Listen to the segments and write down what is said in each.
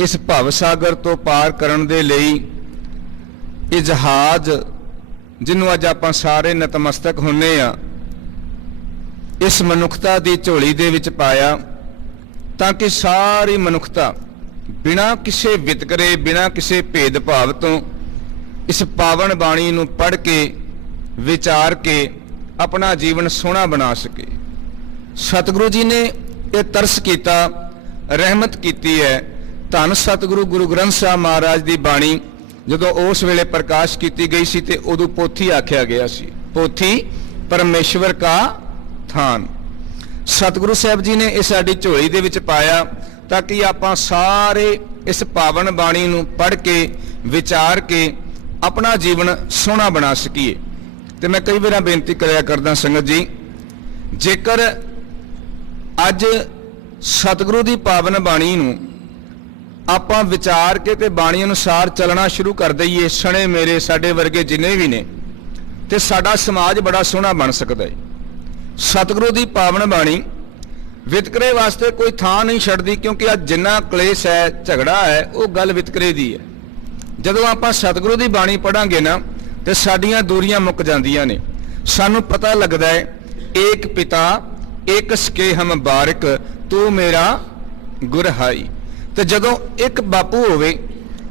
इस भव सागर तो पार करन दे लई ये जहाज जिन्हों अज आपां सारे नतमस्तक हुन्ने आ इस मनुखता की झोली दे विच पाया ताकि सारी मनुखता बिना किसी वितकरे बिना किसी भेदभाव तो इस पावन बाणी नूं पढ़ के विचार के अपना जीवन सोहना बना सके। सतगुरु जी ने यह तरस किया, रहमत की है। धन सतगुरु गुरु ग्रंथ साहब महाराज की बाणी जदों उस वेले प्रकाश की गई सी ते उदों पोथी आख्या गया सी। पोथी परमेश्वर का थान। सतगुरु साहब जी ने इस साडी झोली दे विच पाया ताकि आपां सारे इस पावन बाणी नूं पढ़ के विचार के अपना जीवन सोहना बना सकीए। ते मैं कई बार बेनती करया करदा संगत जी, जेकर अज सतगुरु की पावन बाणी नूं आपां विचार के ते बाणी अनुसार चलना शुरू कर दईए, सने मेरे साडे वर्गे जिन्ने भी ने, ते साडा समाज बड़ा सोहना बन सकदा है। सतगुरु की पावन बाणी वितकरे वास्ते कोई थां नहीं छड्डदी, क्योंकि अज जिन्ना कलेश है झगड़ा है वो गल वितकरे दी है। जदों आपां सतगुरु की बाणी पढ़ांगे ना ते साडियां दूरियां मुक जांदियां ने। सानूं पता लगदा है एक पिता एक सके हम बारिक तू मेरा गुर हाई। ते जदों एक बापू होवे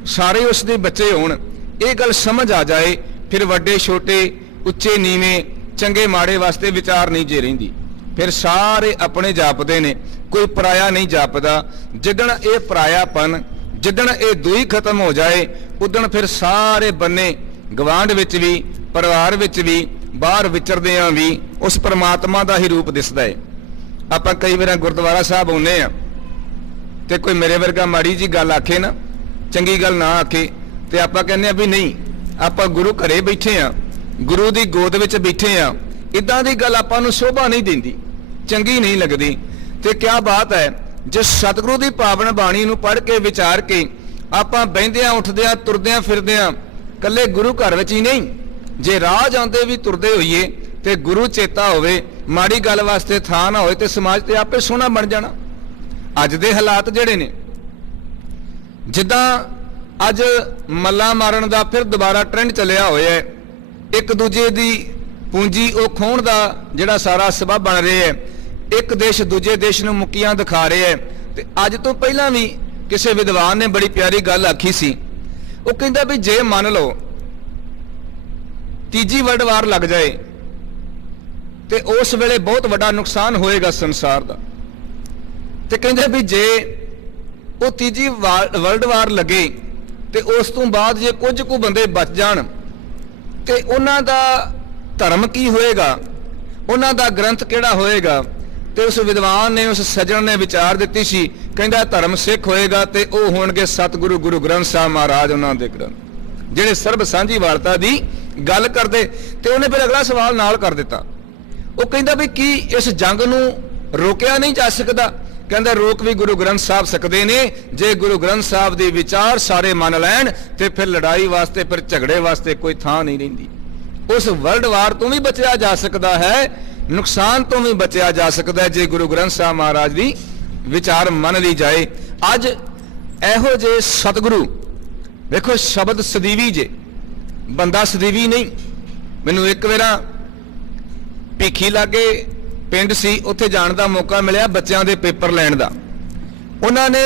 सारे उसदे बच्चे होण, ये गल समझ आ जाए, फिर वड्डे छोटे उच्चे नीवें चंगे माड़े वास्ते विचार नहीं जे रहिंदी। फिर सारे अपने जापदे ने, कोई पराया नहीं जापदा। जिदण ये परायापन जिदण ये दूई खत्म हो जाए उदण फिर सारे बन्ने गवांढ विच भी परिवार विच भी बाहर विचरदियां भी उस परमात्मा का ही रूप दिसदा है। आपां कई बार गुरुद्वारा साहब आउंदे आ ते कोई मेरे वर्गा माड़ी जी गल आखे ना, चंगी गल ना आखे, ते आपां कहने भी नहीं आपां गुरु घरे बैठे आ, गुरु की गोद विच बैठे आ, इदां दी गल आपां नूं शोभा नहीं दिंदी, चंगी नहीं लगदी। ते क्या बात है जे सतगुरु की पावन बाणी नूं पढ़ के विचार के आपां बहिंदियां उठदियां तुरदियां फिरदियां कल्ले गुरु घर विच ही नहीं, जे राह जांदे भी तुरदे होईए ते गुरु चेता होवे, माड़ी गल वास्ते थां ना होए ते समाज ते आपे सोहना बन जाना। अज दे हालात जिहड़े ने, जिद्दां अज मल्ला मारन दा फिर दोबारा ट्रेंड चलिया होया है, एक दूजे दी पूंजी वो खोण दा जिहड़ा सारा सबब बन रहा है, एक देश दूजे देश नूं मुक्कियां दिखा रहे है। ते अज तो पहलां भी किसी विद्वान ने बड़ी प्यारी गल आखी सी, वो कहंदा भी जे मान लो तीजी वर्ल्ड वार लग जाए ते उस वेले बहुत बड़ा नुकसान होएगा संसार का। ते कहंदे भी जे वो तीजी वर्ल्ड वार लगे ते उस तो बाद जे कुछ को बंदे बच जाण ते उन्हां दा धर्म की होएगा, उन्हां दा ग्रंथ किहड़ा होएगा। ते उस विद्वान ने उस सज्जण ने विचार दित्ती सी, कहंदा धर्म सिख होएगा ते वो होणगे सतगुरु गुरु ग्रंथ साहब महाराज उन्हां दे ग्रंथ जिहड़े सर्ब सांझी वालता दी गल करदे। ते उन्हें फिर अगला सवाल नाल कर दिता, वो कहंदा भी की इस जंग नूं रोकिया नहीं जा सकदा। कहंदा रोक भी गुरु ग्रंथ साहब सकदे ने, जे गुरु ग्रंथ साहब दे विचार सारे मन लैण ते फिर लड़ाई वास्ते फिर झगड़े वास्ते कोई थां नहीं रहिंदी। उस वर्ल्ड वार तो भी बचया जा सकता है, नुकसान तो भी बचया जा सकता है जे गुरु ग्रंथ साहब महाराज की विचार मन ली जाए। अज एहो जे सतगुरु देखो शब्द सदीवी जे, बंदा सदीवी नहीं। मैनू एक बार भीखी लागे पिंड सी, उत्थे जाण दा मौका मिलिया बच्चों के पेपर लैण दा। उन्होंने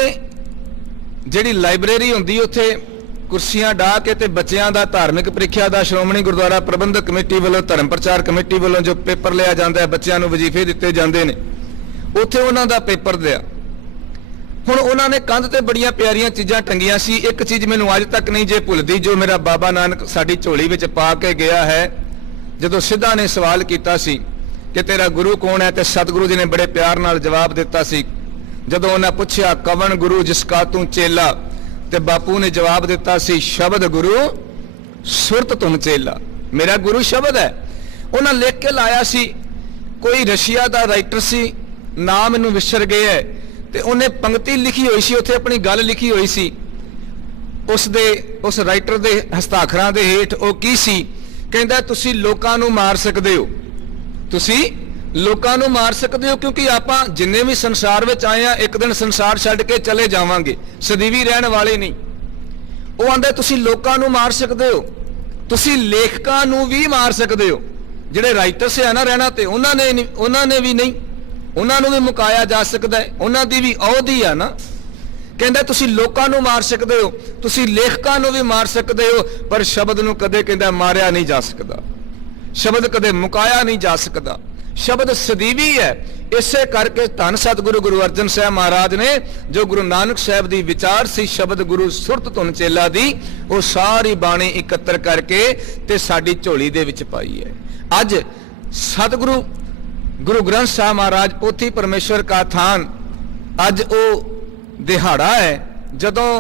जिहड़ी लाइब्रेरी हुंदी उत्थे कुर्सियां डाह के ते बच्चों का धार्मिक प्रीख्या का श्रोमणी गुरुद्वारा प्रबंधक कमेटी वालों धर्म प्रचार कमेटी वालों जो पेपर लिया जाता है, बच्चों को वजीफे दिते जाते हैं, उत्थे उन्हों का पेपर दिया। हुण उन्होंने कंध ते बड़ियां प्यारियां चीज़ां टंगियां सी। एक चीज़ मैनूं अज तक नहीं जे भुलदी, जो मेरा बाबा नानक साडी झोली विच पा के गया है। जदों सिद्धा ने सवाल किया सी कि तेरा गुरु कौन है, तो सतगुरु जी ने बड़े प्यार नाल जवाब दिता सी। जदों उन्हें पूछया कवन गुरु जिसका तू चेला, ते बापू ने जवाब दिता सी शब्द गुरु सुरत तुम चेला। मेरा गुरु शब्द है। उन्हें लिख के लाया सी, कोई रशिया का राइटर सी, नाम मैनूं विसर गया है, ते उन्हें पंक्ति लिखी हुई सी, उत्थे अपनी गल लिखी हुई सी। उस राइटर के हस्ताक्षरां दे हेठ वो की सी, कहंदा तुसी लोकां नूं मार सकदे हो, तुसी ਲੋਕਾਂ ਨੂੰ ਮਾਰ ਸਕਦੇ ਹੋ, ਕਿਉਂਕਿ ਆਪਾਂ ਜਿੰਨੇ ਵੀ ਸੰਸਾਰ ਵਿੱਚ ਆਏ ਆ ਇੱਕ ਦਿਨ ਸੰਸਾਰ ਛੱਡ ਕੇ ਚਲੇ ਜਾਵਾਂਗੇ, ਸਦੀਵੀ ਰਹਿਣ ਵਾਲੇ ਨਹੀਂ। ਉਹ ਆਂਦੇ ਤੁਸੀਂ ਲੋਕਾਂ ਨੂੰ ਮਾਰ ਸਕਦੇ ਹੋ, ਤੁਸੀਂ ਲੇਖਕਾਂ ਨੂੰ ਵੀ ਮਾਰ ਸਕਦੇ ਹੋ। ਜਿਹੜੇ ਰਾਈਟਰਸ ਆ ਨਾ ਰਹਿਣਾ ਤੇ ਉਹਨਾਂ ਨੇ ਵੀ ਨਹੀਂ, ਉਹਨਾਂ ਨੂੰ ਵੀ ਮੁਕਾਇਆ ਜਾ ਸਕਦਾ ਹੈ, ਉਹਨਾਂ ਦੀ ਵੀ ਅਹੁਦੀ ਆ ਨਾ। ਕਹਿੰਦਾ ਤੁਸੀਂ ਲੋਕਾਂ ਨੂੰ ਮਾਰ ਸਕਦੇ ਹੋ, ਤੁਸੀਂ ਲੇਖਕਾਂ ਨੂੰ ਵੀ ਮਾਰ ਸਕਦੇ ਹੋ, ਪਰ ਸ਼ਬਦ ਨੂੰ ਕਦੇ ਕਹਿੰਦਾ ਮਾਰਿਆ ਨਹੀਂ ਜਾ ਸਕਦਾ, ਸ਼ਬਦ ਕਦੇ ਮੁਕਾਇਆ ਨਹੀਂ ਜਾ ਸਕਦਾ। ਸ਼ਬਦ ਸਦੀਵੀ ਹੈ। ਇਸੇ ਕਰਕੇ ਧੰਨ ਸਤਿਗੁਰੂ ਗੁਰੂ ਅਰਜਨ ਸਾਹਿਬ ਮਹਾਰਾਜ ਨੇ ਜੋ ਗੁਰੂ ਨਾਨਕ ਸਾਹਿਬ ਦੀ ਵਿਚਾਰ ਸੀ ਸ਼ਬਦ ਗੁਰੂ ਸੁਰਤ ਧੁਨ ਚੇਲਾ ਦੀ, ਉਹ ਸਾਰੀ ਬਾਣੀ ਇਕੱਤਰ ਕਰਕੇ ਤੇ ਸਾਡੀ ਝੋਲੀ ਦੇ ਵਿੱਚ ਪਾਈ ਹੈ। ਅੱਜ ਸਤਿਗੁਰੂ ਗੁਰੂ ਗ੍ਰੰਥ ਸਾਹਿਬ ਮਹਾਰਾਜ ਪੋਥੀ ਪਰਮੇਸ਼ਵਰ ਕਾ ਥਾਨ, ਅੱਜ ਉਹ ਦਿਹਾੜਾ ਹੈ ਜਦੋਂ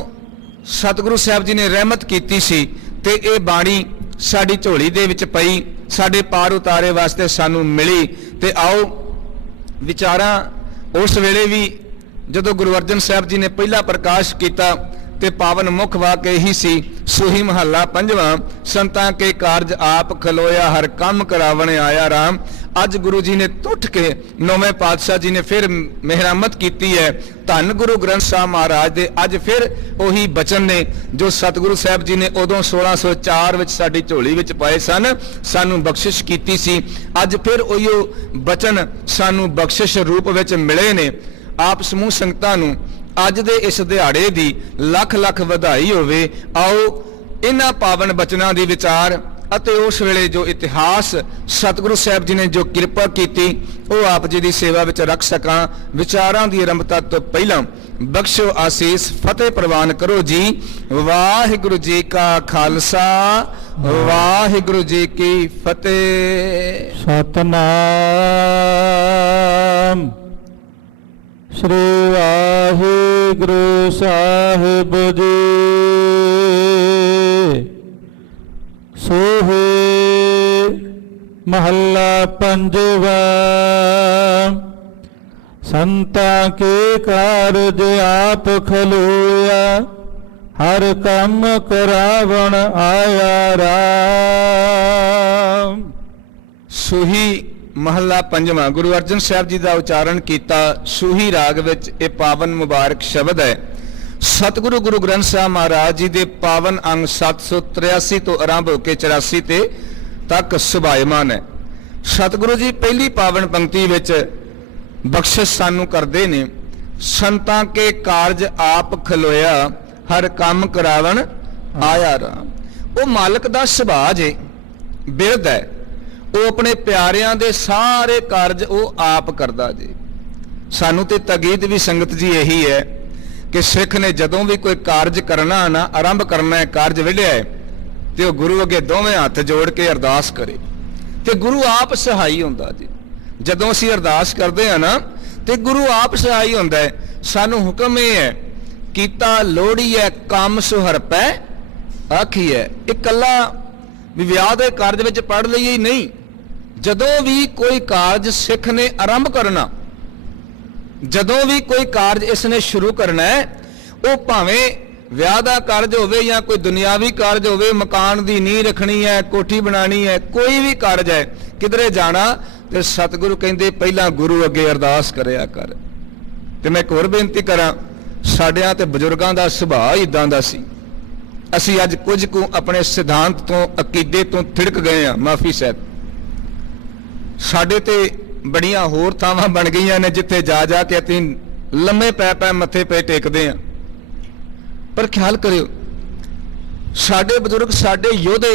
ਸਤਿਗੁਰੂ ਸਾਹਿਬ ਜੀ ਨੇ ਰਹਿਮਤ ਕੀਤੀ ਸੀ ਤੇ ਇਹ ਬਾਣੀ ਸਾਡੀ ਝੋਲੀ ਦੇ ਵਿੱਚ ਪਈ, ਸਾਡੇ ਪਾਰ ਉਤਾਰੇ ਵਾਸਤੇ ਸਾਨੂੰ ਮਿਲੀ। ਤੇ ਆਓ ਵਿਚਾਰਾਂ ਉਸ ਵੇਲੇ ਵੀ ਜਦੋਂ ਗੁਰੂ ਅਰਜਨ ਸਾਹਿਬ ਜੀ ਨੇ ਪਹਿਲਾ ਪ੍ਰਕਾਸ਼ ਕੀਤਾ ਤੇ ਪਾਵਨ ਮੁੱਖ ਵਾਕ ਇਹੀ ਸੀ, ਸੂਹੀ ਮਹੱਲਾ ਪੰਜਵਾਂ, ਸੰਤਾਂ ਕੇ ਕਾਰਜ ਆਪ ਖਲੋਇਆ ਹਰ ਕੰਮ ਕਰਾਵਣ ਆਇਆ ਰਾਮ। ਅੱਜ ਗੁਰੂ ਜੀ ਨੇ ਟੁੱਟ ਕੇ ਨੌਵੇਂ ਪਾਤਸ਼ਾਹ ਜੀ ਨੇ ਫਿਰ ਮਿਹਰਾਮਤ ਕੀਤੀ ਹੈ। ਧੰਨ ਗੁਰੂ ਗ੍ਰੰਥ ਸਾਹਿਬ ਮਹਾਰਾਜ ਦੇ ਅੱਜ ਫਿਰ ਉਹੀ ਬਚਨ ਨੇ ਜੋ ਸਤਿਗੁਰੂ ਸਾਹਿਬ ਜੀ ਨੇ ਉਦੋਂ 1604 ਵਿੱਚ ਸਾਡੀ ਝੋਲੀ ਵਿੱਚ ਪਾਏ ਸਨ, ਸਾਨੂੰ ਬਖਸ਼ਿਸ਼ ਕੀਤੀ ਸੀ। ਅੱਜ ਫਿਰ ਉਹੀ ਬਚਨ ਸਾਨੂੰ ਬਖਸ਼ਿਸ਼ ਰੂਪ ਵਿੱਚ ਮਿਲੇ ਨੇ। ਆਪ ਸਮੂਹ ਸੰਗਤਾਂ ਨੂੰ ਅੱਜ ਦੇ ਇਸ ਦਿਹਾੜੇ ਦੀ ਲੱਖ ਲੱਖ ਵਧਾਈ ਹੋਵੇ। ਆਓ ਇਹਨਾਂ ਪਾਵਨ ਬਚਨਾਂ ਦੀ ਵਿਚਾਰ ਅਤੇ ਉਸ ਵੇਲੇ ਜੋ ਇਤਿਹਾਸ ਸਤਿਗੁਰੂ ਸਾਹਿਬ ਜੀ ਨੇ ਜੋ ਕਿਰਪਾ ਕੀਤੀ ਉਹ ਆਪ ਜੀ ਦੀ ਸੇਵਾ ਵਿੱਚ ਰੱਖ ਸਕਾਂ। ਵਿਚਾਰਾਂ ਦੀ ਆਰੰਭਤਾ ਤੋਂ ਪਹਿਲਾਂ ਬਖਸ਼ੋ ਆਸੀਸ, ਫਤਿਹ ਪ੍ਰਵਾਨ ਕਰੋ ਜੀ। ਵਾਹਿਗੁਰੂ ਜੀ ਕਾ ਖਾਲਸਾ, ਵਾਹਿਗੁਰੂ ਜੀ ਕੀ ਫਤਿਹ। ਸਤਨਾਮ ਸ੍ਰੀ ਵਾਹਿਗੁਰੂ ਸਾਹਿਬ ਜੀ। ਸੋਹੇ ਮਹੱਲਾ ਪੰਜਵਾ, ਸੰਤਾਂ ਕੇ ਕਾਰਜ ਆਪ ਖਲੋਇਆ ਹਰ ਕੰਮ ਕਰਾਵਣ ਆਇਆ ਰਾਮ। ਸੂਹੀ ਮਹੱਲਾ ਪੰਜਵਾਂ ਗੁਰੂ ਅਰਜਨ ਸਾਹਿਬ ਜੀ ਦਾ ਉਚਾਰਨ ਕੀਤਾ ਸੂਹੀ ਰਾਗ ਵਿੱਚ। ਇਹ ਪਾਵਨ ਮੁਬਾਰਕ ਸ਼ਬਦ ਹੈ। ਸਤਿਗੁਰੂ ਗੁਰੂ ਗ੍ਰੰਥ ਸਾਹਿਬ ਮਹਾਰਾਜ ਜੀ ਦੇ ਪਾਵਨ ਅੰਗ 783 ਤੋਂ ਆਰੰਭ ਹੋ ਕੇ 84 ਤੇ ਤੱਕ ਸੁਭਾਇਮਾਨ ਹੈ। ਸਤਿਗੁਰੂ ਜੀ ਪਹਿਲੀ ਪਾਵਨ ਪੰਕਤੀ ਵਿੱਚ ਬਖਸ਼ਿਸ਼ ਸਾਨੂੰ ਕਰਦੇ ਨੇ, ਸੰਤਾਂ ਕੇ ਕਾਰਜ ਆਪ ਖਲੋਇਆ ਹਰ ਕੰਮ ਕਰਾਵਣ ਆਇਆ ਰਾਮ। ਉਹ ਮਾਲਕ ਦਾ ਸੁਭਾਅ ਜੇ, ਬਿਰਧ ਹੈ, ਉਹ ਆਪਣੇ ਪਿਆਰਿਆਂ ਦੇ ਸਾਰੇ ਕਾਰਜ ਉਹ ਆਪ ਕਰਦਾ ਜੀ। ਸਾਨੂੰ ਤੇ ਤਗੀਦ ਵੀ ਸੰਗਤ ਜੀ ਇਹੀ ਹੈ ਕਿ ਸਿੱਖ ਨੇ ਜਦੋਂ ਵੀ ਕੋਈ ਕਾਰਜ ਕਰਨਾ ਨਾ, ਆਰੰਭ ਕਰਨਾ ਹੈ, ਕਾਰਜ ਵਿੱਢਿਆ ਹੈ, ਤੇ ਉਹ ਗੁਰੂ ਅੱਗੇ ਦੋਵੇਂ ਹੱਥ ਜੋੜ ਕੇ ਅਰਦਾਸ ਕਰੇ ਤੇ ਗੁਰੂ ਆਪ ਸਹਾਈ ਹੁੰਦਾ ਜੀ। ਜਦੋਂ ਅਸੀਂ ਅਰਦਾਸ ਕਰਦੇ ਹਾਂ ਨਾ ਤੇ ਗੁਰੂ ਆਪ ਸਹਾਈ ਹੁੰਦਾ ਹੈ। ਸਾਨੂੰ ਹੁਕਮ ਇਹ ਹੈ, ਕੀਤਾ ਲੋੜੀ ਹੈ ਕੰਮ ਸੁਹਰਪੈ ਆਖੀ ਹੈ। ਇਕੱਲਾ ਵੀ ਵਿਆਹ ਦੇ ਕਾਰਜ ਵਿੱਚ ਪੜ੍ਹ ਲਈਏ ਹੀ ਨਹੀਂ, ਜਦੋਂ ਵੀ ਕੋਈ ਕਾਰਜ ਸਿੱਖ ਨੇ ਆਰੰਭ ਕਰਨਾ, ਜਦੋਂ ਵੀ ਕੋਈ ਕਾਰਜ ਇਸ ਨੇ ਸ਼ੁਰੂ ਕਰਨਾ ਹੈ, ਉਹ ਭਾਵੇਂ ਵਿਆਹ ਦਾ ਕਾਰਜ ਹੋਵੇ ਜਾਂ ਕੋਈ ਦੁਨਿਆਵੀ ਕਾਰਜ ਹੋਵੇ, ਮਕਾਨ ਦੀ ਨੀਂਹ ਰੱਖਣੀ ਹੈ, ਕੋਠੀ ਬਣਾਣੀ ਹੈ, ਕੋਈ ਵੀ ਕਾਰਜ ਹੈ, ਕਿਧਰੇ ਜਾਣਾ, ਤੇ ਸਤਿਗੁਰੂ ਕਹਿੰਦੇ ਪਹਿਲਾਂ ਗੁਰੂ ਅੱਗੇ ਅਰਦਾਸ ਕਰਿਆ ਕਰ। ਤੇ ਮੈਂ ਇੱਕ ਹੋਰ ਬੇਨਤੀ ਕਰਾਂ, ਸਾਡਿਆਂ ਤੇ ਬਜ਼ੁਰਗਾਂ ਦਾ ਸੁਭਾਅ ਇਦਾਂ ਦਾ ਸੀ। ਅਸੀਂ ਅੱਜ ਕੁਝ ਕੁ ਆਪਣੇ ਸਿਧਾਂਤ ਤੋਂ, ਅਕੀਦੇ ਤੋਂ ਥਿੜਕ ਗਏ ਹਾਂ, ਮਾਫੀ ਸਾਹਿਬ। ਸਾਡੇ ਤੇ ਬੜੀਆਂ ਹੋਰ ਥਾਵਾਂ ਬਣ ਗਈਆਂ ਨੇ ਜਿੱਥੇ ਜਾ ਜਾ ਕੇ ਅਸੀਂ ਲੰਮੇ ਪੈ ਪੈ ਮੱਥੇ ਪੈ ਟੇਕਦੇ ਹਾਂ। ਪਰ ਖਿਆਲ ਕਰਿਓ, ਸਾਡੇ ਬਜ਼ੁਰਗ, ਸਾਡੇ ਯੋਧੇ,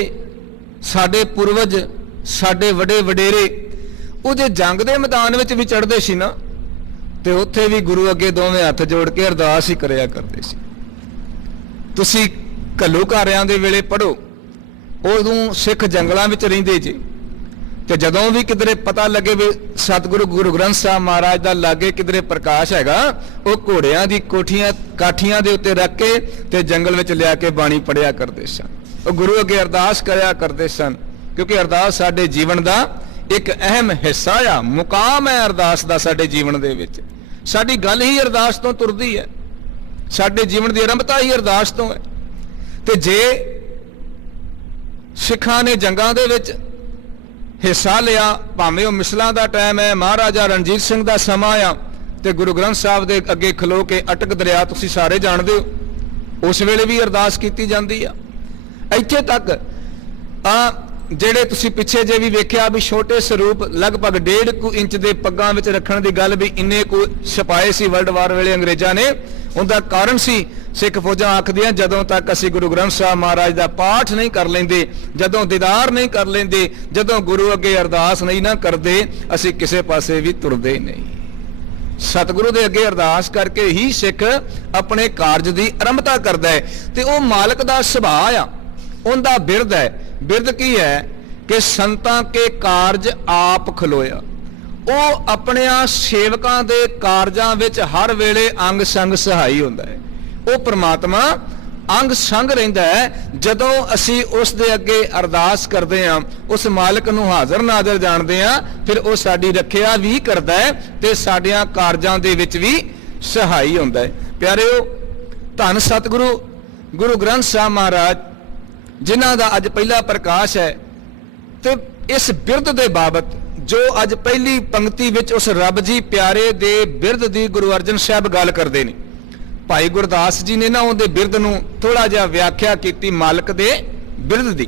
ਸਾਡੇ ਪੂਰਵਜ, ਸਾਡੇ ਵੱਡੇ ਵਡੇਰੇ, ਉਹ ਜੇ ਜੰਗ ਦੇ ਮੈਦਾਨ ਵਿੱਚ ਵੀ ਚੜ੍ਹਦੇ ਸੀ ਨਾ, ਤੇ ਉੱਥੇ ਵੀ ਗੁਰੂ ਅੱਗੇ ਦੋਵੇਂ ਹੱਥ ਜੋੜ ਕੇ ਅਰਦਾਸ ਹੀ ਕਰਿਆ ਕਰਦੇ ਸੀ। ਤੁਸੀਂ ਘੱਲੂਘਾਰਿਆਂ ਦੇ ਵੇਲੇ ਪੜ੍ਹੋ, ਉਦੋਂ ਸਿੱਖ ਜੰਗਲਾਂ ਵਿੱਚ ਰਹਿੰਦੇ ਜੇ, ਤੇ ਜਦੋਂ ਵੀ ਕਿਧਰੇ ਪਤਾ ਲੱਗੇ ਵੀ ਸਤਿਗੁਰੂ ਗੁਰੂ ਗ੍ਰੰਥ ਸਾਹਿਬ ਮਹਾਰਾਜ ਦਾ ਲਾਗੇ ਕਿਧਰੇ ਪ੍ਰਕਾਸ਼ ਹੈਗਾ, ਉਹ ਘੋੜਿਆਂ ਦੀ ਕਾਠੀਆਂ ਦੇ ਉੱਤੇ ਰੱਖ ਕੇ ਤੇ ਜੰਗਲ ਵਿੱਚ ਲਿਆ ਕੇ ਬਾਣੀ ਪੜਿਆ ਕਰਦੇ ਸਨ। ਉਹ ਗੁਰੂ ਅੱਗੇ ਅਰਦਾਸ ਕਰਿਆ ਕਰਦੇ ਸਨ, ਕਿਉਂਕਿ ਅਰਦਾਸ ਸਾਡੇ ਜੀਵਨ ਦਾ ਇੱਕ ਅਹਿਮ ਹਿੱਸਾ ਆ, ਮੁਕਾਮ ਹੈ ਅਰਦਾਸ ਦਾ ਸਾਡੇ ਜੀਵਨ ਦੇ ਵਿੱਚ। ਸਾਡੀ ਗੱਲ ਹੀ ਅਰਦਾਸ ਤੋਂ ਤੁਰਦੀ ਹੈ, ਸਾਡੇ ਜੀਵਨ ਦੀ ਆਰੰਭਤਾ ਹੀ ਅਰਦਾਸ ਤੋਂ ਹੈ। ਤੇ ਜੇ ਸਿੱਖਾਂ ਨੇ ਜੰਗਾਂ ਦੇ ਵਿੱਚ ਹਿੱਸਾ ਲਿਆ, ਭਾਵੇਂ ਉਹ ਮਿਸਲਾਂ ਦਾ ਟਾਈਮ ਹੈ, ਮਹਾਰਾਜਾ ਰਣਜੀਤ ਸਿੰਘ ਦਾ ਸਮਾਂ ਆ, ਤੇ ਗੁਰੂ ਗ੍ਰੰਥ ਸਾਹਿਬ ਦੇ ਅੱਗੇ ਖਲੋ ਕੇ ਅਟਕ ਦਰਿਆ ਤੁਸੀਂ ਸਾਰੇ ਜਾਣਦੇ ਹੋ, ਉਸ ਵੇਲੇ ਵੀ ਅਰਦਾਸ ਕੀਤੀ ਜਾਂਦੀ ਆ। ਇੱਥੇ ਤੱਕ ਜਿਹੜੇ ਤੁਸੀਂ ਪਿੱਛੇ ਜੇ ਵੀ ਵੇਖਿਆ ਵੀ ਛੋਟੇ ਸਰੂਪ ਲਗਭਗ 1.5 ਇੰਚ ਦੇ ਪੱਗਾਂ ਵਿੱਚ ਰੱਖਣ ਦੀ ਗੱਲ ਵੀ ਇੰਨੇ ਕੁ ਛਪਾਏ ਸੀ ਵਰਲਡ ਵਾਰ ਵੇਲੇ ਅੰਗਰੇਜ਼ਾਂ ਨੇ। ਉਹਦਾ ਕਾਰਨ ਸੀ ਸਿੱਖ ਫੌਜਾਂ ਆਖਦੀਆਂ ਜਦੋਂ ਤੱਕ ਅਸੀਂ ਗੁਰੂ ਗ੍ਰੰਥ ਸਾਹਿਬ ਮਹਾਰਾਜ ਦਾ ਪਾਠ ਨਹੀਂ ਕਰ ਲੈਂਦੇ, ਜਦੋਂ ਦੀਦਾਰ ਨਹੀਂ ਕਰ ਲੈਂਦੇ, ਜਦੋਂ ਗੁਰੂ ਅੱਗੇ ਅਰਦਾਸ ਨਹੀਂ ਨਾ ਕਰਦੇ, ਅਸੀਂ ਕਿਸੇ ਪਾਸੇ ਵੀ ਤੁਰਦੇ ਨਹੀਂ। ਸਤਿਗੁਰੂ ਦੇ ਅੱਗੇ ਅਰਦਾਸ ਕਰਕੇ ਹੀ ਸਿੱਖ ਆਪਣੇ ਕਾਰਜ ਦੀ ਆਰੰਭਤਾ ਕਰਦਾ ਹੈ, ਤੇ ਉਹ ਮਾਲਕ ਦਾ ਸੁਭਾਅ ਆ, ਉਹਦਾ ਬਿਰਧ ਹੈ। ਬਿਰਧ ਕੀ ਹੈ ਕਿ ਸੰਤਾਂ ਕੇ ਕਾਰਜ ਆਪ ਖਲੋਇਆ। ਉਹ ਆਪਣਿਆਂ ਸੇਵਕਾਂ ਦੇ ਕਾਰਜਾਂ ਵਿੱਚ ਹਰ ਵੇਲੇ ਅੰਗ ਸੰਗ ਸਹਾਈ ਹੁੰਦਾ ਹੈ। ਉਹ ਪ੍ਰਮਾਤਮਾ ਅੰਗ ਸੰਗ ਰਹਿੰਦਾ ਹੈ। ਜਦੋਂ ਅਸੀਂ ਉਸ ਦੇ ਅੱਗੇ ਅਰਦਾਸ ਕਰਦੇ ਹਾਂ, ਉਸ ਮਾਲਕ ਨੂੰ ਹਾਜ਼ਰ ਨਾਜ਼ਰ ਜਾਣਦੇ ਹਾਂ, ਫਿਰ ਉਹ ਸਾਡੀ ਰੱਖਿਆ ਵੀ ਕਰਦਾ ਹੈ ਤੇ ਸਾਡਿਆਂ ਕਾਰਜਾਂ ਦੇ ਵਿੱਚ ਵੀ ਸਹਾਈ ਹੁੰਦਾ ਹੈ। ਪਿਆਰਿਓ, ਧੰਨ ਸਤਿਗੁਰੂ ਗੁਰੂ ਗ੍ਰੰਥ ਸਾਹਿਬ ਮਹਾਰਾਜ ਜਿਨ੍ਹਾਂ ਦਾ ਅੱਜ ਪਹਿਲਾ ਪ੍ਰਕਾਸ਼ ਹੈ, ਤੇ ਇਸ ਬਿਰਧ ਦੇ ਬਾਬਤ ਜੋ ਅੱਜ ਪਹਿਲੀ ਪੰਕਤੀ ਵਿੱਚ ਉਸ ਰੱਬ ਜੀ ਪਿਆਰੇ ਦੇ ਬਿਰਧ ਦੀ ਗੁਰੂ ਅਰਜਨ ਸਾਹਿਬ ਗੱਲ ਕਰਦੇ ਨੇ। ਭਾਈ ਗੁਰਦਾਸ ਜੀ ਨੇ ਨਾ ਉਹਦੇ ਬਿਰਧ ਨੂੰ ਥੋੜਾ ਜਿਹਾ ਵਿਆਖਿਆ ਕੀਤੀ, ਮਾਲਕ ਦੇ ਬਿਰਧ ਦੀ।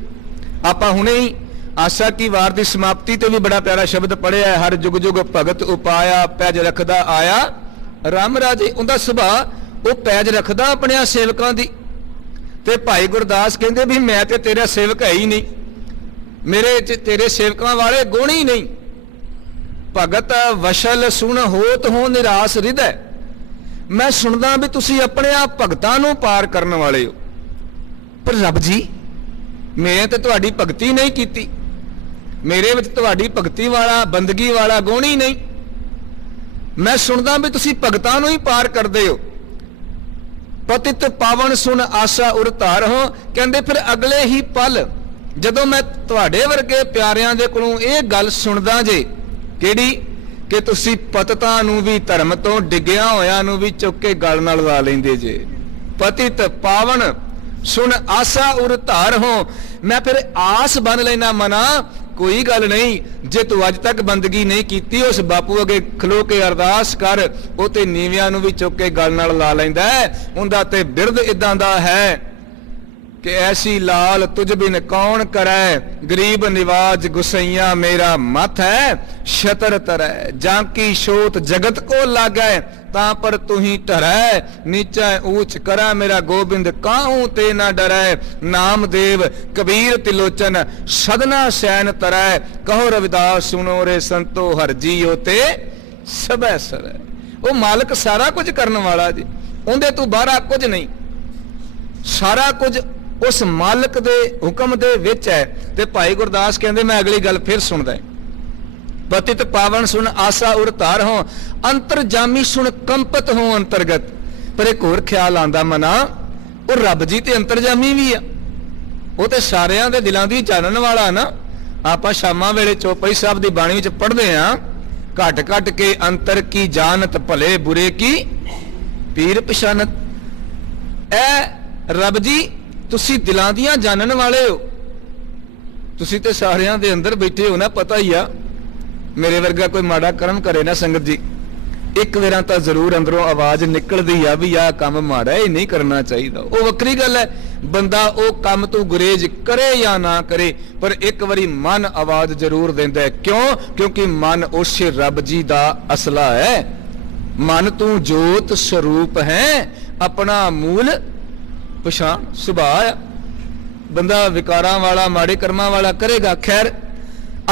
ਆਪਾਂ ਹੁਣੇ ਹੀ ਆਸਾ ਕੀ ਵਾਰ ਦੀ ਸਮਾਪਤੀ ਤੇ ਵੀ ਬੜਾ ਪਿਆਰਾ ਸ਼ਬਦ ਪੜਿਆ ਹੈ, ਹਰ ਜੁਗ ਜੁਗ ਭਗਤ ਉਪਾਇਆ ਪੈਜ ਰੱਖਦਾ ਆਇਆ ਰਾਮ ਰਾਜੇ। ਉਹਦਾ ਸੁਭਾਅ ਉਹ ਪੈਜ ਰੱਖਦਾ ਆਪਣਿਆਂ ਸੇਵਕਾਂ ਦੀ। ਤੇ ਭਾਈ ਗੁਰਦਾਸ ਕਹਿੰਦੇ ਵੀ ਮੈਂ ਤੇ ਤੇਰਾ ਸੇਵਕ ਹੈ ਹੀ ਨਹੀਂ, ਮੇਰੇ ਚ ਤੇਰੇ ਸੇਵਕਾਂ ਵਾਲੇ ਗੁਣ ਹੀ ਨਹੀਂ। ਭਗਤ ਵਸ਼ਲ ਸੁਣ ਹੋਤ ਹੋ ਨਿਰਾਸ ਹਿਰਦੈ। ਮੈਂ ਸੁਣਦਾ ਵੀ ਤੁਸੀਂ ਆਪਣੇ ਆਪ ਭਗਤਾਂ ਨੂੰ ਪਾਰ ਕਰਨ ਵਾਲੇ ਹੋ, ਪਰ ਰੱਬ ਜੀ ਮੈਂ ਤੇ ਤੁਹਾਡੀ ਭਗਤੀ ਨਹੀਂ ਕੀਤੀ, ਮੇਰੇ ਵਿੱਚ ਤੁਹਾਡੀ ਭਗਤੀ ਵਾਲਾ ਬੰਦਗੀ ਵਾਲਾ ਗੁਣ ਹੀ ਨਹੀਂ। ਮੈਂ ਸੁਣਦਾ ਵੀ ਤੁਸੀਂ ਭਗਤਾਂ ਨੂੰ ਹੀ ਪਾਰ ਕਰਦੇ ਹੋ। ਪਤਿਤ ਪਾਵਨ ਸੁਣ ਆਸਾ ਉਰ ਧਾਰ ਹੋ। ਕਹਿੰਦੇ ਫਿਰ ਅਗਲੇ ਹੀ ਪਲ ਜਦੋਂ ਮੈਂ ਤੁਹਾਡੇ ਵਰਗੇ ਪਿਆਰਿਆਂ ਦੇ ਕੋਲੋਂ ਇਹ ਗੱਲ ਸੁਣਦਾ ਜੇ, ਕਿਹੜੀ ਕਿ ਤੁਸੀਂ ਪਤਿਤਾਂ ਨੂੰ ਵੀ ਧਰਮ ਤੋਂ ਡਿੱਗਿਆ ਹੋਇਆਂ ਨੂੰ ਵੀ ਚੁੱਕ ਕੇ ਗਲ ਨਾਲ ਲਾ ਲੈਂਦੇ ਜੇ। ਪਤਿਤ ਪਾਵਨ ਸੁਣ ਆਸਾ ਉਰ ਧਾਰ ਹੋ। ਮੈਂ ਫਿਰ ਆਸ ਬੰਨ ਲੈਣਾ ਮਨਾ, ਕੋਈ ਗੱਲ ਨਹੀਂ, ਜੇ ਤੂੰ ਅੱਜ ਤੱਕ ਬੰਦਗੀ ਨਹੀਂ ਕੀਤੀ, ਉਸ ਬਾਪੂ ਅੱਗੇ ਖਲੋ ਕੇ ਅਰਦਾਸ ਕਰ, ਉਹ ਤੇ ਨੀਵਿਆਂ ਨੂੰ ਵੀ ਚੁੱਕ ਕੇ ਗਲ ਨਾਲ ਲਾ ਲੈਂਦਾ ਹੈ। ਉਹਦਾ ਤੇ ਬਿਰਧ ਇਦਾਂ ਦਾ ਹੈ ਕਿ ਐਸੀ ਲਾਲ ਤੁਝ ਬਿਨ ਕੌਣ ਕਰੈ, ਗਰੀਬ ਨਿਵਾਜ ਗੁਸਈਆ ਮੇਰਾ ਮੱਥ ਹੈ। ਛਤਰ ਤਰੈ ਜਾਂ ਕੀ ਛੋਤ ਜਗਤ ਕੋ ਲਾਗੈ, ਤਾਂ ਪਰ ਤੂੰ ਹੀ ਢਰੈ। ਨੀਚਾ ਊਚ ਕਰਾ ਮੇਰਾ ਗੋਬਿੰਦ ਕਾਹੂ ਤੇ ਨਾ ਡਰੈ। ਨਾਮਦੇਵ ਕਬੀਰ ਤਿਲੋਚਨ ਸਦਨਾ ਸੈਨ ਤਰੈ। ਕਹੋ ਰਵਿਦਾਸ ਸੁਣੋ ਰੇ ਸੰਤੋ ਹਰ ਜੀਓ ਤੇ ਸਭੈ ਸਰੈ। ਉਹ ਮਾਲਕ ਸਾਰਾ ਕੁਝ ਕਰਨ ਵਾਲਾ ਜੀ, ਉਹਦੇ ਤੋਂ ਬਾਹਰ ਕੁਝ ਨਹੀਂ, ਸਾਰਾ ਕੁਝ ਉਸ ਮਾਲਕ ਦੇ ਹੁਕਮ ਦੇ ਵਿੱਚ ਹੈ। ਤੇ ਭਾਈ ਗੁਰਦਾਸ ਕਹਿੰਦੇ ਮੈਂ ਅਗਲੀ ਗੱਲ ਫਿਰ ਸੁਣਦਾ। ਪਤਿਤ ਪਾਵਨ ਸੁਣ ਆਸਾ ਉਰ ਧਾਰ ਹੋ, ਅੰਤਰ ਜਾਮੀ ਸੁਣ ਕੰਪਤ ਹੋ ਅੰਤਰਗਤ। ਪਰ ਇੱਕ ਹੋਰ ਖਿਆਲ ਆਂਦਾ ਮਨਾ, ਉਹ ਰੱਬ ਜੀ ਤੇ ਅੰਤਰਜਾਮੀ ਵੀ ਆ, ਉਹ ਤੇ ਸਾਰਿਆਂ ਦੇ ਦਿਲਾਂ ਦੀ ਜਾਣਨ ਵਾਲਾ ਨਾ। ਆਪਾਂ ਸ਼ਾਮਾਂ ਵੇਲੇ ਚੌਪਈ ਸਾਹਿਬ ਦੀ ਬਾਣੀ ਵਿੱਚ ਪੜ੍ਹਦੇ ਹਾਂ, ਘਟ ਘਟ ਕੇ ਅੰਤਰ ਕੀ ਜਾਣਤ ਭਲੇ ਬੁਰੇ ਕੀ ਪੀਰ ਪਛਾਨਤ। ਐ ਰੱਬ ਜੀ ਤੁਸੀਂ ਦਿਲਾਂ ਦੀਆਂ ਜਾਣਨ ਵਾਲੇ ਹੋ, ਤੁਸੀਂ ਤੇ ਸਾਰਿਆਂ ਦੇ ਅੰਦਰ ਬੈਠੇ ਹੋ ਨਾ, ਪਤਾ ਹੀ ਆ। ਮੇਰੇ ਵਰਗਾ ਕੋਈ ਮਾੜਾ ਕਰਮ ਕਰੇ ਨਾ ਸੰਗਤ ਜੀ, ਇੱਕ ਵਾਰਾਂ ਤਾਂ ਜ਼ਰੂਰ ਅੰਦਰੋਂ ਆਵਾਜ਼ ਨਿਕਲਦੀ ਆ ਵੀ ਆਹ ਕੰਮ ਮਾੜਾ, ਇਹ ਨਹੀਂ ਕਰਨਾ ਚਾਹੀਦਾ। ਉਹ ਵੱਖਰੀ ਗੱਲ ਹੈ, ਬੰਦਾ ਉਹ ਕੰਮ ਤੋਂ ਗੁਰੇਜ਼ ਕਰੇ ਜਾਂ ਨਾ ਕਰੇ, ਪਰ ਇੱਕ ਵਾਰੀ ਮਨ ਆਵਾਜ਼ ਜ਼ਰੂਰ ਦਿੰਦਾ ਹੈ। ਕਿਉਂ? ਕਿਉਂਕਿ ਮਨ ਉਸ ਰੱਬ ਜੀ ਦਾ ਅਸਲਾ ਹੈ। ਮਨ ਤੂੰ ਜੋਤ ਸਰੂਪ ਹੈ, ਆਪਣਾ ਮੂਲ ਪਛਾਣ ਸੁਭਾਅ। ਬੰਦਾ ਵਿਕਾਰਾਂ ਵਾਲਾ ਮਾੜੇ ਕਰਮਾਂ ਵਾਲਾ ਕਰੇਗਾ। ਖੈਰ,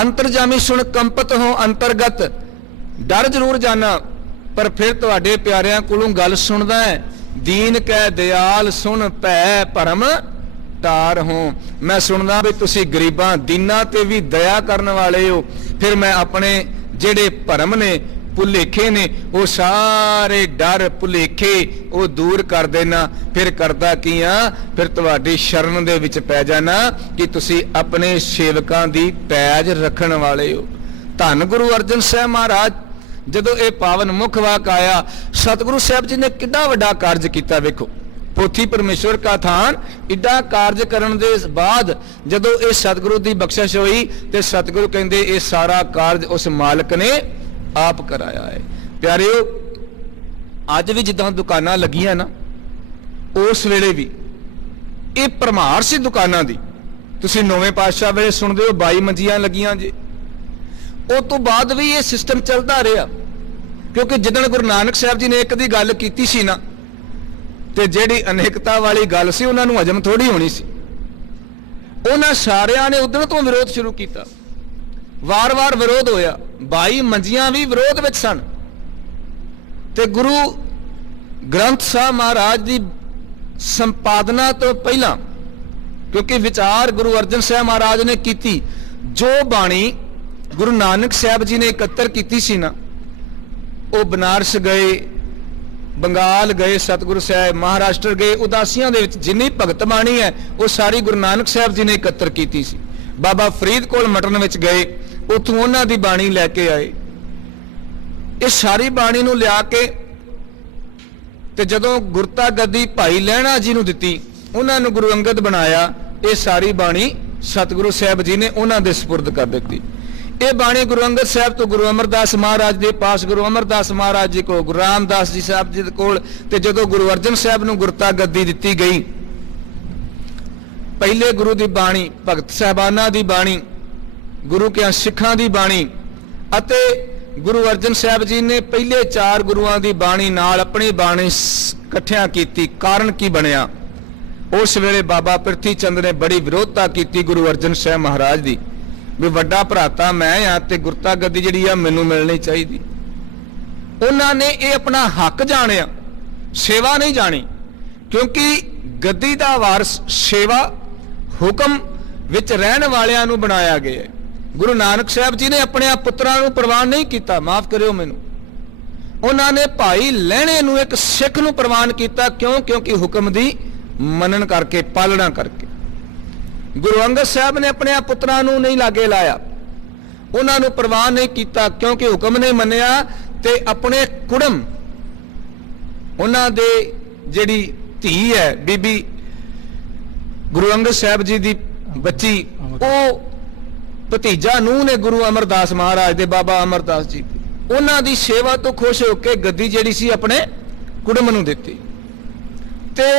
ਅੰਤਰਜਾਮੀ ਸੁਣ ਕੰਪਤ ਹੋ ਅੰਤਰਗਤ। ਡਰ ਜ਼ਰੂਰ ਜਾਣਾ, ਪਰ ਫਿਰ ਤੁਹਾਡੇ ਪਿਆਰਿਆਂ ਕੋਲੋਂ ਗੱਲ ਸੁਣਦਾ ਹੈ। ਦੀਨ ਕੈ ਦਿਆਲ ਸੁਣ ਭੈ ਭਰਮ ਟਾਰ ਹੋ। ਮੈਂ ਸੁਣਦਾ ਵੀ ਤੁਸੀਂ ਗਰੀਬਾਂ ਦੀਨਾਂ ਤੇ ਵੀ ਦਇਆ ਕਰਨ ਵਾਲੇ ਹੋ। ਫਿਰ ਮੈਂ ਆਪਣੇ ਜਿਹੜੇ ਭਰਮ ਨੇ, ਭੁਲੇਖੇ ਨੇ, ਉਹ ਸਾਰੇ ਡਰ ਭੁਲੇਖੇ ਉਹ ਦੂਰ ਕਰ ਦੇਣਾ। ਫਿਰ ਕਰਦਾ ਕੀ ਆ? ਫਿਰ ਤੁਹਾਡੀ ਸ਼ਰਨ ਦੇ ਵਿੱਚ ਪੈ ਜਾਣਾ ਕਿ ਤੁਸੀਂ ਆਪਣੇ ਸੇਵਕਾਂ ਦੀ ਪੈਜ ਰੱਖਣ ਵਾਲੇ ਹੋ। ਧੰਨ ਗੁਰੂ ਅਰਜਨ ਸਾਹਿਬ ਮਹਾਰਾਜ ਜਦੋਂ ਇਹ ਪਾਵਨ ਮੁੱਖ ਵਾਕ ਆਇਆ, ਸਤਿਗੁਰੂ ਸਾਹਿਬ ਜੀ ਨੇ ਕਿੰਨਾ ਵੱਡਾ ਕਾਰਜ ਕੀਤਾ। ਵੇਖੋ, पोथी परमेश्वर का थान। इड्डा कारज करन दे बाद जदों ये सतगुरु की बख्शिश हुई तो सतगुरु कहते ये सारा कारज उस मालिक ने आप कराया है। प्यारिओ अज भी जिद्दां दुकानां लगियां ना, उस वेले भी ये भरमार सी दुकानां दी। तुसीं नौवें पातशाह वेले सुनदे हो 22 मंजियां लगियां जे। उस तो बाद भी ये सिस्टम चलता रहा, क्योंकि जिदन गुरु नानक साहब जी ने एक दी गल कीती सी ना, ते जिहड़ी अनेकता वाली गल सी उन्हां नूं हजम थोड़ी होनी सी। उन्हां सारियां ने उदण तो विरोध शुरू किया, वार वार विरोध होया। 22 मंजियां भी विरोध विच सन ते गुरु ग्रंथ साहब महाराज की संपादना तो पहला, क्योंकि विचार गुरु अर्जन साहब महाराज ने की, जो बाणी गुरु नानक साहब जी ने एकत्र की सी ना, वो बनारस गए, बंगाल गए, सतगुरु साहब महाराष्ट्र गए, उदासियां दे विच जिन्नी भगत बाणी है वो सारी गुरु नानक साहब जी ने एकत्र की सी। बाबा फरीद कोल मटन विच गए, उत्थों उन्हां दी बाणी लैके आए। ये सारी बाणी नूं लिया के ते जदों गुरता गद्दी भाई लहणा जी नूं दित्ती, उन्हां नूं गुरु अंगद बनाया। ये सारी बाणी सतगुरु साहब जी ने उन्हां दे सपुरद कर दित्ती। ये बाणी गुरु अंगद साहब तो गुरु अमरदास महाराज के पास, गुरु अमरदास महाराज जी को, गुरु रामदास जी साहब जी कोल, ते जदों गुरु अर्जन साहब नूं गुरता गद्दी दित्ती गई, पहले गुरु की बाणी, भगत साहबाना की बाणी, गुरु के सिखां की बाणी, अते गुरु अर्जन साहब जी ने पहले 4 गुरुआं की बाणी नाल अपनी बाणी इकट्ठियां कीती। कारण की बनया, उस वेले बाबा पिरथी चंद ने बड़ी विरोधता की गुरु अर्जन साहब महाराज की, भी वड्डा भराता मैं आ ते गुरता गद्दी जिहड़ी आ मैनूं मिलनी चाहिए। उन्होंने ये अपना हक जानिया, सेवा नहीं जानी, क्योंकि गद्दी का वारस सेवा हुक्म विच रहन वालियां नूं बनाया गया है। गुरु नानक साहब जी ने अपने पुत्रां नूं प्रवान नहीं किया, माफ करियो मैनूं, उन्होंने भाई लहणे नूं एक सिख नूं प्रवान किया। क्यों? क्योंकि हुक्म दी मनन करके, पालना करके। गुरु अंगद साहब ने अपने पुत्रां नूं नहीं लागे लाया, उन्होंने प्रवान नहीं किया, क्योंकि हुक्म नहीं मनिया। ते अपने कुड़म उन्हां दे जिहड़ी धी है बीबी गुरु अंगद साहब जी की बच्ची, वो भतीजा नूह ने गुरु अमरदास महाराज दे, बाबा अमरदास जी, उन्हां दी सेवा तो खुश होकर गद्दी जिहड़ी सी अपने कुड़म नूं दित्ती। ते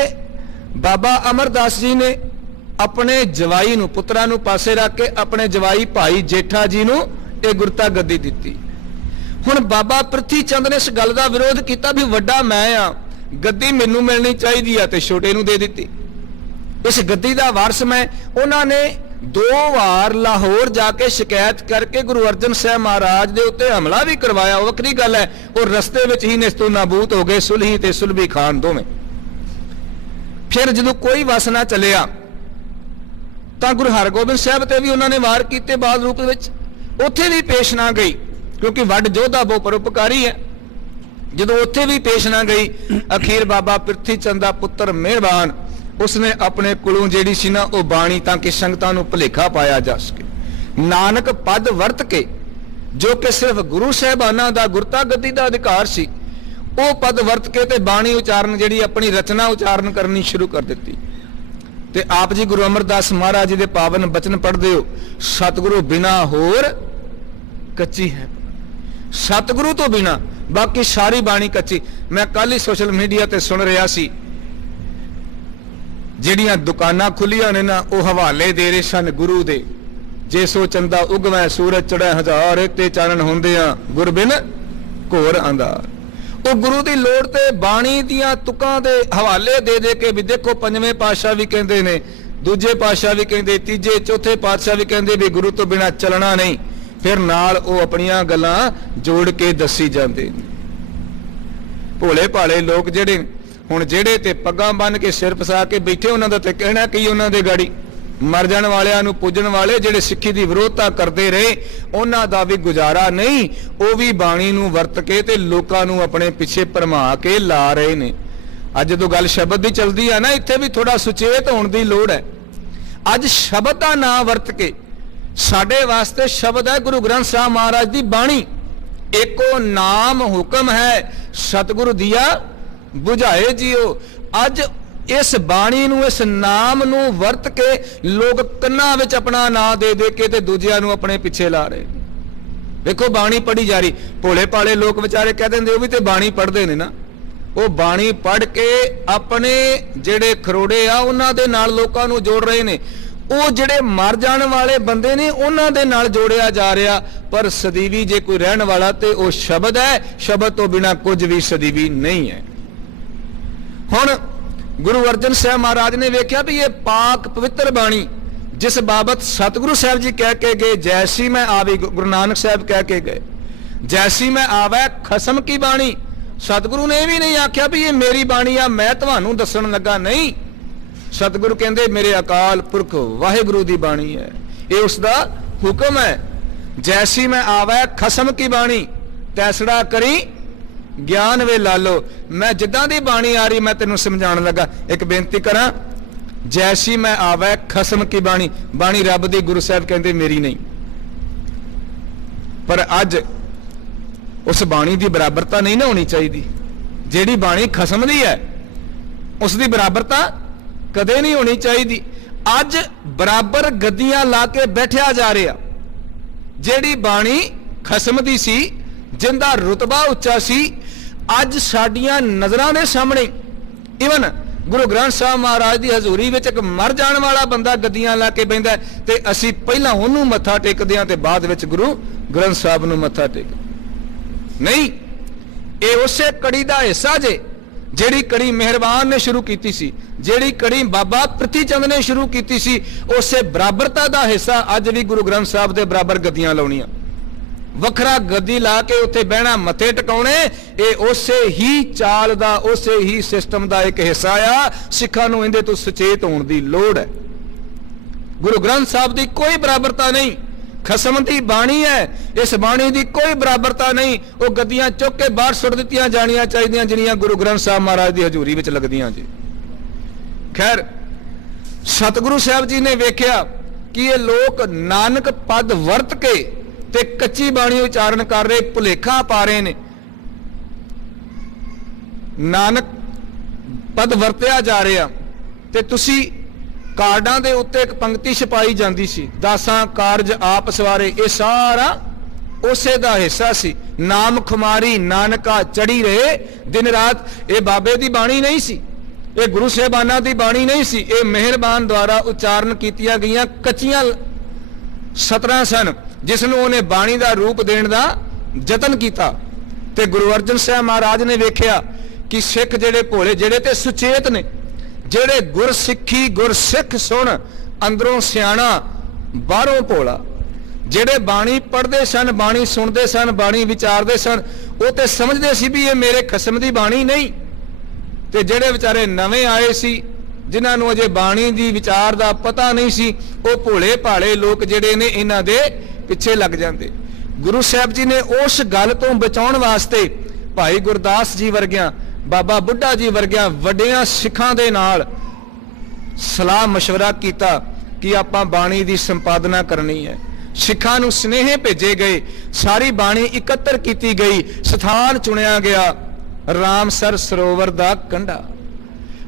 बाबा अमरदास जी ने अपने जवाई नूं, पुत्रां नूं पासे रख के अपने जवाई भाई जेठा जी नूं ये गुरता गद्दी दित्ती। हुण बाबा पिरथी चंद ने इस गल दा विरोध किया भी वड्डा मैं आ, गद्दी मैनूं मिलनी चाहिदी आ, ते छोटे नूं दे दित्ती। इस गद्दी दा वारस मैं। उन्होंने 2 बार लाहौर जाके शिकायत करके गुरु अर्जन साहब महाराज के उत्ते हमला भी करवाया, वक्री गल है। और रस्ते में ही निस्तो नाबूद हो गए सुलही ते सुलभी खान दोवें। फिर जो कोई वस ना चलिया तो गुरु हरगोबिंद साहब ते भी उन्होंने वार किए बाद रूप में, उत्थे भी पेश ना गई, क्योंकि वड जोधा बहुत परोपकारी है। जो उत्थे भी पेश ना गई, अखीर बाबा पिरथी चंद दा पुत्र मेहरबान उसने अपने कोलों जेड़ी सी ना वो बाणी ताकि संगतां नूं भुलेखा पाया जा सके। नानक पद वरत के, जो कि सिर्फ गुरु साहिबाना दा गुरता गद्दी दा अधिकार सी, वो पद वरत के ते बाणी उचारण जिहड़ी अपनी रचना उचारण करनी शुरू कर दित्ती। ते आप जी गुरु अमरदास महाराज जी दे पावन बचन पढ़दे हो, सतगुरु बिना होर कच्ची है, सतगुरु तो बिना बाकी सारी बाणी कच्ची। मैं कल ही सोशल मीडिया ते सुन रहा सी, ਜਿਹੜੀਆਂ दुकानां खुलियां ने ना वो हवाले दे रहे सन गुरु दे, जे सो चंदा उगवै सूरज चढ़ै हजार ते चानन होंदियां गुर बिन घोर अंधार। वो गुरु की लोड़ ते बाणी दियां तुकां दे हवाले दे दे के भी देखो पंजवें पातशाह भी कहंदे ने, दूजे पातशाह भी कहंदे, तीजे चौथे पातशाह भी कहंदे भी गुरु तो बिना चलना नहीं। फिर नाल वो अपनियां गल्लां जोड़ के दसी जांदे। भोले भाले लोग जिहड़े हुण जेड़े ते पग्गां बन के सिर फसा के बैठे, उन्हां दा ते कहना की उन्हां दे गाड़ी मर जाण वालियां नूं पूजण वाले जिहड़े सिੱਖੀ दी विरोधता करते रहे, उन्हां दा भी गुजारा नहीं। वो भी बाणी नूं वरत के ते लोकां नूं अपने पिछे भरमा के ला रहे ने। अज जो गल शब्द दी चलदी है ना, इत्थे भी थोड़ा सुचेत होण दी लोड़ है। अज शब्द दा नां वरत के साडे वास्ते शब्द है गुरु ग्रंथ साहब महाराज दी बाणी। एको नाम हुक्म है सतगुरु दिया बुझाए जियो। अज ਇਸ ਬਾਣੀ ਨੂੰ, ਇਸ ਨਾਮ ਨੂੰ ਵਰਤ ਕੇ ਲੋਕ ਕੰਨਾਂ ਵਿੱਚ ਆਪਣਾ ਨਾਂ ਦੇ ਦੇ ਕੇ ਤੇ ਦੂਜਿਆਂ ਨੂੰ ਆਪਣੇ ਪਿੱਛੇ ਲਾ ਰਹੇ। ਵੇਖੋ ਬਾਣੀ ਪੜ੍ਹੀ ਜਾ ਰਹੀ, ਭੋਲੇ ਭਾਲੇ ਲੋਕ ਵਿਚਾਰੇ ਕਹਿ ਦਿੰਦੇ ਉਹ ਵੀ ਤੇ ਬਾਣੀ ਪੜ੍ਹਦੇ ਨੇ ਨਾ। ਉਹ ਬਾਣੀ ਪੜ੍ਹ ਕੇ ਆਪਣੇ ਜਿਹੜੇ ਖਰੋੜੇ ਆ ਉਹਨਾਂ ਦੇ ਨਾਲ ਲੋਕਾਂ ਨੂੰ ਜੋੜ ਰਹੇ ਨੇ। ਉਹ ਜਿਹੜੇ ਮਰ ਜਾਣ ਵਾਲੇ ਬੰਦੇ ਨੇ ਉਹਨਾਂ ਦੇ ਨਾਲ ਜੋੜਿਆ ਜਾ ਰਿਹਾ। ਪਰ ਸਦੀਵੀ ਜੇ ਕੋਈ ਰਹਿਣ ਵਾਲਾ ਤੇ ਉਹ ਸ਼ਬਦ ਹੈ, ਸ਼ਬਦ ਤੋਂ ਬਿਨਾ ਕੁਝ ਵੀ ਸਦੀਵੀ ਨਹੀਂ ਹੈ। ਹੁਣ ਗੁਰੂ ਅਰਜਨ ਸਾਹਿਬ ਮਹਾਰਾਜ ਨੇ ਵੇਖਿਆ ਵੀ ਇਹ ਪਾਕ ਪਵਿੱਤਰ ਬਾਣੀ ਜਿਸ ਬਾਬਤ ਸਤਿਗੁਰੂ ਸਾਹਿਬ ਜੀ ਕਹਿ ਕੇ ਗਏ, ਜੈਸੀ ਮੈਂ ਆਵੇ, ਗੁਰੂ ਨਾਨਕ ਸਾਹਿਬ ਕਹਿ ਕੇ ਗਏ, ਜੈਸੀ ਮੈਂ ਆਵੇ ਖਸਮ ਕੀ ਬਾਣੀ। ਸਤਿਗੁਰੂ ਨੇ ਇਹ ਵੀ ਨਹੀਂ ਆਖਿਆ ਵੀ ਇਹ ਮੇਰੀ ਬਾਣੀ ਆ ਮੈਂ ਤੁਹਾਨੂੰ ਦੱਸਣ ਲੱਗਾ, ਨਹੀਂ। ਸਤਿਗੁਰੂ ਕਹਿੰਦੇ ਮੇਰੇ ਅਕਾਲ ਪੁਰਖ ਵਾਹਿਗੁਰੂ ਦੀ ਬਾਣੀ ਹੈ, ਇਹ ਉਸ ਦਾ ਹੁਕਮ ਹੈ। ਜੈਸੀ ਮੈਂ ਆਵੇ ਖਸਮ ਕੀ ਬਾਣੀ ਤੈਸੜਾ ਕਰੀ ਗਿਆਨ ਵੇ ਲਾਲੋ। ਮੈਂ ਜਿੱਦਾਂ ਦੀ ਬਾਣੀ ਆ ਰਹੀ ਮੈਂ ਤੈਨੂੰ ਸਮਝਾਉਣ ਲੱਗਾ। ਇੱਕ ਬੇਨਤੀ ਕਰਾਂ, ਜੈਸੀ ਮੈਂ ਆਵੇ ਖਸਮ ਕੀ ਬਾਣੀ, ਬਾਣੀ ਰੱਬ ਦੀ, ਗੁਰੂ ਸਾਹਿਬ ਕਹਿੰਦੇ ਮੇਰੀ ਨਹੀਂ। ਪਰ ਅੱਜ ਉਸ ਬਾਣੀ ਦੀ ਬਰਾਬਰਤਾ ਨਹੀਂ ਨਾ ਹੋਣੀ ਚਾਹੀਦੀ। ਜਿਹੜੀ ਬਾਣੀ ਖਸਮ ਦੀ ਹੈ ਉਸ ਦੀ ਬਰਾਬਰਤਾ ਕਦੇ ਨਹੀਂ ਹੋਣੀ ਚਾਹੀਦੀ। ਅੱਜ ਬਰਾਬਰ ਗੱਦੀਆਂ ਲਾ ਕੇ ਬੈਠਿਆ ਜਾ ਰਿਹਾ। ਜਿਹੜੀ ਬਾਣੀ ਖਸਮ ਦੀ ਸੀ, ਜਿੰਦਾ ਰੁਤਬਾ ਉੱਚਾ ਸੀ, ਅੱਜ ਸਾਡੀਆਂ ਨਜ਼ਰਾਂ ਦੇ ਸਾਹਮਣੇ ਇਵਨ ਗੁਰੂ ਗ੍ਰੰਥ ਸਾਹਿਬ ਮਹਾਰਾਜ ਦੀ ਹਜ਼ੂਰੀ ਵਿੱਚ ਇੱਕ ਮਰ ਜਾਣ ਵਾਲਾ ਬੰਦਾ ਗੱਦੀਆਂ ਲਾ ਕੇ ਬੈਂਦਾ ਤੇ ਅਸੀਂ ਪਹਿਲਾਂ ਉਹਨੂੰ ਮੱਥਾ ਟੇਕਦੇ ਹਾਂ ਤੇ ਬਾਅਦ ਵਿੱਚ ਗੁਰੂ ਗ੍ਰੰਥ ਸਾਹਿਬ ਨੂੰ ਮੱਥਾ ਟੇਕਦੇ ਨਹੀਂ। ਇਹ ਉਸੇ ਕੜੀ ਦਾ ਹਿੱਸਾ ਜੇ ਜਿਹੜੀ ਕੜੀ ਮਿਹਰਬਾਨ ਨੇ ਸ਼ੁਰੂ ਕੀਤੀ ਸੀ, ਜਿਹੜੀ ਕੜੀ ਬਾਬਾ ਪ੍ਰਿਥੀ ਚੰਦ ਨੇ ਸ਼ੁਰੂ ਕੀਤੀ ਸੀ, ਉਸੇ ਬਰਾਬਰਤਾ ਦਾ ਹਿੱਸਾ ਅੱਜ ਵੀ ਗੁਰੂ ਗ੍ਰੰਥ ਸਾਹਿਬ ਦੇ ਬਰਾਬਰ ਗੱਦੀਆਂ ਲਾਉਣੀਆਂ। ਵੱਖਰਾ ਗੱਦੀ ਲਾ ਕੇ ਉੱਥੇ ਬਹਿਣਾ, ਮੱਥੇ ਟਿਕਾਉਣੇ, ਇਹ ਉਸੇ ਹੀ ਚਾਲ ਦਾ, ਉਸੇ ਹੀ ਸਿਸਟਮ ਦਾ ਇੱਕ ਹਿੱਸਾ ਆ। ਸਿੱਖਾਂ ਨੂੰ ਇਹਦੇ ਤੋਂ ਸੁਚੇਤ ਹੋਣ ਦੀ ਲੋੜ ਹੈ। ਗੁਰੂ ਗ੍ਰੰਥ ਸਾਹਿਬ ਦੀ ਕੋਈ ਬਰਾਬਰਤਾ ਨਹੀਂ, ਖਸਮ ਦੀ ਬਾਣੀ ਹੈ, ਇਸ ਬਾਣੀ ਦੀ ਕੋਈ ਬਰਾਬਰਤਾ ਨਹੀਂ। ਉਹ ਗੱਦੀਆਂ ਚੁੱਕ ਕੇ ਬਾਹਰ ਸੁੱਟ ਦਿੱਤੀਆਂ ਜਾਣੀਆਂ ਚਾਹੀਦੀਆਂ ਜਿਹੜੀਆਂ ਗੁਰੂ ਗ੍ਰੰਥ ਸਾਹਿਬ ਮਹਾਰਾਜ ਦੀ ਹਜ਼ੂਰੀ ਵਿੱਚ ਲੱਗਦੀਆਂ ਜੀ। ਖੈਰ, ਸਤਿਗੁਰੂ ਸਾਹਿਬ ਜੀ ਨੇ ਵੇਖਿਆ ਕਿ ਇਹ ਲੋਕ ਨਾਨਕ ਪਦ ਵਰਤ ਕੇ ਤੇ ਕੱਚੀ ਬਾਣੀ ਉਚਾਰਨ ਕਰ ਰਹੇ, ਭੁਲੇਖਾ ਪਾ ਰਹੇ ਨੇ। ਨਾਨਕ ਪਦ ਵਰਤਿਆ ਜਾ ਰਿਹਾ ਤੇ ਤੁਸੀਂ ਕਾਰਡਾਂ ਦੇ ਉੱਤੇ ਇੱਕ ਪੰਕਤੀ ਛਪਾਈ ਜਾਂਦੀ ਸੀ, 10 ਕਾਰਜ ਆਪ ਸਵਾਰੇ। ਇਹ ਸਾਰਾ ਉਸੇ ਦਾ ਹਿੱਸਾ ਸੀ। ਨਾਮ ਖੁਮਾਰੀ ਨਾਨਕਾ ਚੜੀ ਰਹੇ ਦਿਨ ਰਾਤ। ਇਹ ਬਾਬੇ ਦੀ ਬਾਣੀ ਨਹੀਂ ਸੀ, ਇਹ ਗੁਰੂ ਸਾਹਿਬਾਨਾਂ ਦੀ ਬਾਣੀ ਨਹੀਂ ਸੀ, ਇਹ ਮਿਹਰਬਾਨ ਦੁਆਰਾ ਉਚਾਰਨ ਕੀਤੀਆਂ ਗਈਆਂ ਕੱਚੀਆਂ ਸਤਰਾਂ ਸਨ ਜਿਸ ਨੂੰ ਉਹਨੇ ਬਾਣੀ ਦਾ ਰੂਪ ਦੇਣ ਦਾ ਯਤਨ ਕੀਤਾ। ਤੇ ਗੁਰੂ ਅਰਜਨ ਸਾਹਿਬ ਮਹਾਰਾਜ ਨੇ ਵੇਖਿਆ ਕਿ ਸਿੱਖ ਜਿਹੜੇ ਭੋਲੇ, ਜਿਹੜੇ ਤੇ ਸੁਚੇਤ ਨੇ, ਜਿਹੜੇ ਗੁਰਸਿੱਖੀ ਗੁਰਸਿੱਖ ਸੁਣ, ਅੰਦਰੋਂ ਸਿਆਣਾ ਬਾਹਰੋਂ ਭੋਲਾ, ਜਿਹੜੇ ਬਾਣੀ ਪੜ੍ਹਦੇ ਸਨ, ਬਾਣੀ ਸੁਣਦੇ ਸਨ, ਬਾਣੀ ਵਿਚਾਰਦੇ ਸਨ, ਉਹ ਤੇ ਸਮਝਦੇ ਸੀ ਵੀ ਇਹ ਮੇਰੇ ਖਸਮ ਦੀ ਬਾਣੀ ਨਹੀਂ। ਤੇ ਜਿਹੜੇ ਵਿਚਾਰੇ ਨਵੇਂ ਆਏ ਸੀ, ਜਿਨ੍ਹਾਂ ਨੂੰ ਅਜੇ ਬਾਣੀ ਦੀ ਵਿਚਾਰ ਦਾ ਪਤਾ ਨਹੀਂ ਸੀ, ਉਹ ਭੋਲੇ ਭਾਲੇ ਲੋਕ ਜਿਹੜੇ ਨੇ ਇਹਨਾਂ ਦੇ ਪਿੱਛੇ ਲੱਗ ਜਾਂਦੇ। ਗੁਰੂ ਸਾਹਿਬ ਜੀ ਨੇ ਉਸ ਗੱਲ ਤੋਂ ਬਚਾਉਣ ਵਾਸਤੇ ਭਾਈ ਗੁਰਦਾਸ ਜੀ ਵਰਗਿਆਂ, ਬਾਬਾ ਬੁੱਢਾ ਜੀ ਵਰਗਿਆਂ ਵੱਡਿਆਂ ਸਿੱਖਾਂ ਦੇ ਨਾਲ ਸਲਾਹ ਮਸ਼ਵਰਾ ਕੀਤਾ ਕਿ ਆਪਾਂ ਬਾਣੀ ਦੀ ਸੰਪਾਦਨਾ ਕਰਨੀ ਹੈ। ਸਿੱਖਾਂ ਨੂੰ ਸੁਨੇਹੇ ਭੇਜੇ ਗਏ, ਸਾਰੀ ਬਾਣੀ ਇਕੱਤਰ ਕੀਤੀ ਗਈ, ਸਥਾਨ ਚੁਣਿਆ ਗਿਆ ਰਾਮਸਰ ਸਰੋਵਰ ਦਾ ਕੰਢਾ।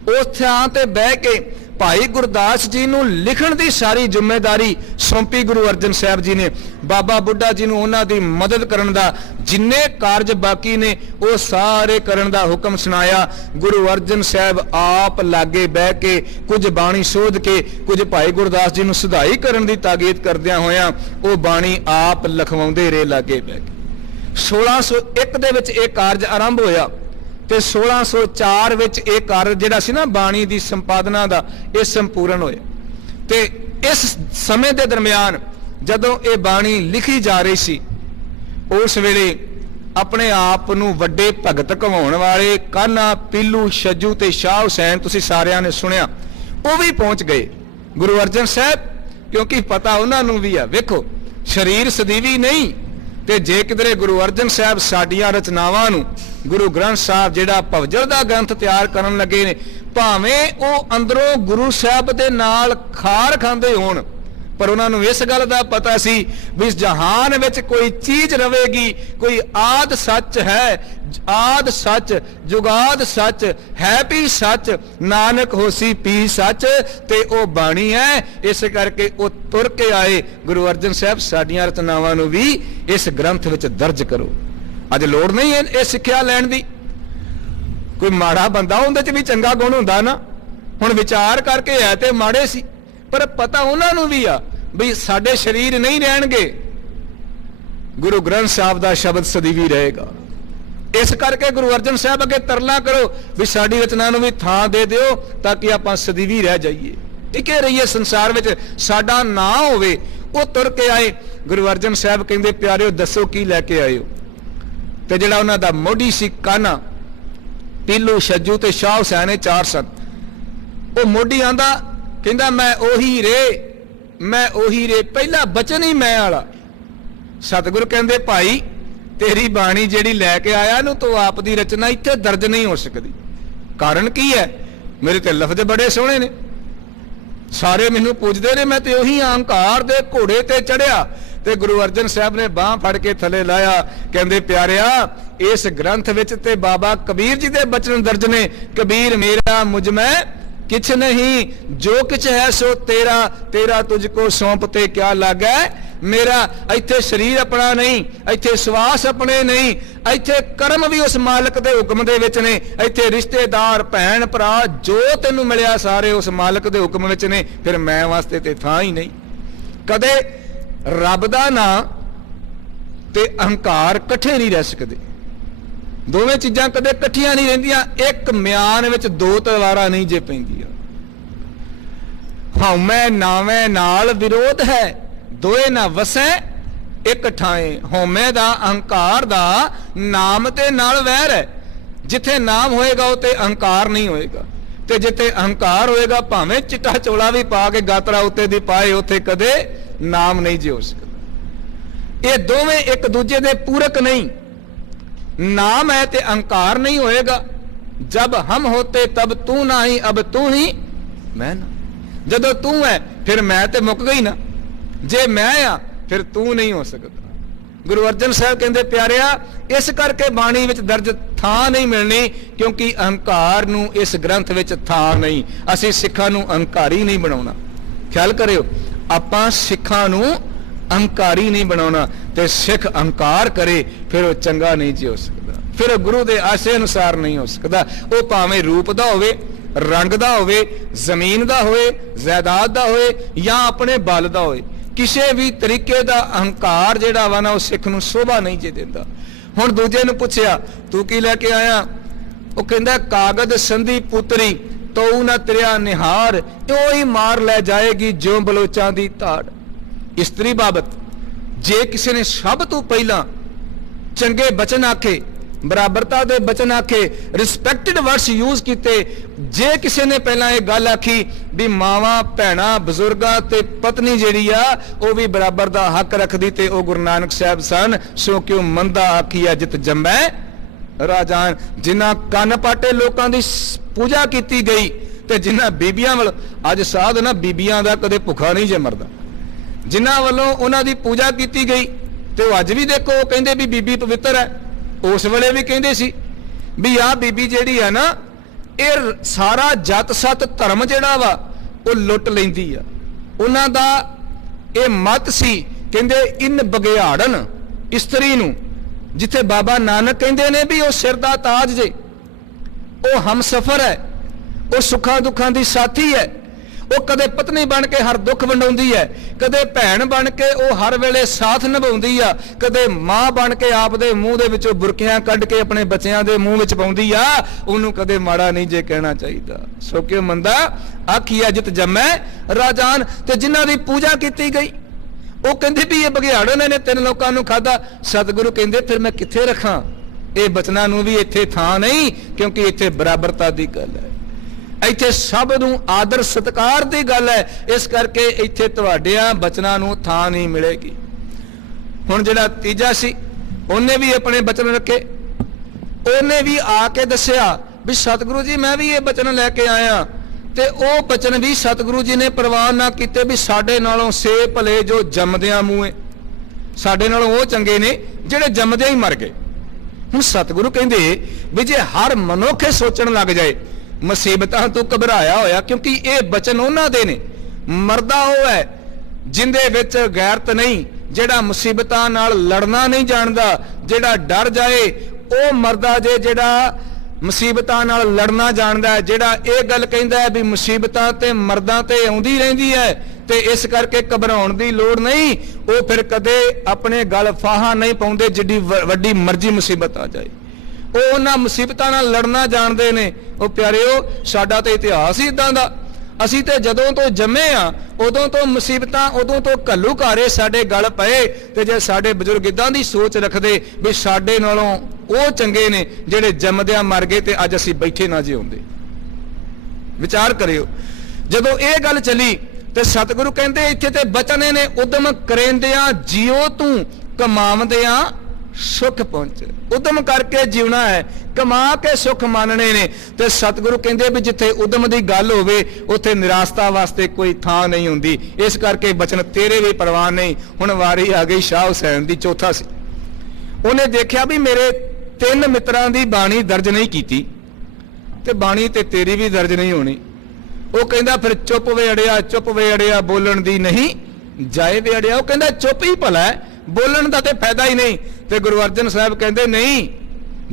ਉਸ ਥਾਂ ਤੇ ਬਹਿ ਕੇ ਭਾਈ ਗੁਰਦਾਸ ਜੀ ਨੂੰ ਲਿਖਣ ਦੀ ਸਾਰੀ ਜ਼ਿੰਮੇਵਾਰੀ ਸੌਂਪੀ ਗੁਰੂ ਅਰਜਨ ਸਾਹਿਬ ਜੀ ਨੇ। ਬਾਬਾ ਬੁੱਢਾ ਜੀ ਨੂੰ ਉਹਨਾਂ ਦੀ ਮਦਦ ਕਰਨ ਦਾ, ਜਿੰਨੇ ਕਾਰਜ ਬਾਕੀ ਨੇ ਉਹ ਸਾਰੇ ਕਰਨ ਦਾ ਹੁਕਮ ਸੁਣਾਇਆ। ਗੁਰੂ ਅਰਜਨ ਸਾਹਿਬ ਆਪ ਲਾਗੇ ਬਹਿ ਕੇ ਕੁਝ ਬਾਣੀ ਸੋਧ ਕੇ ਕੁਝ ਭਾਈ ਗੁਰਦਾਸ ਜੀ ਨੂੰ ਸੁਧਾਈ ਕਰਨ ਦੀ ਤਾਕੀਦ ਕਰਦਿਆਂ ਹੋਇਆਂ ਉਹ ਬਾਣੀ ਆਪ ਲਿਖਵਾਉਂਦੇ ਰਹੇ ਲਾਗੇ ਬਹਿ ਕੇ। 1601 ਦੇ ਵਿੱਚ ਇਹ ਕਾਰਜ ਆਰੰਭ ਹੋਇਆ ਤੇ 1604 ਵਿੱਚ ਇਹ ਕਾਰਜ ਜਿਹੜਾ ਸੀ ਨਾ ਬਾਣੀ ਦੀ ਸੰਪਾਦਨਾ ਦਾ, ਇਹ ਸੰਪੂਰਨ ਹੋਇਆ। ਤੇ ਇਸ ਸਮੇਂ ਦੇ ਦਰਮਿਆਨ ਜਦੋਂ ਇਹ ਬਾਣੀ ਲਿਖੀ ਜਾ ਰਹੀ ਸੀ, ਉਸ ਵੇਲੇ ਆਪਣੇ ਆਪ ਨੂੰ ਵੱਡੇ ਭਗਤ ਕਹਾਉਣ ਵਾਲੇ ਕਾਨਾ, ਪੀਲੂ, ਛੱਜੂ ਤੇ ਸ਼ਾਹ ਹੁਸੈਨ, ਤੁਸੀਂ ਸਾਰਿਆਂ ਨੇ ਸੁਣਿਆ, ਉਹ ਵੀ ਪਹੁੰਚ ਗਏ ਗੁਰੂ ਅਰਜਨ ਸਾਹਿਬ, ਕਿਉਂਕਿ ਪਤਾ ਉਹਨਾਂ ਨੂੰ ਵੀ ਆ। ਵੇਖੋ, ਸਰੀਰ ਸਦੀਵੀ ਨਹੀਂ, ਤੇ ਜੇ ਕਿਧਰੇ ਗੁਰੂ ਅਰਜਨ ਸਾਹਿਬ ਸਾਡੀਆਂ ਰਚਨਾਵਾਂ ਨੂੰ, ਗੁਰੂ ਗ੍ਰੰਥ ਸਾਹਿਬ ਜਿਹੜਾ ਭਵਜਲ ਦਾ ਗ੍ਰੰਥ ਤਿਆਰ ਕਰਨ ਲੱਗੇ ਨੇ, ਭਾਵੇਂ ਉਹ ਅੰਦਰੋਂ ਗੁਰੂ ਸਾਹਿਬ ਦੇ ਨਾਲ ਖਾਰ ਖਾਂਦੇ ਹੋਣ, ਪਰ ਉਹਨਾਂ ਨੂੰ ਇਸ ਗੱਲ ਦਾ ਪਤਾ ਸੀ ਵੀ ਇਸ ਜਹਾਨ ਵਿੱਚ ਕੋਈ ਚੀਜ਼ ਰਵੇਗੀ, ਕੋਈ ਆਦ ਸੱਚ ਹੈ, ਆਦ ਸੱਚ, ਜੁਗਾਦ ਸੱਚ, ਹੈ ਵੀ ਸੱਚ, ਨਾਨਕ ਹੋਸੀ ਪੀ ਸੱਚ, ਤੇ ਉਹ ਬਾਣੀ ਹੈ। ਇਸ ਕਰਕੇ ਉਹ ਤੁਰ ਕੇ ਆਏ। ਗੁਰੂ ਅਰਜਨ ਸਾਹਿਬ ਸਾਡੀਆਂ ਰਚਨਾਵਾਂ ਨੂੰ ਵੀ ਇਸ ਗ੍ਰੰਥ ਵਿੱਚ ਦਰਜ ਕਰੋ। ਅੱਜ ਲੋੜ ਨਹੀਂ ਇਹ ਸਿੱਖਿਆ ਲੈਣ ਦੀ। ਕੋਈ ਮਾੜਾ ਬੰਦਾ ਉਹਦੇ 'ਚ ਵੀ ਚੰਗਾ ਗੁਣ ਹੁੰਦਾ ਨਾ। ਹੁਣ ਵਿਚਾਰ ਕਰਕੇ ਹੈ ਤੇ ਮਾੜੇ ਸੀ, ਪਰ ਪਤਾ ਉਹਨਾਂ ਨੂੰ ਵੀ ਆ ਵੀ ਸਾਡੇ ਸਰੀਰ ਨਹੀਂ ਰਹਿਣਗੇ, ਗੁਰੂ ਗ੍ਰੰਥ ਸਾਹਿਬ ਦਾ ਸ਼ਬਦ ਸਦੀਵੀ ਰਹੇਗਾ। ਇਸ ਕਰਕੇ ਗੁਰੂ ਅਰਜਨ ਸਾਹਿਬ ਅੱਗੇ ਤਰਲਾ ਕਰੋ ਵੀ ਸਾਡੀ ਰਚਨਾ ਨੂੰ ਵੀ ਥਾਂ ਦੇ ਦਿਓ ਤਾਂ ਕਿ ਆਪਾਂ ਸਦੀਵੀ ਰਹਿ ਜਾਈਏ, ਟਿਕੇ ਰਹੀਏ ਸੰਸਾਰ ਵਿੱਚ, ਸਾਡਾ ਨਾਂ ਹੋਵੇ। ਉਹ ਤੁਰ ਕੇ ਆਏ। ਗੁਰੂ ਅਰਜਨ ਸਾਹਿਬ ਕਹਿੰਦੇ ਪਿਆਰਿਓ ਦੱਸੋ ਕੀ ਲੈ ਕੇ ਆਏ ਹੋ। ਤੇ ਜਿਹੜਾ ਉਹਨਾਂ ਦਾ ਮੋਢੀ ਸੀ ਕਾਨਾ, ਪੀਲੂ, ਛੱਜੂ ਤੇ ਸ਼ਾਹ ਹੁਸੈਨ, ਇਹ 4 ਸਨ। ਉਹ ਮੋਢੀ ਆਂਦਾ, ਕਹਿੰਦਾ ਮੈਂ ਉਹੀ ਰੇ, ਮੈਂ ਉਹੀ ਰੇ, ਪਹਿਲਾ ਬਚਨ ਹੀ ਮੈਂ ਵਾਲਾ। ਸਤਿਗੁਰੂ ਕਹਿੰਦੇ ਭਾਈ ਤੇਰੀ ਬਾਣੀ ਜਿਹੜੀ ਲੈ ਕੇ ਆਇਆ ਨੂੰ ਤੂੰ ਆਪ ਦੀ ਰਚਨਾ ਇੱਥੇ ਦਰਜ ਨਹੀਂ ਹੋ ਸਕਦੀ। ਕਾਰਨ ਕੀ ਹੈ? ਮੇਰੇ ਤੇ ਲਫ਼ਜ਼ ਬੜੇ ਸੋਹਣੇ ਨੇ, ਸਾਰੇ ਮੈਨੂੰ ਪੁੱਛਦੇ ਨੇ, ਮੈਂ ਤੇ ਉਹੀ ਅਹੰਕਾਰ ਦੇ ਘੋੜੇ ਤੇ ਚੜਿਆ। ਤੇ ਗੁਰੂ ਅਰਜਨ ਸਾਹਿਬ ਨੇ ਬਾਹ ਫੜ ਕੇ ਥੱਲੇ ਲਾਇਆ। ਕਹਿੰਦੇ ਪਿਆਰਿਆ ਇਸ ਗ੍ਰੰਥ ਵਿੱਚ ਤੇ ਬਾਬਾ ਕਬੀਰ ਜੀ ਦੇ ਬਚਨ ਦਰਜ ਨੇ। ਕਬੀਰ ਮੇਰਾ ਮੁਝ ਮੈਂ किछ नहीं, जो किछ है सो तेरा, तेरा तुझको सौंपते क्या लागे मेरा। इत्थे शरीर अपना नहीं, इत्थे सवास अपने नहीं, इत्थे कर्म भी उस मालिक दे हुक्म दे विच ने। इत्थे रिश्तेदार भैन भरा जो तैनूं मिलिया सारे उस मालिक दे हुक्म विच ने। फिर मैं वास्ते ते थां ही नहीं। कदे रब दा नां ते अहंकार इकट्ठे नहीं रह सकदे। ਦੋਵੇਂ ਚੀਜ਼ਾਂ ਕਦੇ ਇਕੱਠੀਆਂ ਨਹੀਂ ਰਹਿੰਦੀਆਂ। ਇੱਕ ਮਿਆਨ ਵਿੱਚ 2 ਤਲਵਾਰਾਂ ਨਹੀਂ ਜੇ ਪੈਂਦੀਆਂ। ਹਉਮੈ ਨਾਵੇਂ ਨਾਲ ਵਿਰੋਧ ਹੈ, ਦੋਏ ਨਾ ਵਸੈ ਇੱਕ ਠਾਏ। ਹਉਮੈ ਦਾ, ਅਹੰਕਾਰ ਦਾ ਨਾਮ ਤੇ ਨਾਲ ਵੈਰ ਹੈ। ਜਿੱਥੇ ਨਾਮ ਹੋਏਗਾ ਉੱਥੇ ਅਹੰਕਾਰ ਨਹੀਂ ਹੋਏਗਾ, ਤੇ ਜਿੱਥੇ ਅਹੰਕਾਰ ਹੋਏਗਾ ਭਾਵੇਂ ਚਿੱਟਾ ਚੋਲਾ ਵੀ ਪਾ ਕੇ ਗਾਤਰਾ ਉੱਤੇ ਦੀ ਪਾਏ, ਉੱਥੇ ਕਦੇ ਨਾਮ ਨਹੀਂ ਜੇ ਹੋ ਸਕਦਾ। ਇਹ ਦੋਵੇਂ ਇੱਕ ਦੂਜੇ ਦੇ ਪੂਰਕ ਨਹੀਂ। नाम है ते अहंकार नहीं होएगा। जब हम होते तब तू ना ही, अब तू ही मैं ना। जदों तू है फिर मैं ते मुक गई ना, जे मैं आ फिर तू नहीं हो सकता। गुरु अर्जन साहब कहते प्यारिया इस करके बाणी विच दर्ज थां नहीं मिलनी, क्योंकि अहंकार नूं इस ग्रंथ विच थां नहीं। असीं सिखां नूं अहंकारी नहीं बनाउणा। ख्याल करियो, आपां सिखां नूं अहंकारी नहीं बनाना। ते सिख अहंकार करे फिर वो चंगा नहीं जी हो सकता, फिर गुरु दे आशे अनुसार नहीं हो सकता। वो भावें रूप दा होवे, रंग दा होवे, जमीन दा होवे, जायदाद दा होवे, या अपने बल दा होवे, किसी भी तरीके दा अहंकार जिहड़ा वा ना वो सिख नूं शोभा नहीं जे दिंदा। हुण दूजे नूं पुछया तू की लैके आया? वो कहंदा कागद संधी पुतरी तो ना तिरिया निहार, इउं ही मार लै जाएगी ज्यों बलोचां दी ताड़। इस्त्री बाबत जे किसी ने सब तो पहला चंगे बचन आखे, बराबरता दे बचन आखे, रिस्पैक्टेड वर्ड्स यूज किते, जे किसी ने पहला ये गल आखी भी मावा भैणा बजुर्गां ते पत्नी जिहड़ी आ वो भी बराबर दा हक रखदी, ते ओ गुरु नानक साहब सन। सो क्यों मंदा आखिया जित जम्मै राजान। जिन्हां कंन पाटे लोकां दी पूजा कीती गई, ते जिन्हां बीबियां वल अज साध ना बीबियां दा कदे भुखा नहीं जे मरदा। जिन्हां वालों उन्हां दी पूजा कीती गई ते अज भी देखो कहंदे भी बीबी पवित्र है। उस वेले भी कहंदे सी भी आ बीबी जिहड़ी है ना ये सारा जत सत धर्म जिहड़ा वा वो लुट लैंदी आ। उन्हां दा ये मत सी, कहंदे इन बगियाड़न इस्त्री नूं, जिथे बाबा नानक कहंदे ने भी वो सिर दा ताज जे, वो हमसफर है, वो सुखां दुखां दी साथी है। वो कदे पत्नी बन के हर दुख वंडाउंदी है, कदे भैन बन के वो हर वेले साथ निभाउंदी आ, कदे मां बन के आप दे मूंह दे विचों बुरकियां कढ के अपने बच्चियां दे मूंह विच पाउंदी आ। उहनूं कदे माड़ा नहीं जे कहना चाहिदा। सो क्यों मंदा आखिया जित जम्मै राजान। ते जिन्हां दी पूजा कीती गई वो कहंदे भी ये बघियाड़न ने 3 लोकां नूं खादा। सतगुरु कहंदे फिर मैं कित्थे रखां? ये बचनां नूं भी इत्थे थां नहीं, क्योंकि इत्थे बराबरता दी गल है, इत्थे सब नूं आदर सत्कार दी गल है। इस करके इत्थे तुहाडियां बचनां नूं थां नहीं मिलेगी। हुण जिहड़ा तीजा सी उन्हें भी अपने बचन रखे, उन्हें भी आके दस्सिया भी सतगुरु जी मैं भी ये बचन लैके आया ਤੇ ਉਹ ਬਚਨ ਵੀ ਸਤਿਗੁਰੂ ਜੀ ਨੇ ਪ੍ਰਵਾਨ ਨਾ ਕੀਤੇ ਵੀ ਸਾਡੇ ਨਾਲੋਂ ਸੇ ਭਲੇ ਜੋ ਜੰਮਦਿਆਂ ਮੂਏ, ਸਾਡੇ ਨਾਲੋਂ ਉਹ ਚੰਗੇ ਨੇ ਜਿਹੜੇ ਜੰਮਦਿਆਂ ਹੀ ਮਰ ਗਏ। ਹੁਣ ਸਤਿਗੁਰੂ ਕਹਿੰਦੇ ਵੀ ਜੇ ਹਰ ਮਨੁੱਖ ਇਹ ਸੋਚਣ ਲੱਗ ਜਾਏ ਮੁਸੀਬਤਾਂ ਤੋਂ ਘਬਰਾਇਆ ਹੋਇਆ, ਕਿਉਂਕਿ ਇਹ ਬਚਨ ਉਹਨਾਂ ਦੇ ਨੇ, ਮਰਦਾ ਉਹ ਹੈ ਜਿੰਦੇ ਵਿੱਚ ਗੈਰਤ ਨਹੀਂ, ਜਿਹੜਾ ਮੁਸੀਬਤਾਂ ਨਾਲ ਲੜਨਾ ਨਹੀਂ ਜਾਣਦਾ, ਜਿਹੜਾ ਡਰ ਜਾਏ ਉਹ ਮਰਦਾ ਜੇ ਜਿਹੜਾ ਮੁਸੀਬਤਾਂ ਨਾਲ ਲੜਨਾ ਜਾਣਦਾ ਹੈ, ਜਿਹੜਾ ਇਹ ਗੱਲ ਕਹਿੰਦਾ ਹੈ ਵੀ ਮੁਸੀਬਤਾਂ ਤੇ ਮਰਦਾਂ ਤੇ ਆਉਂਦੀ ਰਹਿੰਦੀ ਹੈ ਤੇ ਇਸ ਕਰਕੇ ਘਬਰਾਉਣ ਦੀ ਲੋੜ ਨਹੀਂ, ਉਹ ਫਿਰ ਕਦੇ ਆਪਣੇ ਗਲ ਫਾਹਾ ਨਹੀਂ ਪਾਉਂਦੇ ਜਿੱਡੀ ਵੱਡੀ ਮਰਜ਼ੀ ਮੁਸੀਬਤ ਆ ਜਾਏ। ਉਹ ਉਹਨਾਂ ਮੁਸੀਬਤਾਂ ਨਾਲ ਲੜਨਾ ਜਾਣਦੇ ਨੇ। ਉਹ ਪਿਆਰਿਓ, ਸਾਡਾ ਤੇ ਇਤਿਹਾਸ ਹੀ ਇਦਾਂ ਦਾ, ਅਸੀਂ ਤੇ ਜਦੋਂ ਤੋਂ ਜੰਮੇ ਆ ਉਦੋਂ ਤੋਂ ਮੁਸੀਬਤਾਂ, ਉਦੋਂ ਤੋਂ ਘੱਲੂਘਾਰੇ ਸਾਡੇ ਗਲ ਪਏ। ਤੇ ਜੇ ਸਾਡੇ ਬਜ਼ੁਰਗ ਇਦਾਂ ਦੀ ਸੋਚ ਰੱਖਦੇ ਵੀ ਸਾਡੇ ਨਾਲੋਂ ਉਹ ਚੰਗੇ ਨੇ ਜਿਹੜੇ ਜੰਮਦਿਆਂ ਮਰ ਗਏ ਤੇ ਅੱਜ ਅਸੀਂ ਬੈਠੇ ਨਾ ਜਿਉਂਦੇ, ਵਿਚਾਰ ਕਰਿਓ। ਜਦੋਂ ਇਹ ਗੱਲ ਚੱਲੀ ਤੇ ਸਤਿਗੁਰੂ ਕਹਿੰਦੇ ਇੱਥੇ ਤੇ ਬਚਨ ਨੇ, ਉਦਮ ਕਰੇਂਦਿਆਂ ਜਿਉ ਤੂੰ ਕਮਾਵਦਿਆਂ ਸੁਖ ਪਹੁੰਚ। ਉਦਮ ਕਰਕੇ ਜਿਉਣਾ ਹੈ, ਕਮਾ ਕੇ ਸੁਖ ਮੰਨਣੇ ਨੇ। ਤੇ ਸਤਿਗੁਰੂ ਕਹਿੰਦੇ ਵੀ ਜਿੱਥੇ ਉਦਮ ਦੀ ਗੱਲ ਹੋਵੇ ਉੱਥੇ ਨਿਰਾਸ਼ਤਾ ਵਾਸਤੇ ਕੋਈ ਥਾਂ ਨਹੀਂ ਹੁੰਦੀ। ਇਸ ਕਰਕੇ ਬਚਨ ਤੇਰੇ ਵੀ ਪ੍ਰਵਾਨ ਨਹੀਂ। ਹੁਣ ਵਾਰੀ ਆ ਗਈ ਸ਼ਾਹ ਹੁਸੈਨ ਦੀ, ਚੌਥਾ ਸੀ। ਉਹਨੇ ਦੇਖਿਆ ਵੀ ਮੇਰੇ 3 ਮਿੱਤਰਾਂ ਦੀ ਬਾਣੀ ਦਰਜ ਨਹੀਂ ਕੀਤੀ ਤੇ ਬਾਣੀ ਤੇ ਤੇਰੀ ਵੀ ਦਰਜ ਨਹੀਂ ਹੋਣੀ। ਉਹ ਕਹਿੰਦਾ ਫਿਰ ਚੁੱਪ ਵੇ ਅੜਿਆ, ਚੁੱਪ ਵੇ ਅੜਿਆ, ਬੋਲਣ ਦੀ ਨਹੀਂ ਜਾਏ ਵੇ ਅੜਿਆ। ਉਹ ਕਹਿੰਦਾ ਚੁੱਪ ਹੀ ਭਲਾ ਹੈ, ਬੋਲਣ ਦਾ ਤੇ ਫਾਇਦਾ ਹੀ ਨਹੀਂ। ਤੇ ਗੁਰੂ ਅਰਜਨ ਸਾਹਿਬ ਕਹਿੰਦੇ ਨਹੀਂ,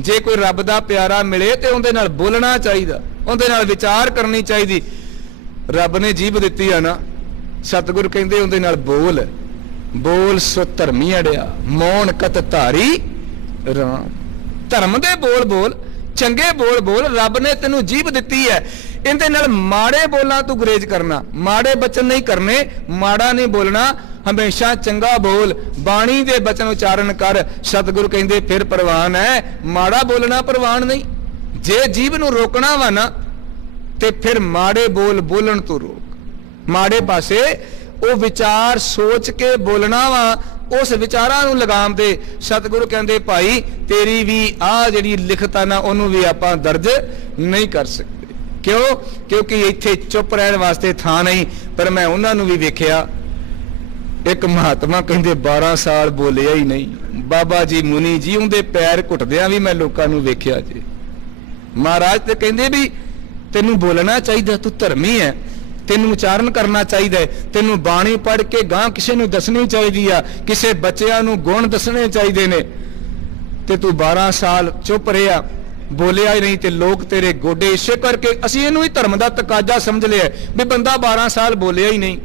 ਜੇ ਕੋਈ ਰੱਬ ਦਾ ਪਿਆਰਾ ਮਿਲੇ ਤੇ ਉਹਦੇ ਨਾਲ ਬੋਲਣਾ ਚਾਹੀਦਾ, ਉਹਦੇ ਨਾਲ ਵਿਚਾਰ ਕਰਨੀ ਚਾਹੀਦੀ। ਰੱਬ ਨੇ ਜੀਭ ਦਿੱਤੀ ਆ ਨਾ, ਸਤਿਗੁਰ ਕਹਿੰਦੇ ਉਹਦੇ ਨਾਲ ਬੋਲ। ਬੋਲ ਸੋ ਧਰਮੀ ਅੜਿਆ, ਮੌਨ ਕਤ ਧਾਰੀ ਰਾਮ। ਧਰਮ ਦੇ ਬੋਲ ਬੋਲ, ਚੰਗੇ ਬੋਲ ਬੋਲ। ਰੱਬ ਨੇ ਤੈਨੂੰ ਜੀਭ ਦਿੱਤੀ ਹੈ, ਇਹਦੇ ਨਾਲ ਮਾੜੇ ਬੋਲਾਂ ਤੂੰ ਗੁਰੇਜ਼ ਕਰਨਾ, ਮਾੜੇ ਬਚਨ ਨਹੀਂ ਕਰਨੇ, ਮਾੜਾ ਨਹੀਂ ਬੋਲਣਾ, ਹਮੇਸ਼ਾ ਚੰਗਾ ਬੋਲ, ਬਾਣੀ ਦੇ ਬਚਨ ਉਚਾਰਨ ਕਰ। ਸਤਿਗੁਰੂ ਕਹਿੰਦੇ ਫਿਰ ਪ੍ਰਵਾਨ ਹੈ, ਮਾੜਾ ਬੋਲਣਾ ਪ੍ਰਵਾਨ ਨਹੀਂ। ਜੇ ਜੀਭ ਨੂੰ ਰੋਕਣਾ ਵਾ ਨਾ ਤੇ ਫਿਰ ਮਾੜੇ ਬੋਲ ਬੋਲਣ ਤੋਂ ਰੋਕ। ਮਾੜੇ ਪਾਸੇ ਉਹ ਵਿਚਾਰ ਸੋਚ ਕੇ ਬੋਲਣਾ ਵਾ, ਉਸ ਵਿਚਾਰਾਂ ਨੂੰ ਲਗਾਮ ਦੇ। ਸਤਿਗੁਰੂ ਕਹਿੰਦੇ ਭਾਈ ਤੇਰੀ ਵੀ ਆ ਜਿਹੜੀ ਲਿਖਤ ਆ ਨਾ ਉਹਨੂੰ ਵੀ ਆਪਾਂ ਦਰਜ ਨਹੀਂ ਕਰ ਸਕਦੇ। ਕਿਉਂ? ਕਿਉਂਕਿ ਇੱਥੇ ਚੁੱਪ ਰਹਿਣ ਵਾਸਤੇ ਥਾਂ ਨਹੀਂ। ਪਰ ਮੈਂ ਉਹਨਾਂ ਨੂੰ ਵੀ ਵੇਖਿਆ, ਇੱਕ ਮਹਾਤਮਾ ਕਹਿੰਦੇ 12 ਸਾਲ ਬੋਲਿਆ ਹੀ ਨਹੀਂ। ਬਾਬਾ ਜੀ ਮੁਨੀ ਜੀ ਉਹਦੇ ਪੈਰ ਘੁੱਟਦਿਆਂ ਵੀ ਮੈਂ ਲੋਕਾਂ ਨੂੰ ਵੇਖਿਆ ਜੀ। ਮਹਾਰਾਜ ਤੇ ਕਹਿੰਦੇ ਵੀ ਤੈਨੂੰ ਬੋਲਣਾ ਚਾਹੀਦਾ, ਤੂੰ ਧਰਮੀ ਹੈ, ਤੈਨੂੰ ਉਚਾਰਨ ਕਰਨਾ ਚਾਹੀਦਾ ਹੈ, ਤੈਨੂੰ ਬਾਣੀ ਪੜ੍ਹ ਕੇ ਗਾਂ ਕਿਸੇ ਨੂੰ ਦੱਸਣੀ ਚਾਹੀਦੀ ਆ, ਕਿਸੇ ਬੱਚਿਆਂ ਨੂੰ ਗੁਣ ਦੱਸਣੇ ਚਾਹੀਦੇ ਨੇ। ਤੇ ਤੂੰ 12 ਸਾਲ ਚੁੱਪ ਰਿਹਾ, ਬੋਲਿਆ ਹੀ ਨਹੀਂ ਤੇ ਲੋਕ ਤੇਰੇ ਗੋਡੇ। ਇਸੇ ਕਰਕੇ ਅਸੀਂ ਇਹਨੂੰ ਹੀ ਧਰਮ ਦਾ ਤਕਾਜ਼ਾ ਸਮਝ ਲਿਆ ਵੀ ਬੰਦਾ 12 ਸਾਲ ਬੋਲਿਆ ਹੀ ਨਹੀਂ।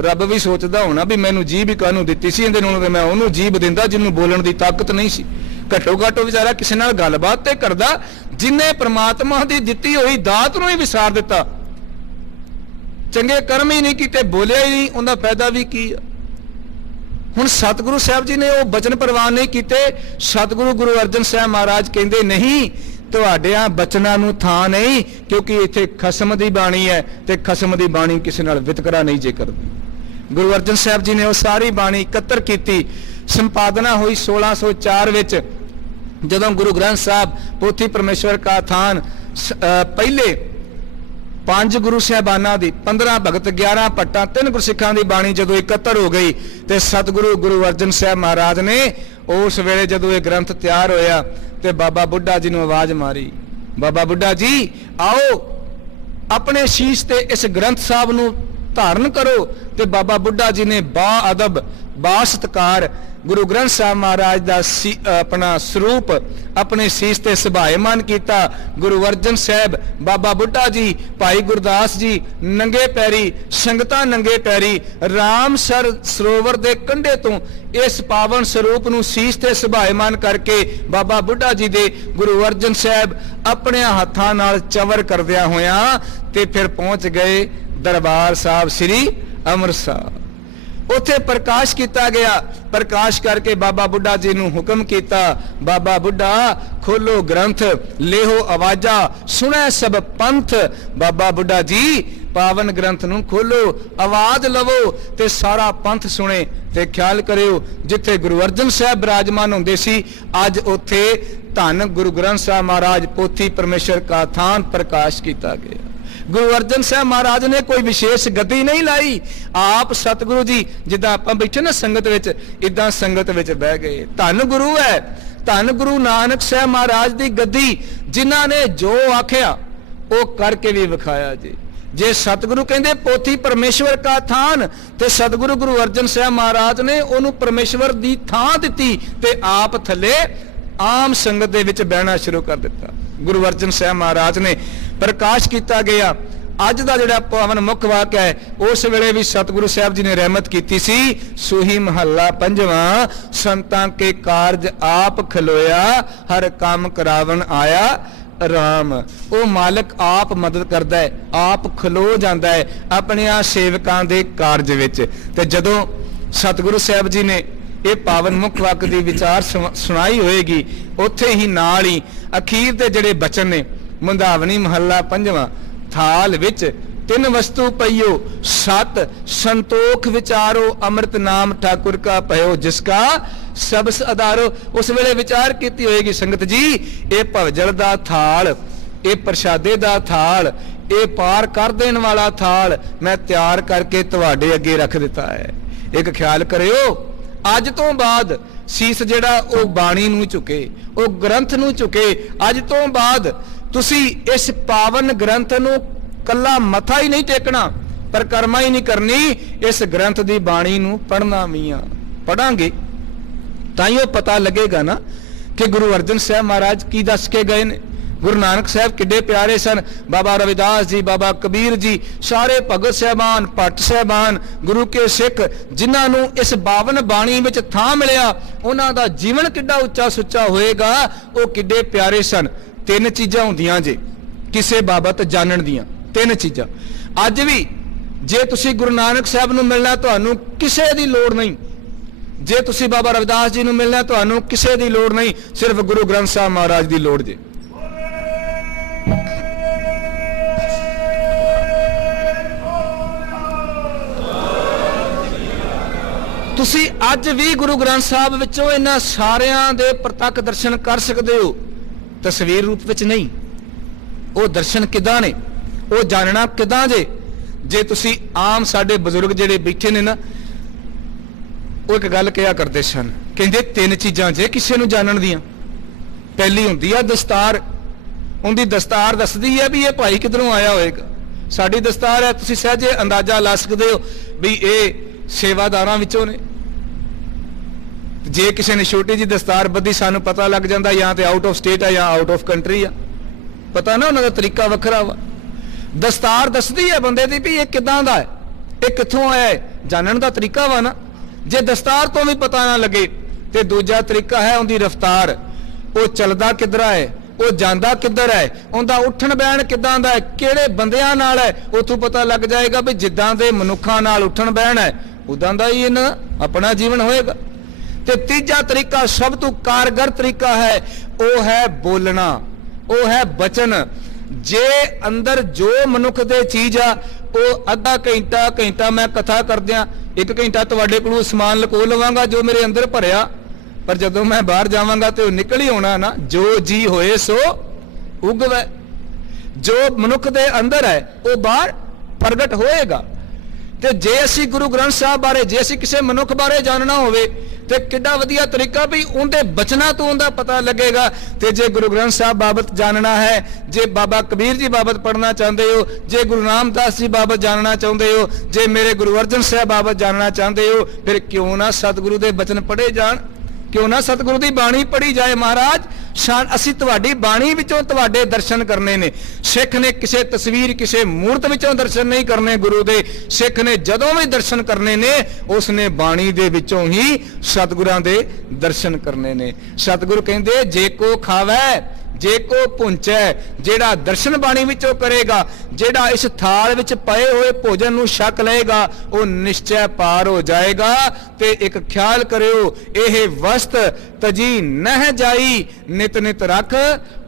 ਰੱਬ ਵੀ ਸੋਚਦਾ ਹੋਣਾ ਵੀ ਮੈਨੂੰ ਜੀਭ ਹੀ ਕਾਹਨੂੰ ਦਿੱਤੀ ਸੀ, ਇਹਦੇ ਨੂੰ ਤੇ ਮੈਂ ਉਹਨੂੰ ਜੀਭ ਦਿੰਦਾ ਜਿਹਨੂੰ ਬੋਲਣ ਦੀ ਤਾਕਤ ਨਹੀਂ ਸੀ। ਘੱਟੋ ਘੱਟ ਉਹ ਵਿਚਾਰਾ ਕਿਸੇ ਨਾਲ ਗੱਲਬਾਤ ਤੇ ਕਰਦਾ, ਜਿਨੇ ਪ੍ਰਮਾਤਮਾ ਦੀ ਦਿੱਤੀ ਹੋਈ ਦਾਤ ਨੂੰ ਹੀ ਵਿਸਾਰ ਦਿੱਤਾ। ਚੰਗੇ ਕਰਮ ਹੀ ਨਹੀਂ ਕੀਤੇ, ਬੋਲਿਆ ਹੀ ਨਹੀਂ, ਉਹਦਾ ਫਾਇਦਾ ਵੀ ਕੀ ਆ। ਹੁਣ ਸਤਿਗੁਰੂ ਸਾਹਿਬ ਜੀ ਨੇ ਉਹ ਬਚਨ ਪ੍ਰਵਾਨ ਨਹੀਂ ਕੀਤੇ। ਸਤਿਗੁਰੂ ਗੁਰੂ ਅਰਜਨ ਸਾਹਿਬ ਮਹਾਰਾਜ ਕਹਿੰਦੇ ਨਹੀਂ, ਤੁਹਾਡਿਆਂ ਬਚਨਾਂ ਨੂੰ ਥਾਂ ਨਹੀਂ, ਕਿਉਂਕਿ ਇੱਥੇ ਖਸਮ ਦੀ ਬਾਣੀ ਹੈ ਤੇ ਖਸਮ ਦੀ ਬਾਣੀ ਕਿਸੇ ਨਾਲ ਵਿਤਕਰਾ ਨਹੀਂ ਜੇ ਕਰਦੀ। ਗੁਰੂ ਅਰਜਨ ਸਾਹਿਬ ਜੀ ਨੇ ਉਹ ਸਾਰੀ ਬਾਣੀ ਇਕੱਤਰ ਕੀਤੀ, ਸੰਪਾਦਨਾ ਹੋਈ 1604 ਵਿੱਚ। ਜਦੋਂ ਗੁਰੂ ਗ੍ਰੰਥ ਸਾਹਿਬ ਪੋਥੀ ਪਰਮੇਸ਼ਵਰ ਕਾ ਥਾਨ ਪਹਿਲੇ 5 ਗੁਰੂ ਸਾਹਿਬਾਨਾਂ ਦੀ 15 ਭਗਤ 11 ਭੱਟਾਂ 3 ਗੁਰਸਿੱਖਾਂ ਦੀ ਬਾਣੀ ਜਦੋਂ ਇਕੱਤਰ ਹੋ ਗਈ ਤੇ ਸਤਿਗੁਰੂ ਗੁਰੂ ਅਰਜਨ ਸਾਹਿਬ ਮਹਾਰਾਜ ਨੇ ਉਸ ਵੇਲੇ ਜਦੋਂ ਇਹ ਗ੍ਰੰਥ ਤਿਆਰ ਹੋਇਆ ਤੇ ਬਾਬਾ ਬੁੱਢਾ ਜੀ ਨੂੰ ਆਵਾਜ਼ ਮਾਰੀ, ਬਾਬਾ ਬੁੱਢਾ ਜੀ ਆਓ ਆਪਣੇ ਸ਼ੀਸ਼ ਤੇ ਇਸ ਗ੍ਰੰਥ ਸਾਹਿਬ ਨੂੰ ਧਾਰਨ ਕਰੋ। ਤੇ ਬਾਬਾ ਬੁੱਢਾ ਜੀ ਨੇ ਬਾ ਅਦਬ ਬਾ ਸਤਿਕਾਰ ਗੁਰੂ ਗ੍ਰੰਥ ਸਾਹਿਬ ਮਹਾਰਾਜ ਦਾ ਆਪਣਾ ਸਰੂਪ ਆਪਣੇ ਸੀਸ ਤੇ ਸੁਭਾਏਮਾਨ ਕੀਤਾ। ਗੁਰੂ ਅਰਜਨ ਸਾਹਿਬ, ਬਾਬਾ ਬੁੱਢਾ ਜੀ, ਭਾਈ ਗੁਰਦਾਸ ਜੀ ਨੰਗੇ ਪੈਰੀ, ਸੰਗਤਾਂ ਨੰਗੇ ਪੈਰੀ ਰਾਮਸਰ ਸਰੋਵਰ ਦੇ ਕੰਢੇ ਤੋਂ ਇਸ ਪਾਵਨ ਸਰੂਪ ਨੂੰ ਸੀਸ ਤੇ ਸੁਭਾਏਮਾਨ ਕਰਕੇ ਬਾਬਾ ਬੁੱਢਾ ਜੀ ਦੇ ਗੁਰੂ ਅਰਜਨ ਸਾਹਿਬ ਆਪਣੇ ਹੱਥਾਂ ਨਾਲ ਚਵਰ ਕਰਦਿਆਂ ਹੋਇਆਂ ਤੇ ਫਿਰ ਪਹੁੰਚ ਗਏ ਦਰਬਾਰ ਸਾਹਿਬ ਸ੍ਰੀ ਅੰਮ੍ਰਿਤਸਰ। ਉੱਥੇ ਪ੍ਰਕਾਸ਼ ਕੀਤਾ ਗਿਆ। ਪ੍ਰਕਾਸ਼ ਕਰਕੇ ਬਾਬਾ ਬੁੱਢਾ ਜੀ ਨੂੰ ਹੁਕਮ ਕੀਤਾ, ਬਾਬਾ ਬੁੱਢਾ ਖੋਲੋ ਗ੍ਰੰਥ, ਲੇਹੋ ਆਵਾਜ਼ਾਂ, ਸੁਣੈ ਸਭ ਪੰਥ। ਬਾਬਾ ਬੁੱਢਾ ਜੀ ਪਾਵਨ ਗ੍ਰੰਥ ਨੂੰ ਖੋਲੋ, ਆਵਾਜ਼ ਲਵੋ ਤੇ ਸਾਰਾ ਪੰਥ ਸੁਣੇ। ਤੇ ਖਿਆਲ ਕਰਿਓ ਜਿੱਥੇ ਗੁਰੂ ਅਰਜਨ ਸਾਹਿਬ ਬਿਰਾਜਮਾਨ ਹੁੰਦੇ ਸੀ, ਅੱਜ ਉੱਥੇ ਧੰਨ ਗੁਰੂ ਗ੍ਰੰਥ ਸਾਹਿਬ ਮਹਾਰਾਜ ਪੋਥੀ ਪਰਮੇਸ਼ਰ ਕਾ ਥਾਨ ਪ੍ਰਕਾਸ਼ ਕੀਤਾ ਗਿਆ। ਗੁਰੂ ਅਰਜਨ ਸਾਹਿਬ ਮਹਾਰਾਜ ਨੇ ਕੋਈ ਵਿਸ਼ੇਸ਼ ਗਤੀ ਨਹੀਂ ਲਾਈ। ਆਪ ਸਤਿਗੁਰੂ ਜੀ ਜਿੱਦਾਂ ਆਪਾਂ ਬੈਠੇ ਨਾ ਸੰਗਤ ਵਿੱਚ, ਇਦਾਂ ਸੰਗਤ ਵਿੱਚ ਬਹਿ ਗਏ। ਧੰਨ ਗੁਰੂ ਹੈ, ਧੰਨ ਗੁਰੂ ਨਾਨਕ ਸਾਹਿਬ ਮਹਾਰਾਜ ਦੀ ਗੱਦੀ, ਜਿਨ੍ਹਾਂ ਨੇ ਜੋ ਆਖਿਆ ਉਹ ਕਰਕੇ ਵੀ ਵਿਖਾਇਆ ਜੀ। ਜੇ ਸਤਿਗੁਰੂ ਕਹਿੰਦੇ ਪੋਥੀ ਪਰਮੇਸ਼ਵਰ ਕਾ ਥਾਨ, ਤੇ ਸਤਿਗੁਰੂ ਗੁਰੂ ਅਰਜਨ ਸਾਹਿਬ ਮਹਾਰਾਜ ਨੇ ਉਹਨੂੰ ਪਰਮੇਸ਼ਵਰ ਦੀ ਥਾਂ ਦਿੱਤੀ ਤੇ ਆਪ ਥੱਲੇ ਆਮ ਸੰਗਤ ਦੇ ਵਿੱਚ ਬਹਿਣਾ ਸ਼ੁਰੂ ਕਰ ਦਿੱਤਾ। ਗੁਰੂ ਅਰਜਨ ਸਾਹਿਬ ਮਹਾਰਾਜ ਨੇ ਪ੍ਰਕਾਸ਼ ਕੀਤਾ ਗਿਆ। ਅੱਜ ਦਾ ਜਿਹੜਾ ਪਾਵਨ ਮੁੱਖ ਵਾਕ ਹੈ, ਉਸ ਵੇਲੇ ਵੀ ਸਤਿਗੁਰੂ ਸਾਹਿਬ ਜੀ ਨੇ ਰਹਿਮਤ ਕੀਤੀ ਸੀ। ਸੂਹੀ ਮਹੱਲਾ ਪੰਜਵਾਂ, ਸੰਤਾਂ ਕੇ ਕਾਰਜ ਆਪ ਖਲੋਇਆ, ਹਰ ਕੰਮ ਕਰਾਵਣ ਆਇਆ ਰਾਮ। ਉਹ ਮਾਲਕ ਆਪ ਮਦਦ ਕਰਦਾ ਹੈ, ਆਪ ਖਲੋ ਜਾਂਦਾ ਹੈ ਆਪਣੇ ਆ ਸੇਵਕਾਂ ਦੇ ਕਾਰਜ ਵਿੱਚ। ਤੇ ਜਦੋਂ ਸਤਿਗੁਰੂ ਸਾਹਿਬ ਜੀ ਨੇ ਇਹ ਪਾਵਨ ਮੁੱਖ ਵਾਕ ਦੀ ਵਿਚਾਰ ਸੁਣਾਈ ਹੋਏਗੀ, ਉੱਥੇ ਹੀ ਨਾਲ ਹੀ ਅਖੀਰ ਦੇ ਜਿਹੜੇ ਬਚਨ ਨੇ, ਮੁੰਦਾਵਣੀ ਮਹੱਲਾ ਪੰਜਵਾਂ, ਥਾਲ ਵਿੱਚ ਤਿੰਨ ਵਸਤੂ ਪਈਓ, ਸਤ ਸੰਤੋਖ ਵਿਚਾਰੋ, ਅੰਮ੍ਰਿਤ ਨਾਮ ਠਾਕੁਰ ਕਾ ਪਇਓ, ਜਿਸਕਾ ਸਬਸ ਅਦਾਰੋ। ਉਸ ਵੇਲੇ ਵਿਚਾਰ ਕੀਤੀ ਹੋਏਗੀ ਸੰਗਤ ਜੀ, ਇਹ ਭਵਜਲ ਦਾ ਥਾਲ, ਇਹ ਪ੍ਰਸ਼ਾਦੇ ਦਾ ਥਾਲ, ਇਹ ਪਾਰ ਕਰ ਦੇਣ ਵਾਲਾ ਥਾਲ ਮੈਂ ਤਿਆਰ ਕਰਕੇ ਤੁਹਾਡੇ ਅੱਗੇ ਰੱਖ ਦਿੱਤਾ ਹੈ। ਇੱਕ ਖਿਆਲ ਕਰਿਓ, ਅੱਜ ਤੋਂ ਬਾਅਦ ਸੀਸ ਜਿਹੜਾ ਉਹ ਬਾਣੀ ਨੂੰ ਝੁਕੇ, ਉਹ ਗ੍ਰੰਥ ਨੂੰ ਝੁਕੇ। ਅੱਜ ਤੋਂ ਬਾਅਦ ਤੁਸੀਂ ਇਸ ਪਾਵਨ ਗ੍ਰੰਥ ਨੂੰ ਕੱਲਾ ਮੱਥਾ ਹੀ ਨਹੀਂ ਟੇਕਣਾ, ਪਰਿਕਰਮਾ ਹੀ ਨਹੀਂ ਕਰਨੀ, ਇਸ ਗ੍ਰੰਥ ਦੀ ਬਾਣੀ ਨੂੰ ਪੜ੍ਹਨਾ ਵੀ ਆ। ਪੜਾਂਗੇ ਤਾਂ ਹੀ ਉਹ ਪਤਾ ਲੱਗੇਗਾ ਨਾ ਕਿ ਗੁਰੂ ਅਰਜਨ ਸਾਹਿਬ ਮਹਾਰਾਜ ਕੀ ਦੱਸ ਕੇ ਗਏ ਨੇ। ਗੁਰੂ ਨਾਨਕ ਸਾਹਿਬ ਕਿੱਡੇ ਪਿਆਰੇ ਸਨ। ਬਾਬਾ ਰਵਿਦਾਸ ਜੀ, ਬਾਬਾ ਕਬੀਰ ਜੀ, ਸਾਰੇ ਭਗਤ ਸਾਹਿਬਾਨ, ਭੱਟ ਸਾਹਿਬਾਨ, ਗੁਰੂ ਕੇ ਸਿੱਖ, ਜਿਨ੍ਹਾਂ ਨੂੰ ਇਸ ਬਾਵਨ ਬਾਣੀ ਵਿੱਚ ਥਾਂ ਮਿਲਿਆ, ਉਹਨਾਂ ਦਾ ਜੀਵਨ ਕਿੱਡਾ ਉੱਚਾ ਸੁੱਚਾ ਹੋਏਗਾ, ਉਹ ਕਿੱਡੇ ਪਿਆਰੇ ਸਨ। ਤਿੰਨ ਚੀਜ਼ਾਂ ਹੁੰਦੀਆਂ ਜੇ ਕਿਸੇ ਬਾਬਤ ਜਾਣਨ ਦੀਆਂ, ਤਿੰਨ ਚੀਜ਼ਾਂ। ਅੱਜ ਵੀ ਜੇ ਤੁਸੀਂ ਗੁਰੂ ਨਾਨਕ ਸਾਹਿਬ ਨੂੰ ਮਿਲਣਾ, ਤੁਹਾਨੂੰ ਕਿਸੇ ਦੀ ਲੋੜ ਨਹੀਂ। ਜੇ ਤੁਸੀਂ ਬਾਬਾ ਰਵਿਦਾਸ ਜੀ ਨੂੰ ਮਿਲਣਾ, ਤੁਹਾਨੂੰ ਕਿਸੇ ਦੀ ਲੋੜ ਨਹੀਂ, ਸਿਰਫ ਗੁਰੂ ਗ੍ਰੰਥ ਸਾਹਿਬ ਮਹਾਰਾਜ ਦੀ ਲੋੜ ਜੇ। ਤੁਸੀਂ ਅੱਜ ਵੀ ਗੁਰੂ ਗ੍ਰੰਥ ਸਾਹਿਬ ਵਿੱਚੋਂ ਇਹਨਾਂ ਸਾਰਿਆਂ ਦੇ ਪ੍ਰਤੱਖ ਦਰਸ਼ਨ ਕਰ ਸਕਦੇ ਹੋ, ਤਸਵੀਰ ਰੂਪ ਵਿੱਚ ਨਹੀਂ। ਉਹ ਦਰਸ਼ਨ ਕਿੱਦਾਂ ਨੇ, ਉਹ ਜਾਣਨਾ ਕਿੱਦਾਂ ਜੇ ਤੁਸੀਂ ਆਮ ਸਾਡੇ ਬਜ਼ੁਰਗ ਜਿਹੜੇ ਬੈਠੇ ਨੇ ਨਾ, ਉਹ ਇੱਕ ਗੱਲ ਕਿਹਾ ਕਰਦੇ ਸਨ, ਕਹਿੰਦੇ ਤਿੰਨ ਚੀਜ਼ਾਂ ਜੇ ਕਿਸੇ ਨੂੰ ਜਾਣਨ ਦੀਆਂ। ਪਹਿਲੀ ਹੁੰਦੀ ਆ ਦਸਤਾਰ। ਉਹਦੀ ਦਸਤਾਰ ਦੱਸਦੀ ਹੈ ਵੀ ਇਹ ਭਾਈ ਕਿੱਧਰੋਂ ਆਇਆ ਹੋਏਗਾ। ਸਾਡੀ ਦਸਤਾਰ ਹੈ, ਤੁਸੀਂ ਸਹਿਜੇ ਅੰਦਾਜ਼ਾ ਲਾ ਸਕਦੇ ਹੋ ਵੀ ਇਹ ਸੇਵਾਦਾਰਾਂ ਵਿੱਚੋਂ ਨੇ। ਜੇ ਕਿਸੇ ਨੇ ਛੋਟੀ ਜੀ ਦਸਤਾਰ ਬੱਧੀ, ਸਾਨੂੰ ਪਤਾ ਲੱਗ ਜਾਂਦਾ ਜਾਂ ਤੇ ਆਊਟ ਆਫ ਸਟੇਟ ਆ ਜਾਂ ਆਊਟ ਆਫ ਕੰਟਰੀ ਆ। ਪਤਾ ਨਾ, ਉਹਨਾਂ ਦਾ ਤਰੀਕਾ ਵੱਖਰਾ ਵਾ। ਦਸਤਾਰ ਦੱਸਦੀ ਹੈ ਬੰਦੇ ਦੀ ਵੀ ਇਹ ਕਿੱਦਾਂ ਦਾ ਹੈ, ਇਹ ਕਿੱਥੋਂ ਆਇਆ ਹੈ, ਜਾਣਨ ਦਾ ਤਰੀਕਾ ਵਾ ਨਾ। ਜੇ ਦਸਤਾਰ ਤੋਂ ਵੀ ਪਤਾ ਨਾ ਲੱਗੇ ਤੇ ਦੂਜਾ ਤਰੀਕਾ ਹੈ ਉਹਦੀ ਰਫ਼ਤਾਰ। ਉਹ ਚੱਲਦਾ ਕਿੱਧਰ ਹੈ, ਉਹ ਜਾਂਦਾ ਕਿੱਧਰ ਹੈ, ਉਹਦਾ ਉੱਠਣ ਬਹਿਣ ਕਿੱਦਾਂ ਦਾ ਹੈ, ਕਿਹੜੇ ਬੰਦਿਆਂ ਨਾਲ ਹੈ, ਉੱਥੋਂ ਪਤਾ ਲੱਗ ਜਾਏਗਾ ਵੀ ਜਿੱਦਾਂ ਦੇ ਮਨੁੱਖਾਂ ਨਾਲ ਉੱਠਣ ਬਹਿਣ ਹੈ, ਉਦਾਂ ਦਾ ਹੀ ਇਹਨਾਂ ਆਪਣਾ ਜੀਵਨ ਹੋਏਗਾ। ਤੇ ਤੀਜਾ ਤਰੀਕਾ, ਸਭ ਤੋਂ ਕਾਰਗਰ ਤਰੀਕਾ ਹੈ, ਉਹ ਹੈ ਬੋਲਣਾ, ਉਹ ਹੈ ਬਚਨ। ਜੇ ਅੰਦਰ ਜੋ ਮਨੁੱਖ ਦੇ ਚੀਜ਼ ਆ, ਉਹ ਅੱਧਾ ਘੰਟਾ ਮੈਂ ਕਥਾ ਕਰਦਿਆਂ 1 ਘੰਟਾ ਤੁਹਾਡੇ ਕੋਲੋਂ ਸਮਾਨ ਲਕੋ ਲਵਾਂਗਾ ਜੋ ਮੇਰੇ ਅੰਦਰ ਭਰਿਆ, ਪਰ ਜਦੋਂ ਮੈਂ ਬਾਹਰ ਜਾਵਾਂਗਾ ਤੇ ਉਹ ਨਿਕਲ ਹੀ ਆਉਣਾ ਨਾ। ਜੋ ਜੀ ਹੋਏ ਸੋ ਉਗਵੈ। ਜੋ ਮਨੁੱਖ ਦੇ ਅੰਦਰ ਹੈ ਉਹ ਬਾਹਰ ਪ੍ਰਗਟ ਹੋਏਗਾ। ਤੇ ਜੇ ਅਸੀਂ ਗੁਰੂ ਗ੍ਰੰਥ ਸਾਹਿਬ ਬਾਰੇ, ਜੇ ਅਸੀਂ ਕਿਸੇ ਮਨੁੱਖ ਬਾਰੇ ਜਾਣਨਾ ਹੋਵੇ ਤੇ ਕਿੱਡਾ ਵਧੀਆ ਤਰੀਕਾ ਵੀ ਉਹਦੇ ਬਚਨਾਂ ਤੋਂ ਉਹਦਾ ਪਤਾ ਲੱਗੇਗਾ। ਤੇ ਜੇ ਗੁਰੂ ਗ੍ਰੰਥ ਸਾਹਿਬ ਬਾਬਤ ਜਾਣਨਾ ਹੈ, ਜੇ ਬਾਬਾ ਕਬੀਰ ਜੀ ਬਾਬਤ ਪੜ੍ਹਨਾ ਚਾਹੁੰਦੇ ਹੋ, ਜੇ ਗੁਰੂ ਰਾਮਦਾਸ ਜੀ ਬਾਬਤ ਜਾਣਨਾ ਚਾਹੁੰਦੇ ਹੋ, ਜੇ ਮੇਰੇ ਗੁਰੂ ਅਰਜਨ ਸਾਹਿਬ ਬਾਬਤ ਜਾਣਨਾ ਚਾਹੁੰਦੇ ਹੋ, ਫਿਰ ਕਿਉਂ ਨਾ ਸਤਿਗੁਰੂ ਦੇ ਬਚਨ ਪੜ੍ਹੇ ਜਾਣ, ਕਿਉਂ ਨਾ ਸਤਿਗੁਰੂ ਦੀ ਬਾਣੀ ਪੜ੍ਹੀ ਜਾਏ। ਮਹਾਰਾਜ ਅਸੀਂ ਤੁਹਾਡੀ ਬਾਣੀ ਵਿੱਚੋਂ ਤੁਹਾਡੇ ਦਰਸ਼ਨ ਕਰਨੇ ਨੇ। ਸਿੱਖ ਨੇ ਕਿਸੇ ਤਸਵੀਰ, ਕਿਸੇ ਮੂਰਤ ਵਿੱਚੋਂ ਦਰਸ਼ਨ ਨਹੀਂ ਕਰਨੇ ਗੁਰੂ ਦੇ। ਸਿੱਖ ਨੇ ਜਦੋਂ ਵੀ ਦਰਸ਼ਨ ਕਰਨੇ ਨੇ, ਉਸ ਨੇ ਬਾਣੀ ਦੇ ਵਿੱਚੋਂ ਹੀ ਸਤਿਗੁਰਾਂ ਦੇ ਦਰਸ਼ਨ ਕਰਨੇ ਨੇ। ਸਤਿਗੁਰੂ ਕਹਿੰਦੇ ਜੇ ਕੋ ਖਾਵੈ ਜੇ ਕੋ ਪੁੰਚੈ, ਜਿਹੜਾ ਦਰਸ਼ਨ ਬਾਣੀ ਵਿੱਚੋਂ ਕਰੇਗਾ, ਜਿਹੜਾ ਇਸ ਥਾਲ ਵਿੱਚ ਪਏ ਹੋਏ ਭੋਜਨ ਨੂੰ ਛਕ ਲਏਗਾ, ਉਹ ਨਿਸ਼ਚੈ ਪਾਰ ਹੋ ਜਾਏਗਾ। ਤੇ ਇੱਕ ਖਿਆਲ ਕਰਿਓ, ਇਹ ਵਸਤ ਤਜੀ ਨਹਿ ਜਾਈ, ਨਿਤ ਨਿਤ ਰੱਖ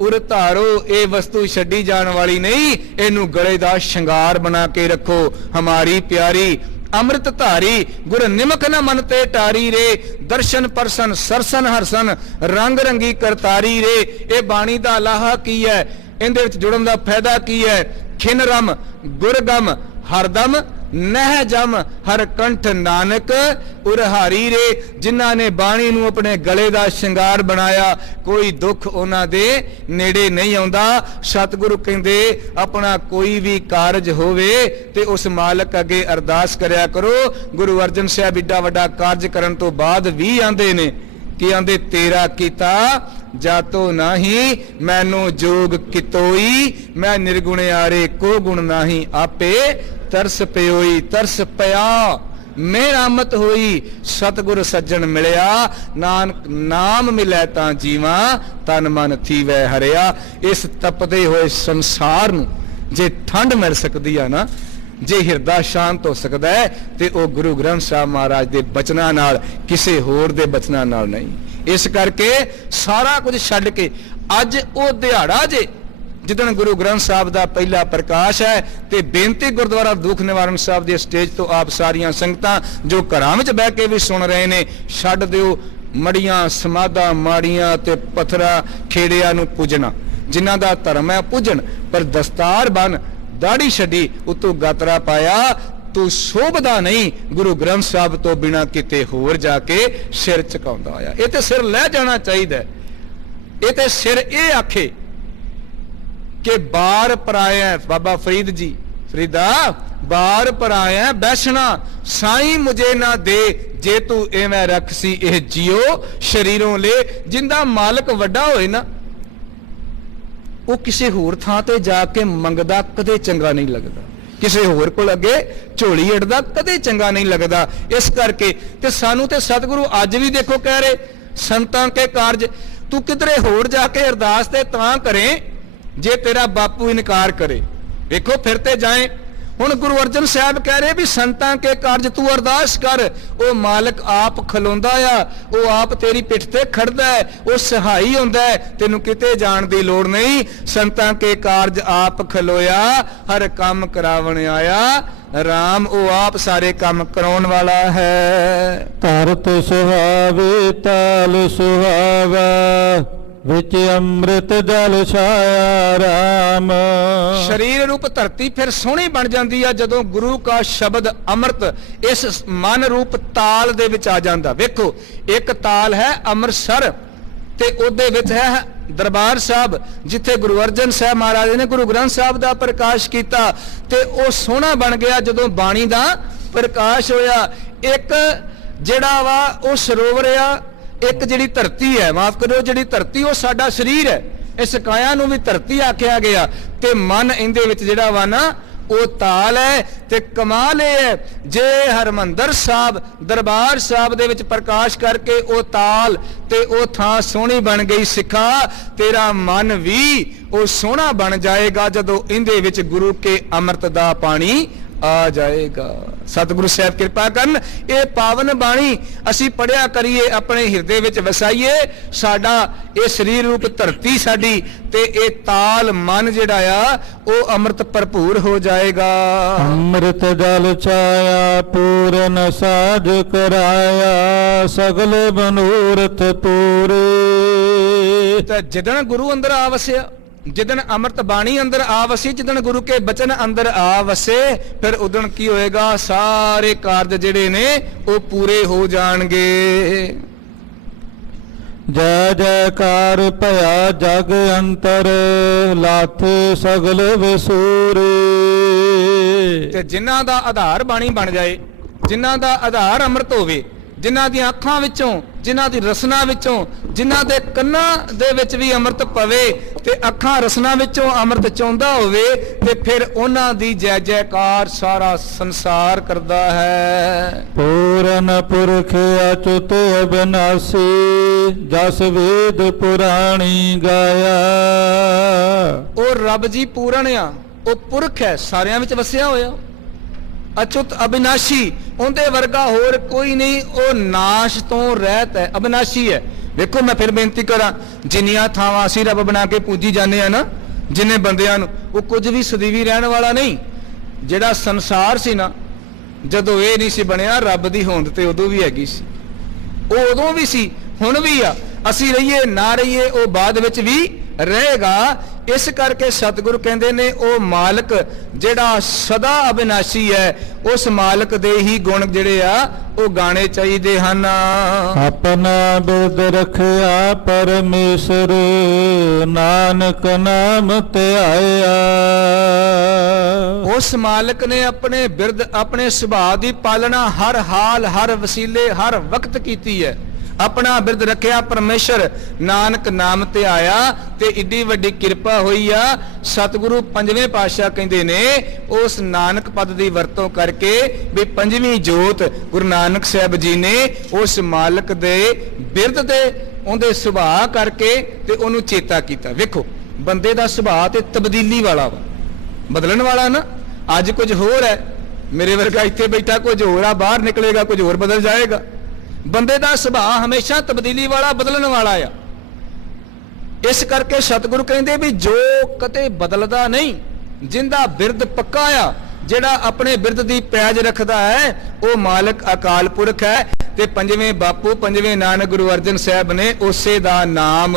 ਉਰ ਧਾਰੋ। ਇਹ ਵਸਤੂ ਛੱਡੀ ਜਾਣ ਵਾਲੀ ਨਹੀਂ, ਇਹਨੂੰ ਗਲੇ ਦਾ ਸ਼ਿੰਗਾਰ ਬਣਾ ਕੇ ਰੱਖੋ। ਹਮਾਰੀ ਪਿਆਰੀ ਅੰਮ੍ਰਿਤ ਧਾਰੀ ਗੁਰ ਨਿਮਕ ਨ ਮਨ ਤੇ ਟਾਰੀ ਰੇ, ਦਰਸ਼ਨ ਪਰਸਨ ਸਰਸਨ ਹਰਸਨ ਰੰਗ ਰੰਗੀ ਕਰਤਾਰੀ ਰੇ। ਇਹ ਬਾਣੀ ਦਾ ਲਾਹਾ ਕੀ ਹੈ, ਇਹਦੇ ਵਿੱਚ ਜੁੜਨ ਦਾ ਫਾਇਦਾ ਕੀ ਹੈ? ਖਿਨ ਰਮ ਗੁਰਗਮ ਹਰਦਮ ਨਹਿ ਜਮ ਹਰ ਕੰਠ ਨਾਨਕ ਉਰਹਾਰੀ ਰੇ। ਜਿਨ੍ਹਾਂ ਨੇ ਬਾਣੀ ਨੂੰ ਆਪਣੇ ਗਲੇ ਦਾ ਸ਼ਿੰਗਾਰ ਬਣਾਇਆ, ਕੋਈ ਦੁੱਖ ਉਹਨਾਂ ਦੇ ਨੇੜੇ ਨਹੀਂ ਆਉਂਦਾ। ਸਤਿਗੁਰੂ ਕਹਿੰਦੇ ਆਪਣਾ ਕੋਈ ਵੀ ਕਾਰਜ ਹੋਵੇ ਤੇ ਉਸ ਮਾਲਕ ਅੱਗੇ ਅਰਦਾਸ ਕਰਿਆ ਕਰੋ। ਗੁਰੂ ਅਰਜਨ ਸਾਹਿਬ ਏਡਾ ਵੱਡਾ ਕਾਰਜ ਕਰਨ ਤੋਂ ਬਾਅਦ ਵੀ ਆਂਦੇ ਨੇ ਕਿ ਆਂਦੇ ਤੇਰਾ ਕੀਤਾ ਜਾਤੋ ਨਾਹੀ ਮੈਨੂੰ ਜੋਗ ਕਿਤੋਈ, ਮੈਂ ਨਿਰਗੁਣਿਆਰੇ ਕੋ ਗੁਣ ਨਾਹੀ ਆਪੇ ਤਰਸ ਪਿਓਈ। ਤਰਸ ਪਿਆ ਮਿਹਰਾਮਤ ਹੋਈ, ਸਤਿਗੁਰ ਸੱਜਣ ਮਿਲਿਆ, ਨਾਨਕ ਨਾਮ ਮਿਲੈ ਤਾਂ ਜੀਵਾਂ ਤਨ ਮਨ ਥੀਵੈ ਹਰਿਆ। ਇਸ ਤਪਦੇ ਹੋਏ ਸੰਸਾਰ ਨੂੰ ਜੇ ਠੰਡ ਮਿਲ ਸਕਦੀ ਆ ਨਾ, ਜੇ ਹਿਰਦਾ ਸ਼ਾਂਤ ਹੋ ਸਕਦਾ ਹੈ ਤੇ ਉਹ ਗੁਰੂ ਗ੍ਰੰਥ ਸਾਹਿਬ ਮਹਾਰਾਜ ਦੇ ਬਚਨਾਂ ਨਾਲ, ਕਿਸੇ ਹੋਰ ਦੇ ਬਚਨਾਂ ਨਾਲ ਨਹੀਂ। ਇਸ ਕਰਕੇ ਸਾਰਾ ਕੁਝ ਛੱਡ ਕੇ ਅੱਜ ਉਹ ਦਿਹਾੜਾ ਜੇ ਜਿੱਦਣ ਗੁਰੂ ਗ੍ਰੰਥ ਸਾਹਿਬ ਦਾ ਪਹਿਲਾ ਪ੍ਰਕਾਸ਼ ਹੈ ਤੇ ਬੇਨਤੀ ਗੁਰਦੁਆਰਾ ਦੁੱਖ ਨਿਵਾਰਨ ਸਾਹਿਬ ਦੇ ਸਟੇਜ ਤੋਂ ਆਪ ਸਾਰੀਆਂ ਸੰਗਤਾਂ ਜੋ ਘਰਾਂ ਵਿੱਚ ਬਹਿ ਕੇ ਵੀ ਸੁਣ ਰਹੇ ਨੇ, ਛੱਡ ਦਿਓ ਮੜੀਆਂ ਸਮਾਧਾਂ ਮਾੜੀਆਂ ਤੇ ਪੱਥਰਾਂ ਖੇੜਿਆਂ ਨੂੰ ਪੂਜਣਾ। ਜਿਨ੍ਹਾਂ ਦਾ ਧਰਮ ਹੈ ਪੂਜਣ, ਪਰ ਦਸਤਾਰ ਬਨ ਦਾੜੀ ਛੱਡੀ ਉਤੋਂ ਗਾਤਰਾ ਪਾਇਆ, ਤੂੰ ਸ਼ੋਭਦਾ ਨਹੀਂ ਗੁਰੂ ਗ੍ਰੰਥ ਸਾਹਿਬ ਤੋਂ ਬਿਨਾ ਕਿਤੇ ਹੋਰ ਜਾ ਕੇ ਸਿਰ ਝੁਕਾਉਂਦਾ ਹੋਇਆ। ਇਹ ਤੇ ਸਿਰ ਲੈ ਜਾਣਾ ਚਾਹੀਦਾ। ਇਹ ਤੇ ਸਿਰ ਇਹ ਆਖੇ ਕਿ ਬਾਰ ਪਰਾਇਆ, ਬਾਬਾ ਫਰੀਦ ਜੀ ਫਰੀਦਾ ਬਾਰ ਪਰਾਇਆ ਬੈਸਣਾ ਸਾਈਂ ਮੁਝੇ ਨਾ ਦੇ, ਜੇ ਤੂੰ ਐਵੇਂ ਰੱਖਸੀ ਇਹ ਜਿਉ ਸ਼ਰੀਰੋਂ ਲੈ। ਜਿੰਦਾ ਮਾਲਕ ਵੱਡਾ ਹੋਏ ਨਾ, ਉਹ ਕਿਸੇ ਹੋਰ ਥਾਂ ਤੇ ਜਾ ਕੇ ਮੰਗਦਾ ਕਦੇ ਚੰਗਾ ਨਹੀਂ ਲੱਗਦਾ, ਕਿਸੇ ਹੋਰ ਕੋਲ ਅੱਗੇ ਝੋਲੀ ਅੜਦਾ ਕਦੇ ਚੰਗਾ ਨਹੀਂ ਲੱਗਦਾ। ਇਸ ਕਰਕੇ ਤੇ ਸਾਨੂੰ ਤੇ ਸਤਿਗੁਰੂ ਅੱਜ ਵੀ ਦੇਖੋ ਕਹਿ ਰਹੇ, ਸੰਤਾਂ ਕੇ ਕਾਰਜ ਤੂੰ ਕਿਧਰੇ ਹੋਰ ਜਾ ਕੇ ਅਰਦਾਸ ਤੇ ਤਾਂ ਕਰੇ ਜੇ ਤੇਰਾ ਬਾਪੂ ਇਨਕਾਰ ਕਰੇ। ਵੇਖੋ ਫਿਰ ਤੇ ਜਾਏ। ਹੁਣ ਗੁਰੂ ਅਰਜਨ ਸਾਹਿਬ ਕਹਿ ਰਹੇ ਵੀ ਸੰਤਾਂ ਕੇ ਕਾਰਜ ਤੂੰ ਅਰਦਾਸ ਕਰ, ਉਹ ਮਾਲਕ ਆਪ ਖਲੋਂਦਾ ਆ, ਉਹ ਆਪ ਤੇਰੀ ਪਿੱਠ ਤੇ ਖੜਦਾ ਹੈ, ਉਹ ਸਹਾਈ ਹੁੰਦਾ ਹੈ, ਤੈਨੂੰ ਕਿਤੇ ਜਾਣ ਦੀ ਲੋੜ ਨਹੀਂ। ਸੰਤਾਂ ਕੇ ਕਾਰਜ ਆਪ ਖਲੋਇਆ, ਹਰ ਕੰਮ ਕਰਾਵਣ ਆਇਆ ਰਾਮ, ਉਹ ਆਪ ਸਾਰੇ ਕੰਮ ਕਰਾਉਣ ਵਾਲਾ ਹੈ। ਧਰਤ ਸੁਹਾਵੇ ਤਾਲ ਸੁਹਾਵਾ, ਵਿੱਚ ਅੰਮ੍ਰਿਤ ਜਲ ਛਾਇਆ ਰਾਮ। ਸਰੀਰ ਰੂਪ ਧਰਤੀ ਫਿਰ ਸੋਹਣੀ ਬਣ ਜਾਂਦੀ ਆ ਜਦੋਂ ਗੁਰੂ ਕਾ ਸ਼ਬਦ ਅੰਮ੍ਰਿਤ ਇਸ ਮਨ ਰੂਪ ਤਾਲ ਦੇ ਵਿੱਚ ਆ ਜਾਂਦਾ। ਵੇਖੋ ਇੱਕ ਤਾਲ ਹੈ ਅੰਮ੍ਰਿਤਸਰ ਤੇ ਉਹਦੇ ਵਿੱਚ ਹੈ ਦਰਬਾਰ ਸਾਹਿਬ, ਜਿੱਥੇ ਗੁਰੂ ਅਰਜਨ ਸਾਹਿਬ ਮਹਾਰਾਜ ਨੇ ਗੁਰੂ ਗ੍ਰੰਥ ਸਾਹਿਬ ਦਾ ਪ੍ਰਕਾਸ਼ ਕੀਤਾ ਤੇ ਉਹ ਸੋਹਣਾ ਬਣ ਗਿਆ ਜਦੋਂ ਬਾਣੀ ਦਾ ਪ੍ਰਕਾਸ਼ ਹੋਇਆ। ਇੱਕ ਜਿਹੜਾ ਵਾ ਉਹ ਸਰੋਵਰ ਆ, ਇੱਕ ਜਿਹੜੀ ਧਰਤੀ ਹੈ, ਮਾਫ ਕਰਿਓ, ਜਿਹੜੀ ਧਰਤੀ ਉਹ ਸਾਡਾ ਸਰੀਰ ਹੈ। ਇਸ ਕਾਇਆ ਨੂੰ ਵੀ ਧਰਤੀ ਆਖਿਆ ਗਿਆ ਤੇ ਮਨ ਇਹਦੇ ਵਿੱਚ ਜਿਹੜਾ ਵਾ ਨਾ ਉਹ ਤਾਲ ਹੈ। ਤੇ ਕਮਾਲ ਇਹ ਹੈ ਜੇ ਹਰਮੰਦਰ ਸਾਹਿਬ ਦਰਬਾਰ ਸਾਹਿਬ ਦੇ ਵਿੱਚ ਪ੍ਰਕਾਸ਼ ਕਰਕੇ ਉਹ ਤਾਲ ਤੇ ਉਹ ਥਾਂ ਸੋਹਣੀ ਬਣ ਗਈ, ਸਿੱਖਾ ਤੇਰਾ ਮਨ ਵੀ ਉਹ ਸੋਹਣਾ ਬਣ ਜਾਏਗਾ ਜਦੋਂ ਇਹਦੇ ਵਿੱਚ ਗੁਰੂ ਕੇ ਅੰਮ੍ਰਿਤ ਦਾ ਪਾਣੀ ਆ ਜਾਏਗਾ। ਸਤਿਗੁਰੂ ਸਾਹਿਬ ਕਿਰਪਾ ਕਰਨ, ਇਹ ਪਾਵਨ ਬਾਣੀ ਅਸੀਂ ਪੜਿਆ ਕਰੀਏ, ਆਪਣੇ ਹਿਰਦੇ ਵਿੱਚ ਵਸਾਈਏ। ਸਾਡਾ ਇਹ ਸਰੀਰ ਰੂਪ ਧਰਤੀ ਸਾਡੀ ਤੇ ਇਹ ਤਾਲ ਮਨ ਜਿਹੜਾ ਆ ਉਹ ਅੰਮ੍ਰਿਤ ਭਰਪੂਰ ਹੋ ਜਾਏਗਾ। ਅੰਮ੍ਰਿਤ ਜਲ ਛਾਇਆ ਪੂਰਨ ਸਾਜ ਕਰਾਇਆ, ਸਗਲ ਮਨੋਰਥ ਪੂਰੇ। ਤਾਂ ਜਿੱਦਣ ਗੁਰੂ ਅੰਦਰ ਆ ਵਸਿਆ, ਜਿੱਦਣ ਅੰਮ੍ਰਿਤ ਬਾਣੀ ਅੰਦਰ ਆ ਵਸੀ, ਜਿੱਦਣ ਗੁਰੂ ਕੇ ਬਚਨ ਅੰਦਰ ਆ ਵਸੇ, ਫਿਰ ਉਦਣ ਕੀ ਹੋਏਗਾ, ਸਾਰੇ ਕਾਰਜ ਜਿਹੜੇ ਨੇ ਉਹ ਪੂਰੇ ਹੋ ਜਾਣਗੇ। ਜੈ ਜੈਕਾਰ ਭਇਆ ਜਗ ਅੰਤਰ, ਲਾਥੇ ਸਗਲ ਵਿਸੂਰੇ। ਤੇ ਜਿਨ੍ਹਾਂ ਦਾ ਆਧਾਰ ਬਾਣੀ ਬਣ ਜਾਏ, ਜਿਨ੍ਹਾਂ ਦਾ ਆਧਾਰ ਅੰਮ੍ਰਿਤ ਹੋਵੇ, ਜਿਨ੍ਹਾਂ ਦੀਆਂ ਅੱਖਾਂ ਵਿੱਚੋਂ, ਜਿਨ੍ਹਾਂ ਦੀ ਰਸਨਾ ਵਿੱਚੋਂ, ਜਿਨ੍ਹਾਂ ਦੇ ਕੰਨਾਂ ਦੇ ਵਿੱਚ ਵੀ ਅੰਮ੍ਰਿਤ ਪਵੇ ਤੇ ਅੱਖਾਂ ਰਸਨਾ ਵਿੱਚੋਂ ਅੰਮ੍ਰਿਤ ਚੋਂਦਾ ਹੋਵੇ, ਤੇ ਫਿਰ ਉਹਨਾਂ ਦੀ ਜੈ ਜੈਕਾਰ ਸਾਰਾ ਸੰਸਾਰ ਕਰਦਾ ਹੈ। ਪੂਰਨ ਪੁਰਖ ਅਚੁੱਤ ਅਬਿਨਾਸੀ, ਜਸ ਵੇਦ ਪੁਰਾਣੀ ਗਾਇਆ। ਉਹ ਰੱਬ ਜੀ ਪੂਰਨ ਆ, ਉਹ ਪੁਰਖ ਹੈ, ਸਾਰਿਆਂ ਵਿੱਚ ਵਸਿਆ ਹੋਇਆ, ਅਚੁੱਤ ਅਬਿਨਾਸ਼ੀ, ਉਹਦੇ ਵਰਗਾ ਹੋਰ ਕੋਈ ਨਹੀਂ, ਉਹ ਨਾਸ਼ ਤੋਂ ਰਹਿਤ ਹੈ, ਅਬਿਨਾਸ਼ੀ ਹੈ। ਵੇਖੋ ਮੈਂ ਫਿਰ ਬੇਨਤੀ ਕਰਾਂ, ਜਿੰਨੀਆਂ ਥਾਵਾਂ ਅਸੀਂ ਰੱਬ ਬਣਾ ਕੇ ਪੂਜੀ ਜਾਂਦੇ ਆ ਨਾ, ਜਿੰਨੇ ਬੰਦਿਆਂ ਨੂੰ, ਉਹ ਕੁਝ ਵੀ ਸਦੀਵੀ ਰਹਿਣ ਵਾਲਾ ਨਹੀਂ। ਜਿਹੜਾ ਸੰਸਾਰ ਸੀ ਨਾ, ਜਦੋਂ ਇਹ ਨਹੀਂ ਸੀ ਬਣਿਆ, ਰੱਬ ਦੀ ਹੋਂਦ ਤੇ ਉਦੋਂ ਵੀ ਹੈਗੀ ਸੀ, ਉਹ ਉਦੋਂ ਵੀ ਸੀ, ਹੁਣ ਵੀ ਆ। ਅਸੀਂ ਰਹੀਏ ਨਾ ਰਹੀਏ, ਉਹ ਬਾਅਦ ਵਿੱਚ ਵੀ ਰਹੇਗਾ। ਇਸ ਕਰਕੇ ਸਤਿਗੁਰੂ ਕਹਿੰਦੇ ਨੇ ਉਹ ਮਾਲਕ ਜਿਹੜਾ ਸਦਾ ਅਬਿਨਾਸ਼ੀ ਹੈ, ਉਸ ਮਾਲਕ ਦੇ ਹੀ ਗੁਣ ਜਿਹੜੇ ਆ ਉਹ ਗਾਣੇ ਚਾਹੀਦੇ ਹਨ। ਆਪਣਾ ਬਿਰਦ ਰਖਿਆ ਪਰਮੇਸ਼ਰ, ਨਾਨਕ ਨਾਮ ਧਿਆਇਆ। ਉਸ ਮਾਲਕ ਨੇ ਆਪਣੇ ਬਿਰਦ, ਆਪਣੇ ਸੁਭਾਅ ਦੀ ਪਾਲਣਾ ਹਰ ਹਾਲ, ਹਰ ਵਸੀਲੇ, ਹਰ ਵਕਤ ਕੀਤੀ ਹੈ। ਆਪਣਾ ਬਿਰਦ ਰੱਖਿਆ ਪਰਮੇਸ਼ਰ, ਨਾਨਕ ਨਾਮ ਧਿਆਇਆ। ਤੇ ਏਡੀ ਵੱਡੀ ਕਿਰਪਾ ਹੋਈ ਆ, ਸਤਿਗੁਰੂ ਪੰਜਵੇਂ ਪਾਤਸ਼ਾਹ ਕਹਿੰਦੇ ਨੇ ਉਸ ਨਾਨਕ ਪਦ ਦੀ ਵਰਤੋਂ ਕਰਕੇ ਵੀ ਪੰਜਵੀਂ ਜੋਤ ਗੁਰੂ ਨਾਨਕ ਸਾਹਿਬ ਜੀ ਨੇ ਉਸ ਮਾਲਕ ਦੇ ਬਿਰਦ ਦੇ ਉਹਦੇ ਸੁਭਾਅ ਕਰਕੇ ਤੇ ਉਹਨੂੰ ਚੇਤਾ ਕੀਤਾ। ਵੇਖੋ ਬੰਦੇ ਦਾ ਸੁਭਾਅ ਤੇ ਤਬਦੀਲੀ ਵਾਲਾ ਵਾ, ਬਦਲਣ ਵਾਲਾ ਨਾ। ਅੱਜ ਕੁਝ ਹੋਰ ਹੈ, ਮੇਰੇ ਵਰਗਾ ਇੱਥੇ ਬੈਠਾ ਕੁਝ ਹੋਰ ਆ, ਬਾਹਰ ਨਿਕਲੇਗਾ ਕੁਝ ਹੋਰ ਬਦਲ ਜਾਏਗਾ। ਬੰਦੇ ਦਾ ਸੁਭਾਅ ਹਮੇਸ਼ਾ ਤਬਦੀਲੀ ਵਾਲਾ, ਬਦਲਣ ਵਾਲਾ ਆ। ਇਸ ਕਰਕੇ ਸਤਿਗੁਰੂ ਕਹਿੰਦੇ ਵੀ ਜੋ ਕਦੇ ਬਦਲਦਾ ਨਹੀਂ, ਜਿੰਦਾ ਬਿਰਦ ਪੱਕਾ ਆ, ਜਿਹੜਾ ਆਪਣੇ ਬਿਰਦ ਦੀ ਪੈਜ ਰੱਖਦਾ ਹੈ, ਉਹ ਮਾਲਕ ਅਕਾਲ ਪੁਰਖ ਹੈ। ਤੇ ਪੰਜਵੇਂ ਬਾਪੂ, ਪੰਜਵੇਂ ਨਾਨਕ ਗੁਰੂ ਅਰਜਨ ਸਾਹਿਬ ਨੇ ਉਸੇ ਦਾ ਨਾਮ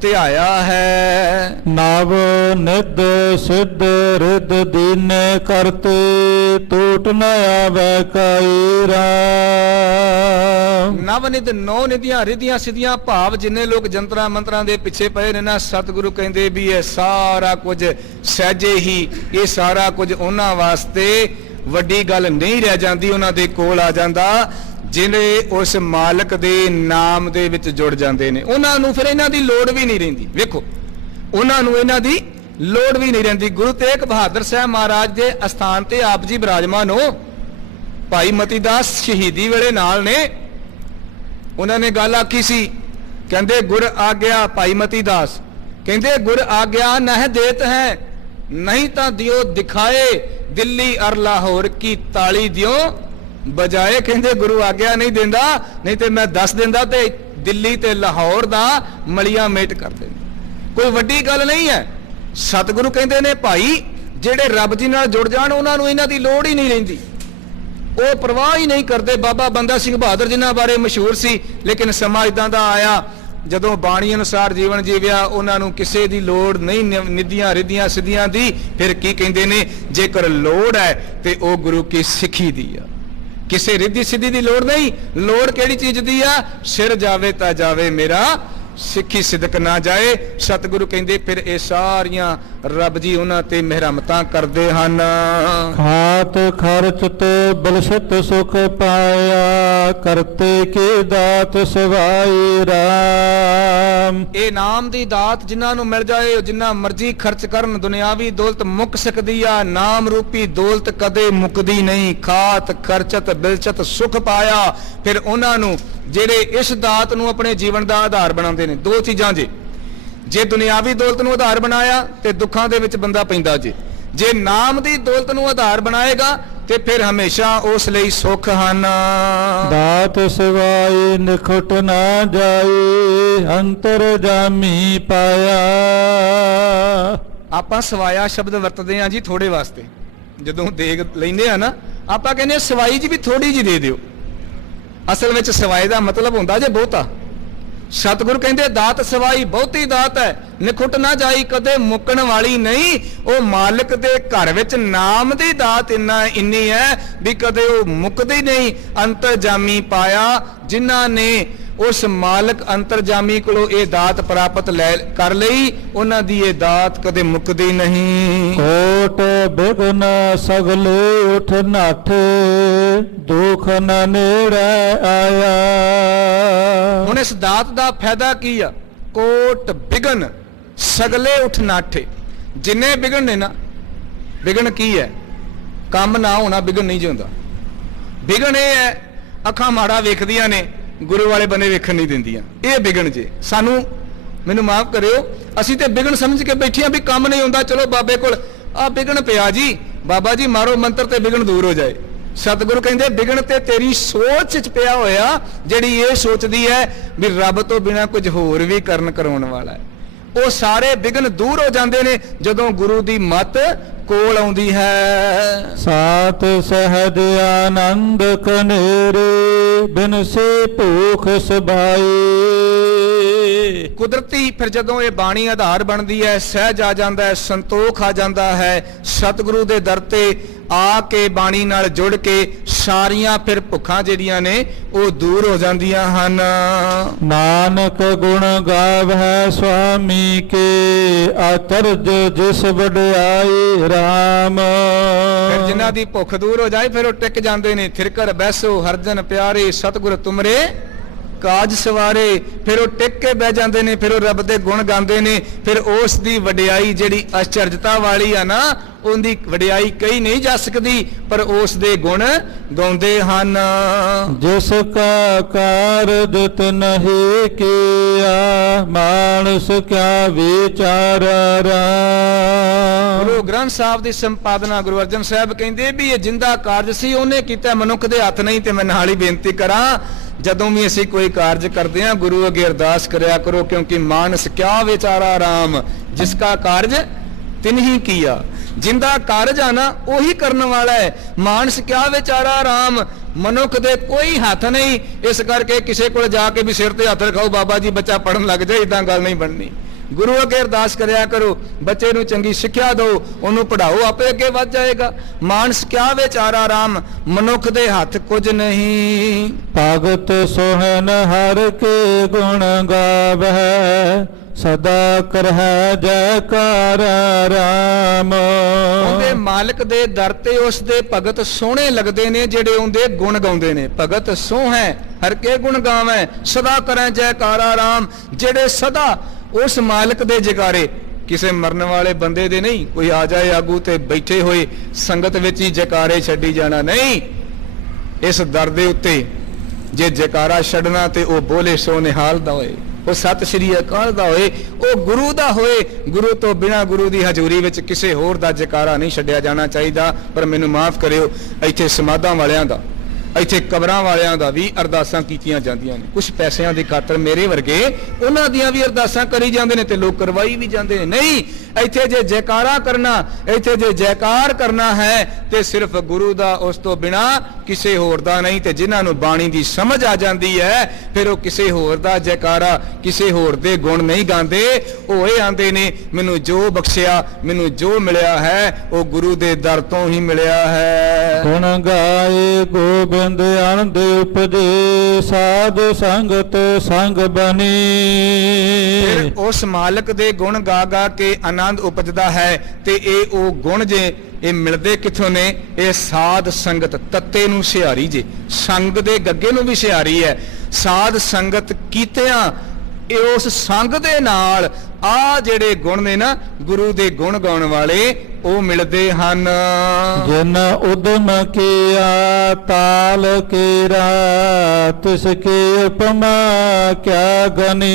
ਧਿਆਇਆ ਹੈ। ਨਵ ਨਿਧ ਸਿੱਧ ਰਿੱਧ ਦੀਨੇ ਕਰਤੇ, ਟੂਟ ਨ ਆਵੈ ਕਾਈ ਰਾਮ। ਨਵ ਨਿਧ, ਨੌ ਨਿਧੀਆਂ, ਰਿਧੀਆਂ ਸਿੱਧੀਆਂ ਭਾਵ ਜਿੰਨੇ ਲੋਕ ਜੰਤਰਾਂ ਮੰਤਰਾਂ ਦੇ ਪਿੱਛੇ ਪਏ ਨੇ ਨਾ, ਸਤਿਗੁਰੂ ਕਹਿੰਦੇ ਵੀ ਇਹ ਸਾਰਾ ਕੁਝ ਸਹਿਜੇ ਹੀ, ਇਹ ਸਾਰਾ ਕੁਝ ਉਹਨਾਂ ਵਾਸਤੇ ਵੱਡੀ ਗੱਲ ਨਹੀਂ ਰਹਿ ਜਾਂਦੀ, ਉਹਨਾਂ ਦੇ ਕੋਲ ਆ ਜਾਂਦਾ ਜਿਹੜੇ ਉਸ ਮਾਲਕ ਦੇ ਨਾਮ ਦੇ ਵਿੱਚ ਜੁੜ ਜਾਂਦੇ ਨੇ। ਉਹਨਾਂ ਨੂੰ ਫਿਰ ਇਹਨਾਂ ਦੀ ਲੋੜ ਵੀ ਨਹੀਂ ਰਹਿੰਦੀ। ਵੇਖੋ ਉਹਨਾਂ ਨੂੰ ਇਹਨਾਂ ਦੀ ਲੋੜ ਵੀ ਨਹੀਂ ਰਹਿੰਦੀ। ਗੁਰੂ ਤੇਗ ਬਹਾਦਰ ਸਾਹਿਬ ਮਹਾਰਾਜ ਦੇ ਅਸਥਾਨ ਤੇ ਆਪ ਜੀ ਬਿਰਾਜਮਾਨ ਹੋ, ਭਾਈ ਮਤੀ ਦਾਸ ਸ਼ਹੀਦੀ ਵੇਲੇ ਨਾਲ ਨੇ। ਉਹਨਾਂ ਨੇ ਗੱਲ ਆਖੀ ਸੀ, ਕਹਿੰਦੇ ਗੁਰ ਆਗਿਆ, ਭਾਈ ਮਤੀ ਦਾਸ ਕਹਿੰਦੇ ਗੁਰ ਆਗਿਆ ਨਹਿ ਦੇਤ ਹੈ, ਨਹੀਂ ਤਾਂ ਦਿਓ ਦਿਖਾਏ, ਦਿੱਲੀ ਅਰ ਲਾਹੌਰ ਕੀ ਤਾਲੀ ਦਿਓ ਬਜਾਏ। ਕਹਿੰਦੇ ਗੁਰੂ ਆਗਿਆ ਨਹੀਂ ਦਿੰਦਾ, ਨਹੀਂ ਤੇ ਮੈਂ ਦੱਸ ਦਿੰਦਾ ਤੇ ਦਿੱਲੀ ਤੇ ਲਾਹੌਰ ਦਾ ਮਲੀਆਂ ਮੇਟ ਕਰ ਦਿੰਦਾ। ਕੋਈ ਵੱਡੀ ਗੱਲ ਨਹੀਂ ਹੈ। ਸਤਿਗੁਰੂ ਕਹਿੰਦੇ ਨੇ ਭਾਈ ਜਿਹੜੇ ਰੱਬ ਜੀ ਨਾਲ ਜੁੜ ਜਾਣ, ਉਹਨਾਂ ਨੂੰ ਇਹਨਾਂ ਦੀ ਲੋੜ ਹੀ ਨਹੀਂ ਰਹਿੰਦੀ, ਉਹ ਪਰਵਾਹ ਹੀ ਨਹੀਂ ਕਰਦੇ। ਬਾਬਾ ਬੰਦਾ ਸਿੰਘ ਬਹਾਦਰ ਜਿਨ੍ਹਾਂ ਬਾਰੇ ਮਸ਼ਹੂਰ ਸੀ, ਲੇਕਿਨ ਸਮਾਂ ਇਦਾਂ ਦਾ ਆਇਆ ਜਦੋਂ ਬਾਣੀ ਅਨੁਸਾਰ ਜੀਵਨ ਜੀਵਿਆ, ਉਹਨਾਂ ਨੂੰ ਕਿਸੇ ਦੀ ਲੋੜ ਨਹੀਂ ਨਿਧੀਆਂ ਰਿਧੀਆਂ ਸਿੱਧੀਆਂ ਦੀ। ਫਿਰ ਕੀ ਕਹਿੰਦੇ ਨੇ, ਜੇਕਰ ਲੋੜ ਹੈ ਤੇ ਉਹ ਗੁਰੂ ਕੀ ਸਿੱਖੀ ਦੀ ਆ, ਕਿਸੇ ਰਿੱਧੀ ਸਿੱਧੀ ਦੀ ਲੋੜ ਨਹੀਂ। ਲੋੜ ਕਿਹੜੀ ਚੀਜ਼ ਦੀ ਆ, ਸਿਰ ਜਾਵੇ ਤਾਂ ਜਾਵੇ ਮੇਰਾ, ਸਿੱਖੀ ਸਿਦਕ ਨਾ ਜਾਏ। ਸਤਿਗੁਰੂ ਕਹਿੰਦੇ ਫਿਰ ਇਹ ਸਾਰੀਆਂ ਰੱਬ ਜੀ ਉਹਨਾਂ ਤੇ ਮਿਹਰਮਤਾਂ ਕਰਦੇ ਹਨ। ਖਾਤ ਖਰਚ ਤੇ ਬਲਸ਼ਤ ਸੁਖ ਪਾਇਆ, ਕਰਤੇ ਕੀ ਦਾਤ ਸਵਾਈ ਰਾਮ। ਇਹ ਨਾਮ ਦੀ ਦਾਤ ਜਿਨ੍ਹਾਂ ਨੂੰ ਮਿਲ ਜਾਏ, ਜਿੰਨਾ ਮਰਜ਼ੀ ਖਰਚ ਕਰਨ, ਦੁਨਿਆਵੀ ਦੌਲਤ ਮੁੱਕ ਸਕਦੀ ਆ, ਨਾਮ ਰੂਪੀ ਦੌਲਤ ਕਦੇ ਮੁੱਕਦੀ ਨਹੀਂ। ਖਾਤ ਖਰਚਤ ਬਿਲਚਤ ਸੁਖ ਪਾਇਆ, ਫਿਰ ਉਹਨਾਂ ਨੂੰ ਜਿਹੜੇ ਇਸ ਦਾਤ ਨੂੰ ਆਪਣੇ ਜੀਵਨ ਦਾ ਆਧਾਰ ਬਣਾਉਂਦੇ ਨੇ। ਦੋ ਚੀਜ਼ਾਂ ਜੇ ਦੁਨਿਆਵੀ ਦੌਲਤ ਨੂੰ ਆਧਾਰ ਬਣਾਇਆ ਤੇ ਦੁੱਖਾਂ ਦੇ ਵਿੱਚ ਬੰਦਾ ਪੈਂਦਾ, ਜੇ ਨਾਮ ਦੀ ਦੌਲਤ ਨੂੰ ਆਧਾਰ ਬਣਾਏਗਾ ਤੇ ਫਿਰ ਹਮੇਸ਼ਾ ਉਸ ਲਈ ਸੁੱਖ ਹਨ। ਦਾਤ ਸਿਵਾਏ ਨਿਖਟ ਨਾ ਜਾਏ, ਅੰਤਰ ਜਾਮੀ ਪਾਇਆ। ਆਪਾਂ ਸਵਾਇਆ ਸ਼ਬਦ ਵਰਤਦੇ ਆ ਜੀ ਥੋੜੇ ਵਾਸਤੇ। ਜਦੋਂ ਦੇਗ ਲੈਂਦੇ ਆ ਨਾ, ਆਪਾਂ ਕਹਿੰਦੇ ਸਵਾਈ ਜੀ ਵੀ ਥੋੜੀ ਜੀ ਦੇ ਦਿਓ। ਅਸਲ ਵਿੱਚ ਸਵਾਈ ਦਾ ਮਤਲਬ ਹੁੰਦਾ ਜੇ ਬਹੁਤਾ। ਸਤਿਗੁਰੂ ਕਹਿੰਦੇ ਦਾਤ ਸਵਾਈ ਬਹੁਤੀ ਦਾਤ ਹੈ, ਨਿਖੁੱਟ ਨਾ ਜਾਈ, ਕਦੇ ਮੁੱਕਣ ਵਾਲੀ ਨਹੀਂ। ਉਹ ਮਾਲਕ ਦੇ ਘਰ ਵਿੱਚ ਨਾਮ ਦੀ ਦਾਤ ਇੰਨੀ ਹੈ ਵੀ ਕਦੇ ਉਹ ਮੁੱਕਦੀ ਨਹੀਂ। ਅੰਤਰਜਾਮੀ ਪਾਇਆ, ਜਿਨ੍ਹਾਂ ਨੇ ਉਸ ਮਾਲਕ ਅੰਤਰਜਾਮੀ ਕੋਲੋਂ ਇਹ ਦਾਤ ਪ੍ਰਾਪਤ ਕਰ ਲਈ, ਉਹਨਾਂ ਦੀ ਇਹ ਦਾਤ ਕਦੇ ਮੁੱਕਦੀ ਨਹੀਂ। ਕੋਟ ਬਿਗਨ ਸਗਲੇ ਉਠ ਨੱਠ, ਦੁਖ ਨ ਨੇੜੇ ਆਇਆ। ਹੁਣ ਇਸ ਦਾਤ ਦਾ ਫਾਇਦਾ ਕੀ ਆ? ਕੋਟ ਬਿਗਨ ਸਗਲੇ ਉਠ ਨਾਠੇ, ਜਿੰਨੇ ਬਿਗਨ ਨੇ ਨਾ। ਬਿਗਨ ਕੀ ਹੈ? ਕੰਮ ਨਾ ਹੋਣਾ ਬਿਗਨ ਨਹੀਂ ਜਿਉਂਦਾ। ਬਿਗਨ ਇਹ ਹੈ ਅੱਖਾਂ ਮਾੜਾ ਵੇਖਦੀਆਂ ਨੇ, ਗੁਰੂ ਵਾਲੇ ਬੰਦੇ ਵੇਖਣ ਨਹੀਂ ਦਿੰਦੀਆਂ, ਇਹ ਬਿਗਨ ਜੇ। ਸਾਨੂੰ ਮੈਨੂੰ ਮਾਫ ਕਰਿਓ, ਅਸੀਂ ਤੇ ਬਿਗਨ ਸਮਝ ਕੇ ਬੈਠੀਆਂ ਵੀ ਕੰਮ ਨਹੀਂ ਹੁੰਦਾ, ਚਲੋ ਬਾਬੇ ਕੋਲ ਆ ਬਿਗਨ ਪਿਆ ਜੀ, ਬਾਬਾ ਜੀ ਮਾਰੋ ਮੰਤਰ ਤੇ ਬਿਗਨ ਦੂਰ ਹੋ ਜਾਏ। ਸਤਿਗੁਰੂ ਕਹਿੰਦੇ ਬਿਗਨ ਤੇ ਤੇਰੀ ਸੋਚ 'ਚ ਪਿਆ ਹੋਇਆ, ਜਿਹੜੀ ਇਹ ਸੋਚਦੀ ਹੈ ਵੀ ਰੱਬ ਤੋਂ ਬਿਨਾਂ ਕੁਝ ਹੋਰ ਵੀ ਕਰਨ ਕਰਾਉਣ ਵਾਲਾ ਹੈ। ਉਹ ਸਾਰੇ ਬਿਗਨ ਦੂਰ ਹੋ ਜਾਂਦੇ ਨੇ ਜਦੋਂ ਗੁਰੂ ਦੀ ਮੱਤ ਕੋਲ ਆਉਂਦੀ ਹੈ। ਸਾਤ ਸਹਿਜ ਆਨੰਦ ਕਨੇਰੇ, ਬਿਨ ਸੇ ਭੂਖ ਸਬਾਈ। ਕੁਦਰਤੀ ਫਿਰ ਜਦੋਂ ਇਹ ਬਾਣੀ ਆਧਾਰ ਬਣਦੀ ਹੈ, ਸਹਿਜ ਆ ਜਾਂਦਾ ਹੈ, ਸੰਤੋਖ ਆ ਜਾਂਦਾ ਹੈ, ਸਤਿਗੁਰੂ ਦੇ ਦਰ ਤੇ ਆ ਕੇ ਬਾਣੀ ਨਾਲ ਜੁੜ ਕੇ ਸਾਰੀਆਂ ਫਿਰ ਭੁੱਖਾਂ ਜਿਹੜੀਆਂ ਨੇ ਉਹ ਦੂਰ ਹੋ ਜਾਂਦੀਆਂ ਹਨ। ਨਾਨਕ ਗੁਣ ਗਾਵੈ ਸੁਆਮੀ ਕੇ ਆਚਰਜ ਜਿਸ ਵਡਿਆਈ RAM। ਫਿਰ ਜਿਨ੍ਹਾਂ ਦੀ ਭੁੱਖ ਦੂਰ ਹੋ ਜਾਏ ਫਿਰ ਉਹ ਟਿਕ ਜਾਂਦੇ ਨੇ। ਥਿਰਕਰ ਬੈਸੋ ਹਰਜਨ ਪਿਆਰੇ ਸਤਿਗੁਰ ਤੁਮਰੇ ਕਾਜ ਸਵਾਰੇ। ਫਿਰ ਉਹ ਟਿਕ ਕੇ ਬਹਿ ਜਾਂਦੇ ਨੇ, ਫਿਰ ਉਹ ਰੱਬ ਦੇ ਗੁਣ ਗਾਉਂਦੇ ਨੇ। ਫਿਰ ਉਸ ਦੀ ਵਡਿਆਈ ਜਿਹੜੀ ਅਚਰਜਤਾ ਵਾਲੀ ਆ ਨਾ, ਉਹਦੀ ਵਡਿਆਈ ਕਹੀ ਨਹੀਂ ਜਾ ਸਕਦੀ, ਪਰ ਉਸ ਦੇ ਗੁਣ ਗਾਉਂਦੇ ਹਨ। ਜਿਸ ਕਾ ਕਾਰਜ ਤਨਹਿ ਕੀਆ ਮਾਨਸ ਕਿਆ ਵਿਚਾਰ RAM। ਗੁਰੂ ਗ੍ਰੰਥ ਸਾਹਿਬ ਦੀ ਸੰਪਾਦਨਾ ਗੁਰੂ ਅਰਜਨ ਸਾਹਿਬ ਕਹਿੰਦੇ ਵੀ ਇਹ ਜਿੰਦਾ ਕਾਰਜ ਸੀ ਉਹਨੇ ਕੀਤਾ, ਮਨੁੱਖ ਦੇ ਹੱਥ ਨਹੀਂ। ਤੇ ਮੈਂ ਨਾਲ ਹੀ ਬੇਨਤੀ ਕਰਾਂ, ਜਦੋਂ ਵੀ ਅਸੀਂ ਕੋਈ ਕਾਰਜ ਕਰਦੇ ਹਾਂ ਗੁਰੂ ਅੱਗੇ ਅਰਦਾਸ ਕਰਿਆ ਕਰੋ, ਕਿਉਂਕਿ ਮਾਨਸ ਕਿਆ ਵਿਚਾਰਾ RAM, ਜਿਸ ਕਾ ਕਾਰਜ ਤਿਨਹੀ ਕੀਆ। ਜਿੰਦਾ ਕਾਰਜ ਆ ਨਾ ਉਹੀ ਕਰਨ ਵਾਲਾ ਹੈ। ਮਾਨਸ ਕਿਆ ਵਿਚਾਰਾ RAM, ਮਨੁੱਖ ਦੇ ਕੋਈ ਹੱਥ ਨਹੀਂ। ਇਸ ਕਰਕੇ ਕਿਸੇ ਕੋਲ ਜਾ ਕੇ ਵੀ ਸਿਰ ਤੇ ਹੱਥ ਰਖਾਓ ਬਾਬਾ ਜੀ ਬੱਚਾ ਪੜਨ ਲੱਗ ਜਾਏ, ਇਦਾਂ ਗੱਲ ਨਹੀਂ ਬਣਨੀ। ਗੁਰੂ ਅੱਗੇ ਅਰਦਾਸ ਕਰਿਆ ਕਰੋ, ਬੱਚੇ ਨੂੰ ਚੰਗੀ ਸਿੱਖਿਆ ਦਿਓ, ਉਹਨੂੰ ਪੜ੍ਹਾਓ, ਆਪੇ ਅੱਗੇ ਵੱਧ ਜਾਏਗਾ। ਮਾਨਸ ਕਿਆ ਵਿਚਾਰਾ RAM, ਮਨੁੱਖ ਦੇ ਹੱਥ ਕੁਝ ਨਹੀਂ। ਭਗਤ ਸੋਹਨ ਹਰ ਕੇ ਗੁਣ ਗਾਵੈ ਸਦਾ ਕਰਹਿ ਜੈਕਾਰ RAM। ਉਹਦੇ ਮਾਲਕ ਦੇ ਦਰ ਤੇ ਉਸ ਦੇ ਭਗਤ ਸੋਹਣੇ ਲੱਗਦੇ ਨੇ ਜਿਹੜੇ ਉਹਦੇ ਗੁਣ ਗਾਉਂਦੇ ਨੇ। ਭਗਤ ਸੋਹੈ ਹਰ ਕੇ ਗੁਣ ਗਾਵੈ ਸਦਾ ਕਰਹਿ ਜੈਕਾਰਾ RAM, ਜਿਹੜੇ ਸਦਾ ਉਸ ਮਾਲਕ ਦੇ ਜੈਕਾਰੇ, ਕਿਸੇ ਮਰਨ ਵਾਲੇ ਬੰਦੇ ਦੇ ਨਹੀਂ। ਕੋਈ ਆ ਜਾਏ ਆਗੂ ਤੇ ਬੈਠੇ ਹੋਏ ਸੰਗਤ ਵਿੱਚ ਹੀ ਜੈਕਾਰੇ ਛੱਡੀ ਜਾਣਾ ਨਹੀਂ। ਇਸ ਦਰ ਦੇ ਉੱਤੇ ਜੇ ਜੈਕਾਰਾ ਛੱਡਣਾ ਤੇ ਉਹ ਬੋਲੇ ਸੋ ਨਿਹਾਲ ਦਾ ਹੋਏ, ਉਹ ਸਤਿ ਸ਼੍ਰੀ ਅਕਾਲ ਦਾ ਹੋਏ, ਉਹ ਗੁਰੂ ਦਾ ਹੋਏ। ਗੁਰੂ ਤੋਂ ਬਿਨਾਂ ਗੁਰੂ ਦੀ ਹਜ਼ੂਰੀ ਵਿੱਚ ਕਿਸੇ ਹੋਰ ਦਾ ਜੈਕਾਰਾ ਨਹੀਂ ਛੱਡਿਆ ਜਾਣਾ ਚਾਹੀਦਾ। ਪਰ ਮੈਨੂੰ ਮਾਫ ਕਰਿਓ, ਇੱਥੇ ਸਮਾਧਾਂ ਵਾਲਿਆਂ ਦਾ, ਇੱਥੇ ਕਬਰਾਂ ਵਾਲਿਆਂ ਦਾ ਵੀ ਅਰਦਾਸਾਂ ਕੀਤੀਆਂ ਜਾਂਦੀਆਂ ਨੇ। ਕੁਝ ਪੈਸਿਆਂ ਦੀ ਖਾਤਰ ਮੇਰੇ ਵਰਗੇ ਉਹਨਾਂ ਦੀਆਂ ਵੀ ਅਰਦਾਸਾਂ ਕਰੀ ਜਾਂਦੇ ਨੇ ਤੇ ਲੋਕ ਕਰਵਾਈ ਵੀ ਜਾਂਦੇ ਨੇ। ਨਹੀਂ, ਇੱਥੇ ਜੇ ਜੈਕਾਰਾ ਕਰਨਾ, ਇੱਥੇ ਜੇ ਜੈਕਾਰ ਕਰਨਾ ਹੈ ਤੇ ਸਿਰਫ ਗੁਰੂ ਦਾ, ਉਸ ਤੋਂ ਬਿਨਾ ਕਿਸੇ ਹੋਰ ਦਾ ਨਹੀਂ। ਤੇ ਜਿਨ੍ਹਾਂ ਨੂੰ ਬਾਣੀ ਦੀ ਸਮਝ ਆ ਜਾਂਦੀ ਹੈ ਫਿਰ ਉਹ ਕਿਸੇ ਹੋਰ ਦਾ ਜੈਕਾਰਾ, ਕਿਸੇ ਹੋਰ ਦੇ ਗੁਣ ਨਹੀਂ ਗਾਉਂਦੇ। ਉਹ ਇਹ ਆਂਦੇ ਨੇ ਮੈਨੂੰ ਜੋ ਬਖਸ਼ਿਆ, ਮੈਨੂੰ ਜੋ ਮਿਲਿਆ ਹੈ ਉਹ ਗੁਰੂ ਦੇ ਦਰ ਤੋਂ ਹੀ ਮਿਲਿਆ ਹੈ। ਗੁਣ ਗਾਏ ਗੋਬਿੰਦ ਆਨੰਦ ਉਪਜੇ ਸਾਧ ਸੰਗਤ ਸੰਗ ਬਣੀ। ਫਿਰ ਉਸ ਮਾਲਕ ਦੇ ਗੁਣ ਗਾ ਗਾ ਕੇ ਆਨੰਦ ਉਪਜਦਾ ਹੈ। ਤੇ ਇਹ ਉਹ ਗੁਣ ਜੇ ਇਹ ਮਿਲਦੇ ਕਿੱਥੋਂ ਨੇ? ਇਹ ਸਾਧ ਸੰਗਤ, ਤੱਤੇ ਨੂੰ ਸਿਹਾਰੀ ਜੇ, ਸੰਗ ਦੇ ਗੱਗੇ ਨੂੰ ਵੀ ਸਿਹਾਰੀ ਹੈ। ਸਾਧ ਸੰਗਤ ਕੀਤਿਆਂ ਇਹ ਉਸ ਸੰਗ ਦੇ ਨਾਲ ਆ ਜਿਹੜੇ ਗੁਣ ਨੇ ਨਾ ਗੁਰੂ ਦੇ ਗੁਣ ਗਾਉਣ ਵਾਲੇ ਉਹ ਮਿਲਦੇ ਹਨ। ਜਿਨ ਉਦਮ ਕੀਆ ਤਾਲ ਕੇਰਾ ਤਿਸ ਕੀ ਉਪਮਾ ਕਿਆ ਗਨੀ।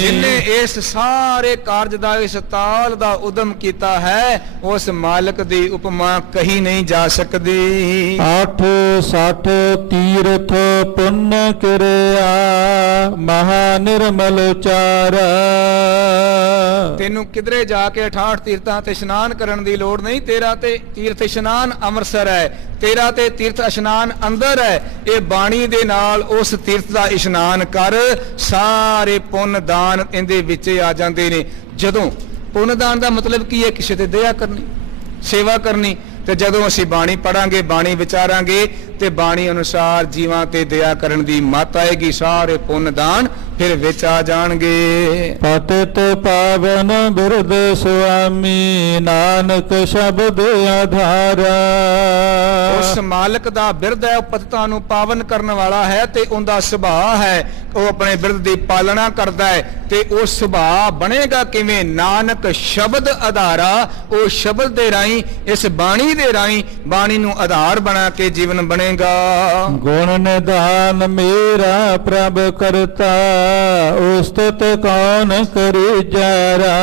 ਜਿਨੇ ਇਸ ਸਾਰੇ ਕਾਰਜ ਦਾ, ਇਸ ਤਾਲ ਦਾ ਉਦਮ ਕੀਤਾ ਹੈ, ਉਸ ਮਾਲਕ ਦੀ ਉਪਮਾ ਕਹੀ ਨਹੀਂ ਜਾ ਸਕਦੀ। 860 ਤੀਰਥ ਪੁੰਨ ਕਿਰਿਆ ਮਹਾ ਨਿਰਮਲ ਚਾਰ। ਤੈਨੂੰ ਕਿਧਰੇ ਜਾ ਕੇ 68 ਤੀਰਥਾਂ ਤੇ ਇਸ਼ਨਾਨ ਕਰਨ ਦੀ ਲੋੜ ਨਹੀਂ। ਤੇਰਾ ਤੇ ਤੀਰਥ ਇਸ਼ਨਾਨ ਅੰਮ੍ਰਿਤਸਰ ਹੈ, ਤੇਰਾ ਤੇ ਤੀਰਥ ਇਸ਼ਨਾਨ ਅੰਦਰ ਹੈ। ਇਹ ਬਾਣੀ ਦੇ ਨਾਲ ਉਸ ਤੀਰਥ ਦਾ ਇਸ਼ਨਾਨ ਕਰ, ਸਾਰੇ ਪੁੰਨ ਦਾਨ ਇਹਦੇ ਵਿੱਚ ਆ ਜਾਂਦੇ ਨੇ। ਜਦੋਂ ਪੁੰਨ ਦਾਨ ਦਾ ਮਤਲਬ ਕੀ ਹੈ? ਕਿਸੇ ਤੇ ਦਇਆ ਕਰਨੀ, ਸੇਵਾ ਕਰਨੀ। ਤੇ ਜਦੋਂ ਅਸੀਂ ਬਾਣੀ ਪੜਾਂਗੇ, ਬਾਣੀ ਵਿਚਾਰਾਂਗੇ ਤੇ ਬਾਣੀ ਅਨੁਸਾਰ ਜੀਵਾਂ ਤੇ ਦਇਆ ਕਰਨ ਦੀ ਮੱਤ ਆਏਗੀ। ਸਾਰੇ ਪੁੰਨ ਦਾਨ ਫਿਰ ਵਿੱਚ ਆ ਜਾਣਗੇ। ਪਤਿਤ ਪਾਵਨ ਬਿਰਦ ਸੁਆਮੀ ਨਾਨਕ ਸ਼ਬਦ ਆਧਾਰ। ਉਸ ਮਾਲਕ ਦਾ ਬਿਰਦ ਹੈ, ਉਹ ਪਤਿਤਾਂ ਨੂੰ ਪਾਵਨ ਕਰਨ ਵਾਲਾ ਹੈ ਤੇ ਉਹਦਾ ਸੁਭਾਅ ਹੈ, ਉਹ ਆਪਣੇ ਬਿਰਦ ਦੀ ਪਾਲਣਾ ਕਰਦਾ ਹੈ। ਤੇ ਉਹ ਸੁਭਾਅ ਬਣੇਗਾ ਕਿਵੇਂ? ਨਾਨਕ ਸ਼ਬਦ ਆਧਾਰਾ। ਉਹ ਸ਼ਬਦ ਦੇ ਰਾਹੀਂ, ਇਸ ਬਾਣੀ ਦੇ ਰਾਹੀਂ, ਬਾਣੀ ਨੂੰ ਆਧਾਰ ਬਣਾ ਕੇ ਜੀਵਨ ਬਣੇਗਾ। ਗੁਣ ਨਿਧਾਨ ਮੇਰਾ ਪ੍ਰਭ ਕਰਤਾ ਉਸਤਤ ਕੌਣ ਕਰੀ ਜਰਾ।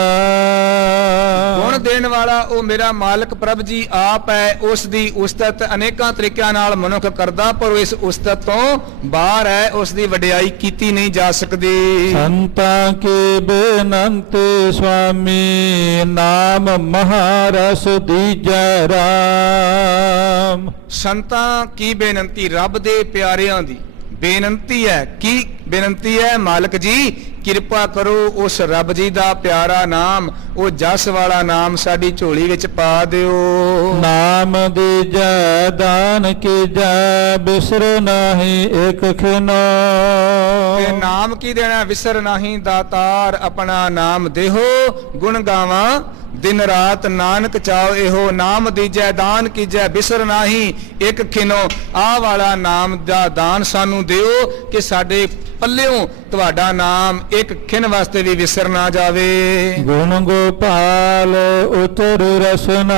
ਗੁਣ ਦੇਣ ਵਾਲਾ ਉਹ ਮੇਰਾ ਮਾਲਕ ਪ੍ਰਭ ਜੀ ਆਪ ਹੈ। ਉਸ ਦੀ ਉਸਤਤ ਅਨੇਕਾਂ ਤਰੀਕਿਆਂ ਨਾਲ ਮਨੁੱਖ ਕਰਦਾ, ਪਰ ਇਸ ਉਸਤਤ ਤੋਂ ਬਾਹਰ ਹੈ, ਉਸ ਦੀ ਵਡਿਆਈ ਕੀਤੀ ਨਹੀਂ ਜਾ ਸਕਦੀ। ਸੰਤਾਂ ਕੇ ਬੇਨੰਤੇ ਸੁਆਮੀ ਨਾਮ ਮਹਾਰਸ ਦੀਜੈ ਰਾਮ। ਸੰਤਾਂ ਕੀ ਬੇਨੰਤੀ? ਰੱਬ ਦੇ ਪਿਆਰਿਆਂ ਦੀ ਬੇਨੰਤੀ ਹੈ। ਕੀ ਬੇਨੰਤੀ ਹੈ? ਮਾਲਕ ਜੀ ਕਿਰਪਾ ਕਰੋ ਉਸ ਰੱਬ ਜੀ ਦਾ ਪਿਆਰਾ ਨਾਮ, ਉਹ ਜਸ ਵਾਲਾ ਨਾਮ ਸਾਡੀ ਝੋਲੀ ਵਿੱਚ ਪਾ ਦਿਓ। ਨਾਮ ਦੀਜੈ ਦਾਨ ਕੀਜੈ ਬਿਸਰ ਨਾਹੀ ਇਕ ਖਿਨੋ। ਤੇ ਨਾਮ ਕੀ ਦੇਣਾ, ਵਿਸਰ ਨਹੀਂ ਦਾਤਾਰ ਆਪਣਾ ਨਾਮ ਦੇਹੋ, ਗੁਣ ਗਾਵਾਂ ਦਿਨ ਰਾਤ ਨਾਨਕ ਚਾਓ ਇਹੋ। ਨਾਮ ਦੀਜੈ ਦਾਨ ਕੀਜੈ ਬਿਸਰ ਨਾਹੀ ਇੱਕ ਖਿਨੋ। ਆਹ ਵਾਲਾ ਨਾਮ ਦਾ ਦਾਨ ਸਾਨੂੰ ਦਿਓ ਕਿ ਸਾਡੇ ਪੱਲਿਓਂ ਤੁਹਾਡਾ ਨਾਮ ਇੱਕ ਖਿਨ ਵਾਸਤੇ ਵੀ ਵਿਸਰ ਨਾ ਜਾਵੇ। ਗੁਣ ਗੋਪਾਲ ਉਤਰ ਰਸਨਾ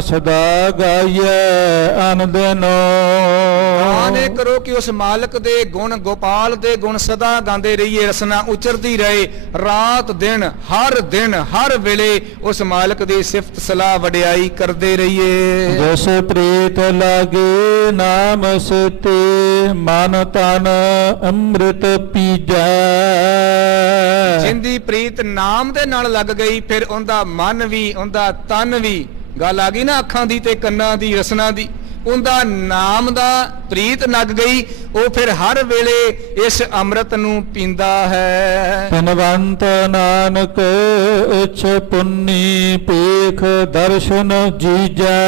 ਸਦਾ ਗਾਈਐ ਅਨਦਿਨੋ। ਆਨੇ ਕਰੋ ਕਿ ਉਸ ਮਾਲਕ ਦੇ ਗੁਣ, ਗੋਪਾਲ ਦੇ ਗੁਣ ਸਦਾ ਗਾਉਂਦੇ ਰਹੀਏ, ਰਸਨਾ ਉਚਰਦੀ ਰਹੇ ਰਾਤ ਦਿਨ ਹਰ ਵੇਲੇ ਉਸ ਮਾਲਕ ਦੀ ਸਿਫਤ ਸਲਾਹ ਵਡਿਆਈ ਕਰਦੇ ਰਹੀਏ। ਜਿਸ ਪ੍ਰੀਤ ਲਾਗੇ ਨਾਮ ਸਤੇ ਮਨ ਤਨ ਅੰਮ੍ਰਿਤ ਪੀਜੈ। ਜਿੰਦੀ ਪ੍ਰੀਤ ਨਾਮ ਦੇ ਨਾਲ ਲੱਗ ਗਈ, ਫਿਰ ਉਹਦਾ ਮਨ ਵੀ ਉਹਦਾ ਤਨ ਵੀ, ਗੱਲ ਆ ਗਈ ਨਾ ਅੱਖਾਂ ਦੀ ਤੇ ਕੰਨਾਂ ਦੀ, ਰਸਨਾ ਦੀ, ਉਹਦਾ ਨਾਮ ਦਾ ਪ੍ਰੀਤ ਲੱਗ ਗਈ, ਉਹ ਫਿਰ ਹਰ ਵੇਲੇ ਇਸ ਅੰਮ੍ਰਿਤ ਨੂੰ ਪੀਂਦਾ ਹੈ। ਧਨਵੰਤ ਨਾਨਕ ਇਛ ਪੁੰਨੀ ਪੇਖ ਦਰਸ਼ਨ ਜੀਜੈ।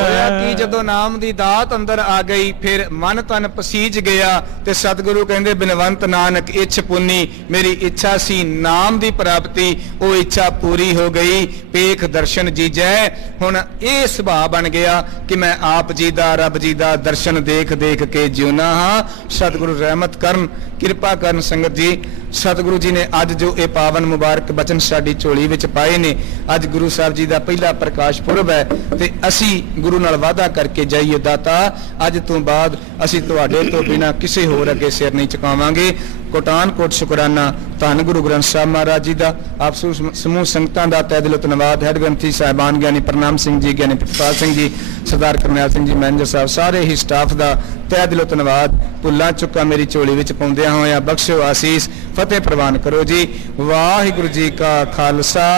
ਹੋਇਆ ਕਿ ਜਦੋਂ ਨਾਮ ਦੀ ਦਾਤ ਅੰਦਰ ਆ ਗਈ, ਫਿਰ ਮਨ ਤਨ ਪਸੀਜ ਗਿਆ ਤੇ ਸਤਿਗੁਰੂ ਕਹਿੰਦੇ ਬਿਨਵੰਤ ਨਾਨਕ ਇਛ ਪੁੰਨੀ, ਮੇਰੀ ਇੱਛਾ ਸੀ ਨਾਮ ਦੀ ਪ੍ਰਾਪਤੀ, ਉਹ ਇੱਛਾ ਪੂਰੀ ਹੋ ਗਈ। ਪੇਖ ਦਰਸ਼ਨ ਜੀਜੈ, ਹੁਣ ਇਹ ਸੁਭਾਅ ਬਣ ਗਿਆ ਕਿ ਮੈਂ ਆਪ ਜੀ ਦਾ, ਰੱਬ ਜੀ ਦਾ ਦਰਸ਼ਨ ਦੇਖ ਦੇਖ ਕੇ ਜਿਉਣਾ ਹਾਂ। ਸਤਿਗੁਰੂ ਰਹਿਮਤ ਕਰਨ, ਕਿਰਪਾ ਕਰਨ ਸੰਗਤ ਜੀ। ਸਤਿਗੁਰੂ ਜੀ ਨੇ ਅੱਜ ਜੋ ਇਹ ਪਾਵਨ ਮੁਬਾਰਕ ਬਚਨ ਸਾਡੀ ਝੋਲੀ ਵਿੱਚ ਪਾਏ ਨੇ, ਅੱਜ ਗੁਰੂ ਸਾਹਿਬ ਜੀ ਦਾ ਪਹਿਲਾ ਪ੍ਰਕਾਸ਼ ਪੁਰਬ ਹੈ ਤੇ ਅਸੀਂ ਗੁਰੂ ਨਾਲ ਵਾਅਦਾ ਕਰਕੇ ਜਾਈਏ, ਦਾਤਾ ਅੱਜ ਤੋਂ ਬਾਅਦ ਅਸੀਂ ਤੁਹਾਡੇ ਤੋਂ ਬਿਨਾਂ ਕਿਸੇ ਹੋਰ ਅੱਗੇ ਸਿਰ ਨਹੀਂ ਝੁਕਾਵਾਂਗੇ। ਕੋਟਾਨ ਕੋਟ ਸ਼ੁਕਰਾਨਾ ਧੰਨ ਗੁਰੂ ਗ੍ਰੰਥ ਸਾਹਿਬ ਮਹਾਰਾਜ ਜੀ ਦਾ, ਆਪ ਸਮੂਹ ਸੰਗਤਾਂ ਦਾ ਤਹਿ ਦਿਲੋਂ ਧੰਨਵਾਦ। ਹੈਡ ਗ੍ਰੰਥੀ ਸਾਹਿਬਾਨ ਗਿਆਨੀ ਪ੍ਰਨਾਮ ਸਿੰਘ ਜੀ, ਗਿਆਨੀ ਪ੍ਰਿਤਪਾਲ ਸਿੰਘ ਜੀ, ਸਰਦਾਰ ਕਰਨੈਲ ਸਿੰਘ ਜੀ ਮੈਨੇਜਰ ਸਾਹਿਬ, ਸਾਰੇ ਹੀ ਸਟਾਫ ਦਾ ਤਹਿ ਦਿਲੋਂ ਧੰਨਵਾਦ। ਭੁੱਲਾਂ ਚੁੱਕਾ ਮੇਰੀ ਝੋਲੀ ਵਿੱਚ ਪਾਉਂਦਿਆਂ ਹੋਇਆਂ ਬਖਸ਼ਿਓ ਆਸੀਸ, ਫਤਿਹ ਪ੍ਰਵਾਨ ਕਰੋ ਜੀ। ਵਾਹਿਗੁਰੂ ਜੀ ਕਾ ਖਾਲਸਾ,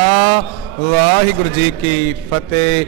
ਵਾਹਿਗੁਰੂ ਜੀ ਕੀ ਫਤਿਹ।